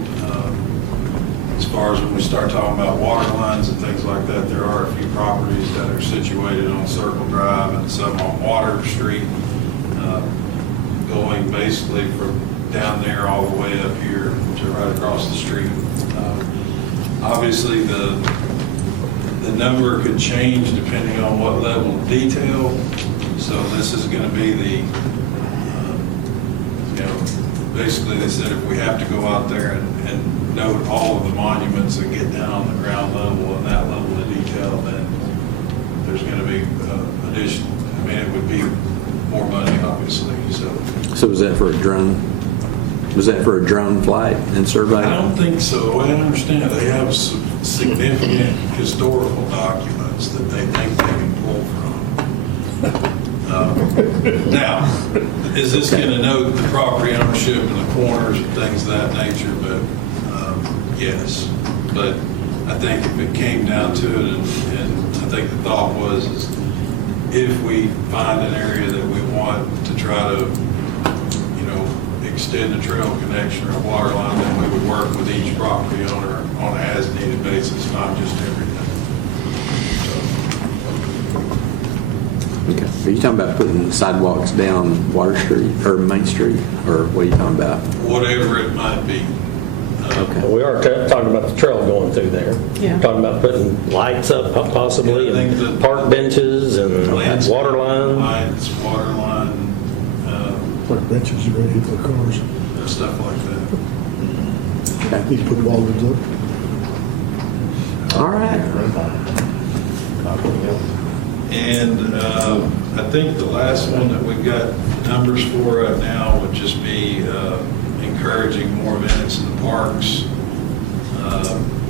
as far as when we start talking about water lines and things like that, there are a few properties that are situated on Circle Drive and some on Water Street, going basically from down there all the way up here to right across the street. Obviously, the number could change depending on what level of detail. So this is going to be the basically they said if we have to go out there and note all of the monuments and get down on the ground level and that level of detail, then there's going to be additional, I mean, it would be more money, obviously, so. So was that for a drone? Was that for a drone flight and survey? I don't think so. I understand they have some significant historical documents that they think they can pull from. Now, is this going to note the property ownership and the corners and things of that nature? But yes. But I think if it came down to it, and I think the thought was, is if we find an area that we want to try to, extend a trail connection or a water line, then we would work with each property owner on an as-needed basis, not just everything. Okay. Are you talking about putting sidewalks down Water Street or Main Street, or what are you talking about? Whatever it might be. Okay. We are talking about the trail going through there. Yeah. Talking about putting lights up possibly, and park benches and water line. Lights, water line. Park benches are ready for cars. Stuff like that. You can put bollards up. All right. And I think the last one that we've got numbers for right now would just be encouraging more events in the parks.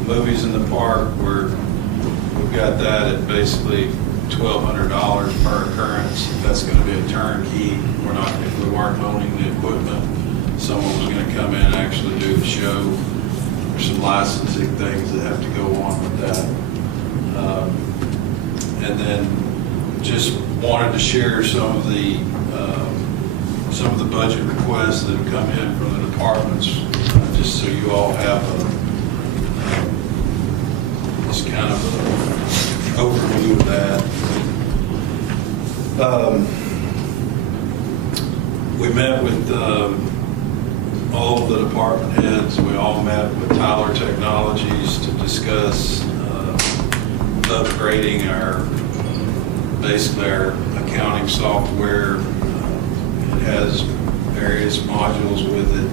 Movies in the park, we've got that at basically $1,200 per occurrence. That's going to be a turnkey. If we weren't owning the equipment, someone was going to come in and actually do the show. There's some licensing things that have to go on with that. And then just wanted to share some of the budget requests that have come in from the departments, just so you all have just kind of an overview of that. We met with all of the department heads. We all met with Tyler Technologies to discuss upgrading basically our accounting software. It has various modules with it.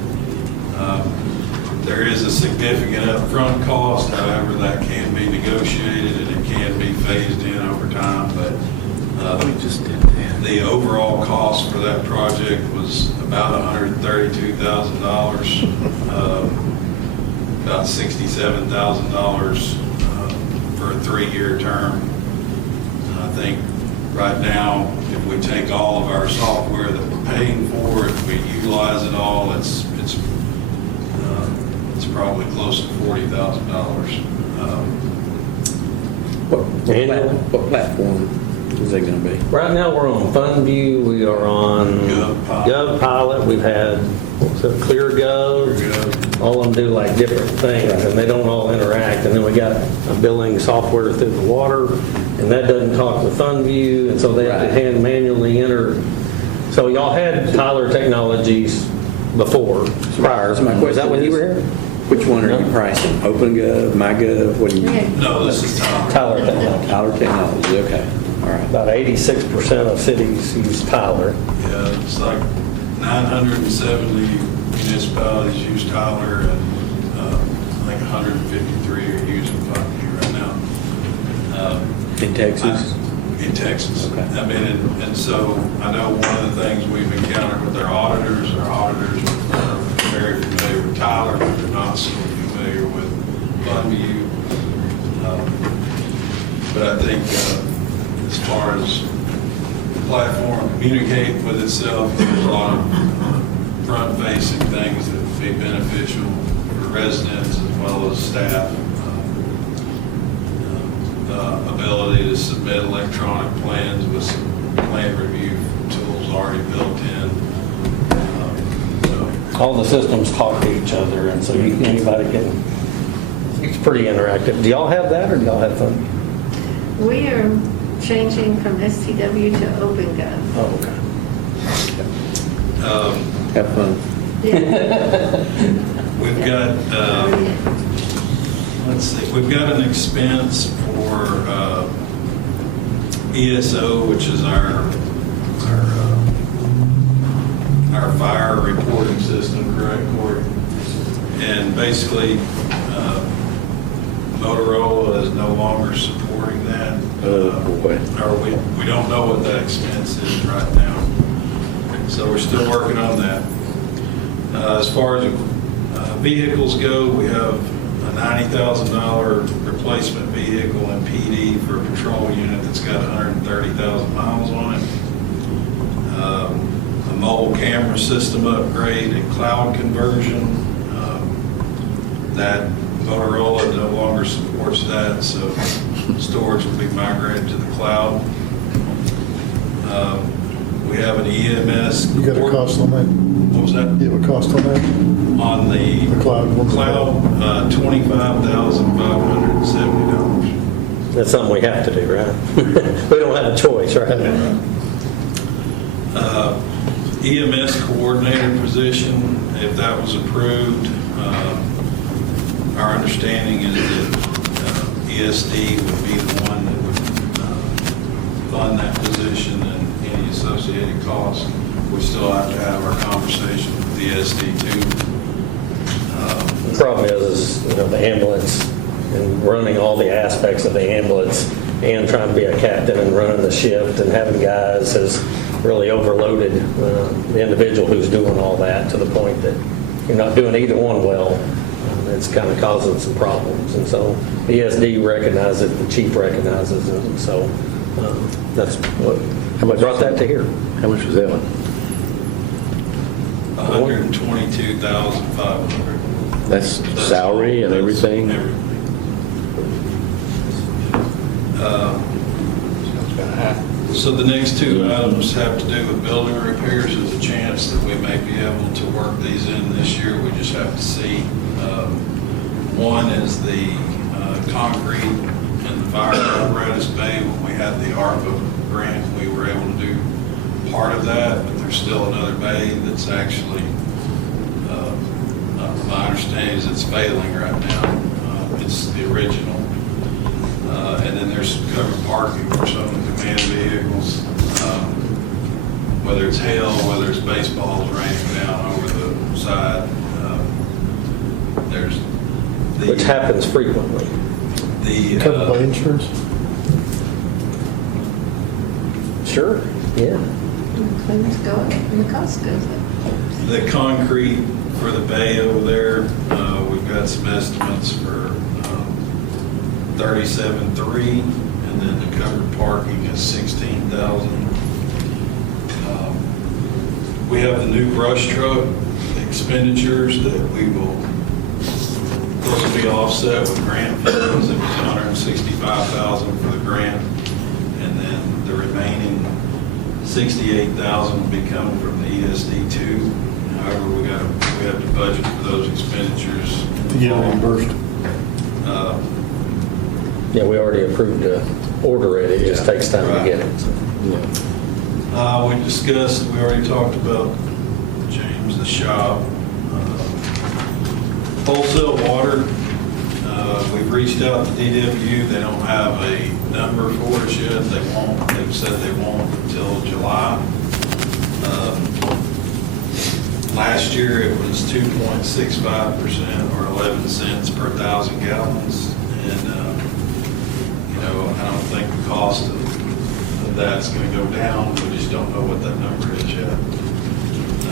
There is a significant upfront cost, however, that can be negotiated and it can be phased in over time. But we just did that. The overall cost for that project was about $132,000, about $67,000 for a 3-year term. I think right now, if we take all of our software that we're paying for, if we utilize it all, it's probably close to $40,000. What platform is that going to be? Right now, we're on FundView. We are on GovPilot. We've had ClearGov. All of them do like different things, and they don't all interact. And then we got a billing software through the water, and that doesn't talk to FundView, and so they have to hand manually enter. So y'all had Tyler Technologies before, prior. So my question is that when you were here? Which one are you pricing? OpenGov, MyGov? What do you? No, this is Tyler. Tyler Technologies. Tyler Technologies. Okay. All right. About 86% of cities use Tyler. Yeah, it's like 970 municipalities use Tyler, and I think 153 are using FundView right now. In Texas? In Texas. Okay. I mean, and so I know one of the things we've encountered with our auditors are very familiar with Tyler, but they're not so familiar with FundView. But I think as far as the platform communicating with itself, there's a lot of front-facing things that would be beneficial for residents as well as staff. Ability to submit electronic plans with some plan review tools already built in. All the systems talk to each other, and so anybody can, it's pretty interactive. Do y'all have that, or do y'all have fun? We are changing from STW to OpenGov. Oh, okay. Have fun. We've got, let's see, we've got an expense for ESO, which is our our fire reporting system, correct, Corey? And basically, Motorola is no longer supporting that. Oh, boy. Or we don't know what that expense is right now. So we're still working on that. As far as vehicles go, we have a $90,000 replacement vehicle in PD for a patrol unit that's got 130,000 miles on it. A mobile camera system upgrade and cloud conversion. That Motorola no longer supports that, so storage will be migrated to the cloud. We have an EMS. You got a cost on that? What was that? You have a cost on that? On the cloud, $25,570. That's something we have to do, right? We don't have a choice, right? EMS coordinator position, if that was approved, our understanding is that ESD would be the one that would fund that position and any associated costs. We still have to have our conversation with ESD too. The problem is the ambulance and running all the aspects of the ambulance and trying to be a captain and running the shift and having guys has really overloaded the individual who's doing all that to the point that you're not doing either one well. It's kind of causing some problems. And so the ESD recognizes it, the chief recognizes it. And so that's what brought that to here. How much was that one? $122,500. That's salary and everything? So the next two items have to do with building repairs. There's a chance that we may be able to work these in this year. We just have to see. One is the concrete in the fire apparatus bay. When we had the ARPA grant, we were able to do part of that, but there's still another bay that's actually, my understanding is it's failing right now. It's the original. And then there's covered parking for some of the command vehicles, whether it's hail, whether it's baseballs raining down over the side. There's Which happens frequently. Covered by insurance? Sure, yeah. When it's going, and the cost goes up. the concrete for the bay over there. We've got some estimates for 37.3, and then the covered parking is 16,000. We have the new brush truck expenditures that we will, those will be offset with grant funds. It was $165,000 for the grant, and then the remaining $68,000 will be coming from the ESD2. However, we have to budget for those expenditures To get reimbursed. Yeah, we already approved to order it. It just takes time to get it. So. We discussed, we already talked about James, the shop. Wholesale water, we've reached out to DWU. They don't have a number for us yet. They've said they won't until July. Last year it was 2.65% or 11 cents per 1,000 gallons. And, I don't think the cost of that's going to go down. We just don't know what that number is yet.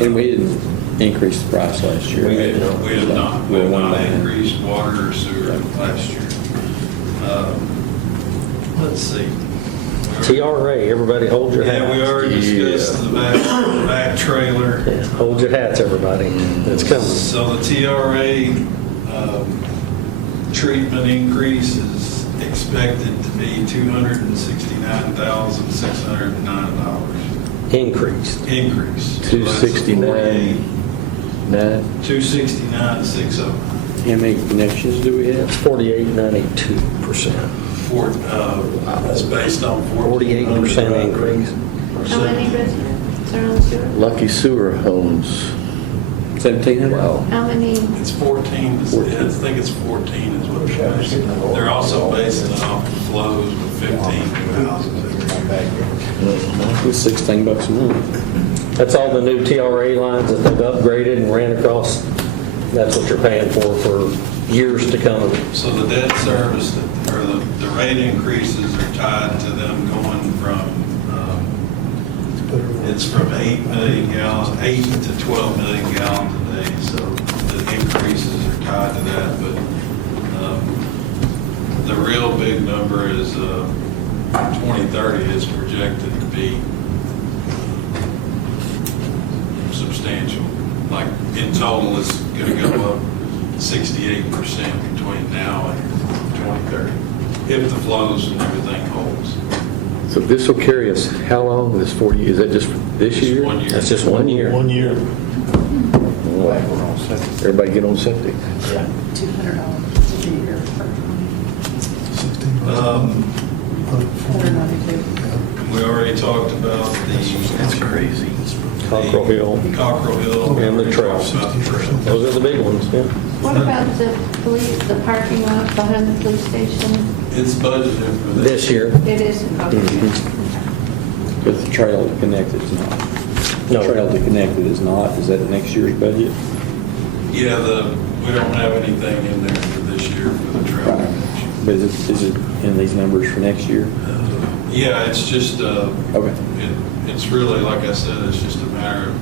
And we didn't increase the price last year. We have not. We have not increased water or sewer last year. Let's see. TRA, everybody hold your hats. Yeah, we already discussed the back trailer. Yeah, hold your hats, everybody. It's coming. So the TRA treatment increase is expected to be $269,609. Increase. 269. 269,609. How many connections do we have? It's 48.92%. That's based on 48% increase. How many residents are on sewer? Lucky Sewer homes, 1,700? How many? It's 14. I think it's 14 is what they're basing. They're also basing it off of flows with 15 new houses. It's $16 a month. That's all the new TRA lines that they've upgraded and ran across. That's what you're paying for years to come. So the debt service, or the rate increases are tied to them going from, it's from 8 million gallons, 8 to 12 million gallons a day. So the increases are tied to that, but the real big number is 2030 is projected to be substantial. Like in total, it's going to go up 68% between now and 2030, if the flows and everything holds. So this will carry us how long? This 40, is that just this year? 1 year. That's just 1 year. 1 year. Everybody get on septic. Yeah. $200 a year for 192. We already talked about That's crazy. Cockrell Hill. Cockrell Hill. And the trails. Those are the big ones, yeah. What about the parking lot behind the police station? It's budgeted for This year. It is, okay. But the trail to connect it is not. No. Trail to connect it is not. Is that next year's budget? Yeah, we don't have anything in there for this year for the trail connection. But is it in these numbers for next year? Yeah, it's just, Okay. it's really, like I said, it's just a matter of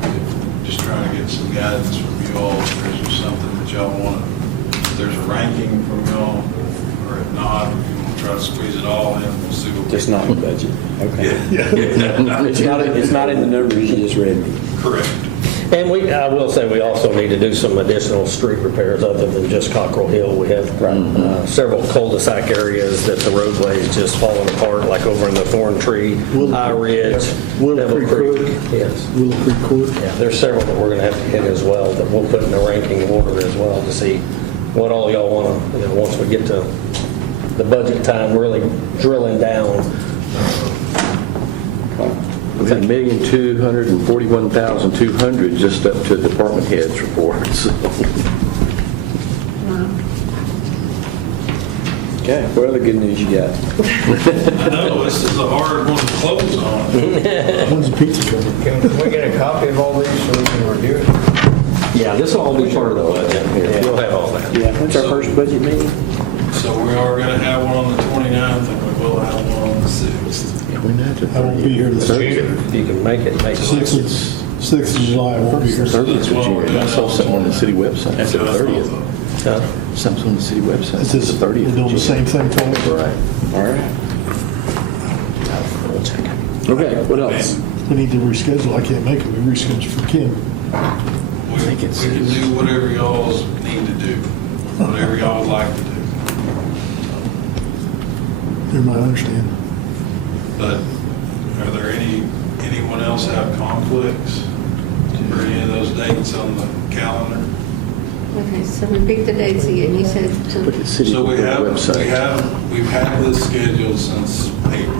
just trying to get some guidance from you all. If there's something that y'all want to, if there's a ranking from y'all, or if not, if you want to try to squeeze it all in, we'll see what we Just not in the budget. Okay. Yeah. It's not in the numbers you just read me. Correct. And I will say, we also need to do some additional street repairs other than just Cockrell Hill. We have several cul-de-sac areas that the roadway is just falling apart, like over in the Thorn Tree, High Ridge, Willow Devil Creek Creek. Court. Yes. Willow Creek Court. Yeah, there's several that we're going to have to hit as well, that we'll put in the ranking order as well to see what all y'all want to, once we get to the budget time, really drilling down. We had 1,241,200 just up to department heads reports. Okay. What other good news you got? I know, this is a hard one to close on. When's the pizza coming? Can we get a copy of all these so we can review it? Yeah, this will all be part of the budget. We'll have all that. Yeah. When's our first budget meeting? So we are going to have one on the 29th, and we will have one on the 6th. I won't be here the 30th. If you can make it, make it. 6th of July, I won't be here. 30th of June. I saw something on the city website. That's the 30th. Huh? Something on the city website. Is this the 30th. We're doing the same thing, Paul? Right. All right. Okay, what else? We need to reschedule. I can't make it. We rescheduled for Kim. We can do whatever y'all need to do, whatever y'all would like to do. Everybody understand? But are there anyone else have conflicts for any of those dates on the calendar? Okay, so repeat the dates again. You said Look at city So we've website. had this scheduled since April.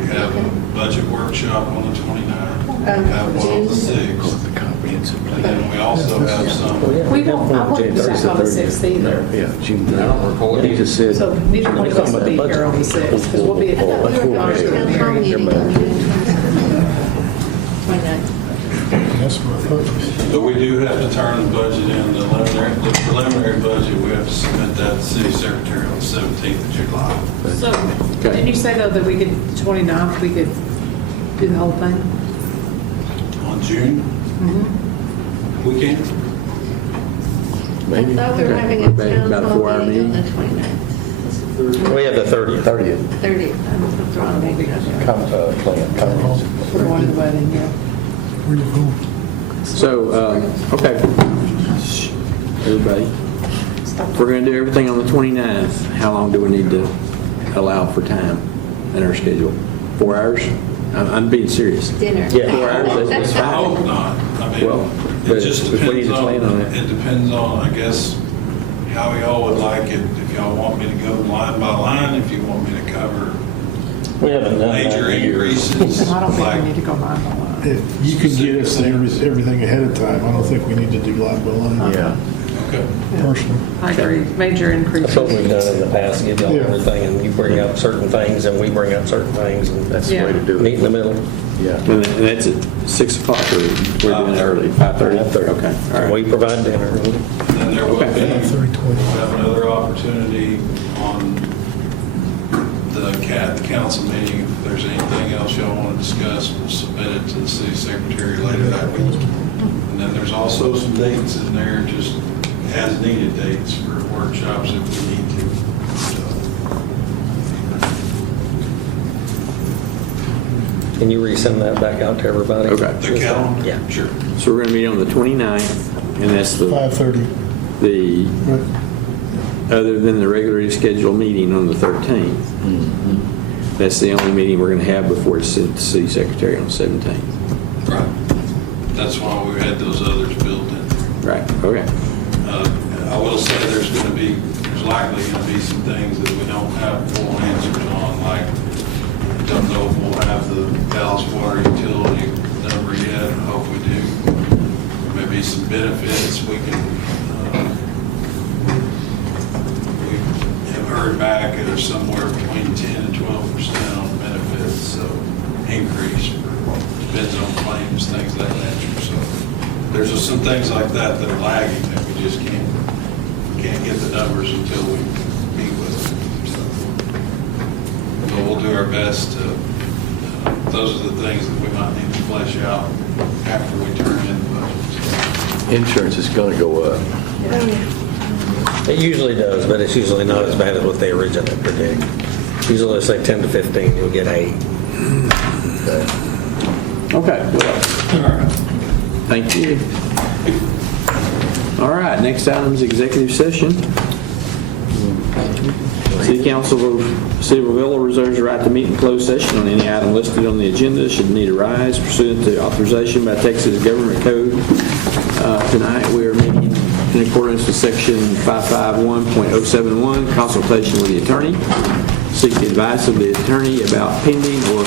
We have a budget workshop on the 29th. We have one on the 6th. The comprehensive And plan. then we also have some, We won't, I won't be back on the 6th either. Yeah, June 3rd. He just said. So neither one of us will be here on the 6th, because we'll be at I thought we were going to town hall meeting on June 29th. That's what I thought. but we do have to turn the budget in, the preliminary budget, we have to submit that to the city secretary on the 17th of July. So, didn't you say though that we could, 29th, we could do the whole thing? On June? We can. I thought we were having a town hall meeting on the 29th. We have the 30th. 30th, I'm wrong. For one of the wedding, yeah. Where you going? So, okay. Everybody. If we're going to do everything on the 29th, how long do we need to allow for time in our schedule? 4 hours? I'm being serious. Dinner. Yeah. 4 hours, that's I fine. hope not. I mean, Well, but it just if we need depends to plan on on, it. it depends on, I guess, how y'all would like it. If y'all want me to go line by line, if you want me to cover We haven't done that major in years. increases, I don't think like, we need to go line by line. If you can get us everything ahead of time, I don't think we need to do line by line. Yeah. personally. I agree, major increases. That's what we've done in the past, give y'all Yeah. everything, and you bring up certain things, and we bring up certain things, and That's the way to do it. meet in the middle. Yeah. And that's at 6 o'clock, or we're doing it early, 5:30? Okay, all right. We provide dinner. And there will be, we'll have another opportunity on the council meeting. If there's anything else y'all want to discuss, we'll submit it to the city secretary later that week. And then there's also some dates in there, just as needed dates for workshops if we need to. Can you resend that back out to everybody? Okay. The calendar? Yeah. Sure. So we're going to meet on the 29th, and that's 5:30. the other than the regularly scheduled meeting on the 13th. That's the only meeting we're going to have before it's sent to the city secretary on the 17th. Right. That's why we had those others built in. Right, okay. I will say there's likely going to be some things that we don't have full answers on, like, I don't know if we'll have the Dallas water utility number yet. I hope we do. Maybe some benefits we can, we have heard back at somewhere between 10 and 12% on benefits, so increase, depends on claims, things of that nature. So there's just some things like that that are lagging that we just can't get the numbers until we meet with them. So, but we'll do our best to, those are the things that we might need to flesh out after we turn in the budget. Insurance is going to go up. It usually does, but it's usually not as bad as what they originally predict. Usually they say 10 to 15, you'll get 8. Okay, well, thank you. All right, next item is executive session. City Council of the City of Ovilla reserves the right to meet in closed session on any item listed on the agenda should the need arise pursuant to authorization by Texas Government Code. Tonight, we are meeting in accordance with Section 551.071, consultation with the attorney. Seek the advice of the attorney about pending or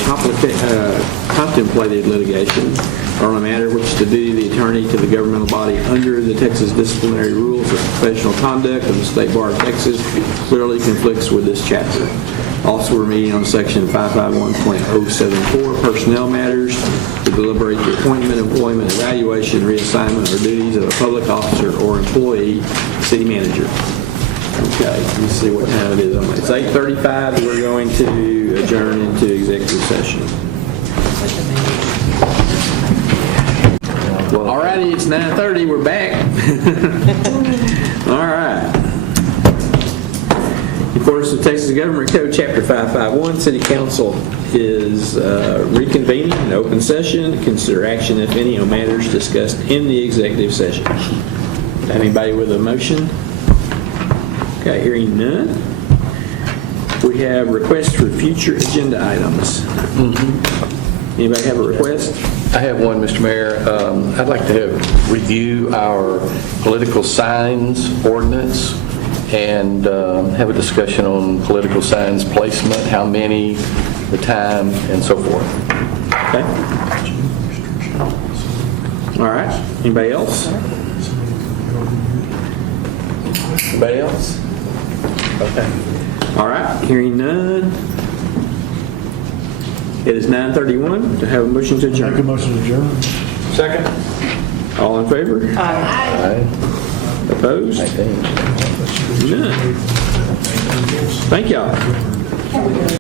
contemplated litigation or on a matter which the duty of the attorney to the governmental body under the Texas disciplinary rules of professional conduct of the State Bar of Texas clearly conflicts with this chapter. Also, we're meeting on Section 551.074, personnel matters, to deliberate the appointment, employment, evaluation, reassignment, or duties of a public officer or employee, city manager. Okay, let's see what time it is. It's 8:35. We're going to adjourn into executive session. All righty, it's 9:30. We're back. All right. In accordance with Texas Government Code, Chapter 551, City Council is reconvening in open session to consider action, if any, on matters discussed in the executive session. Anybody with a motion? Okay, hearing none. We have requests for future agenda items. Anybody have a request? I have one, Mr. Mayor. I'd like to review our political signs ordinance and have a discussion on political signs placement, how many, the time, and so forth. Okay. All right. Anybody else? Anybody else? Okay. All right. Hearing none. It is 9:31. To have a motion to adjourn. Make a motion to adjourn. Second. All in favor? Aye. Opposed? None. Thank y'all.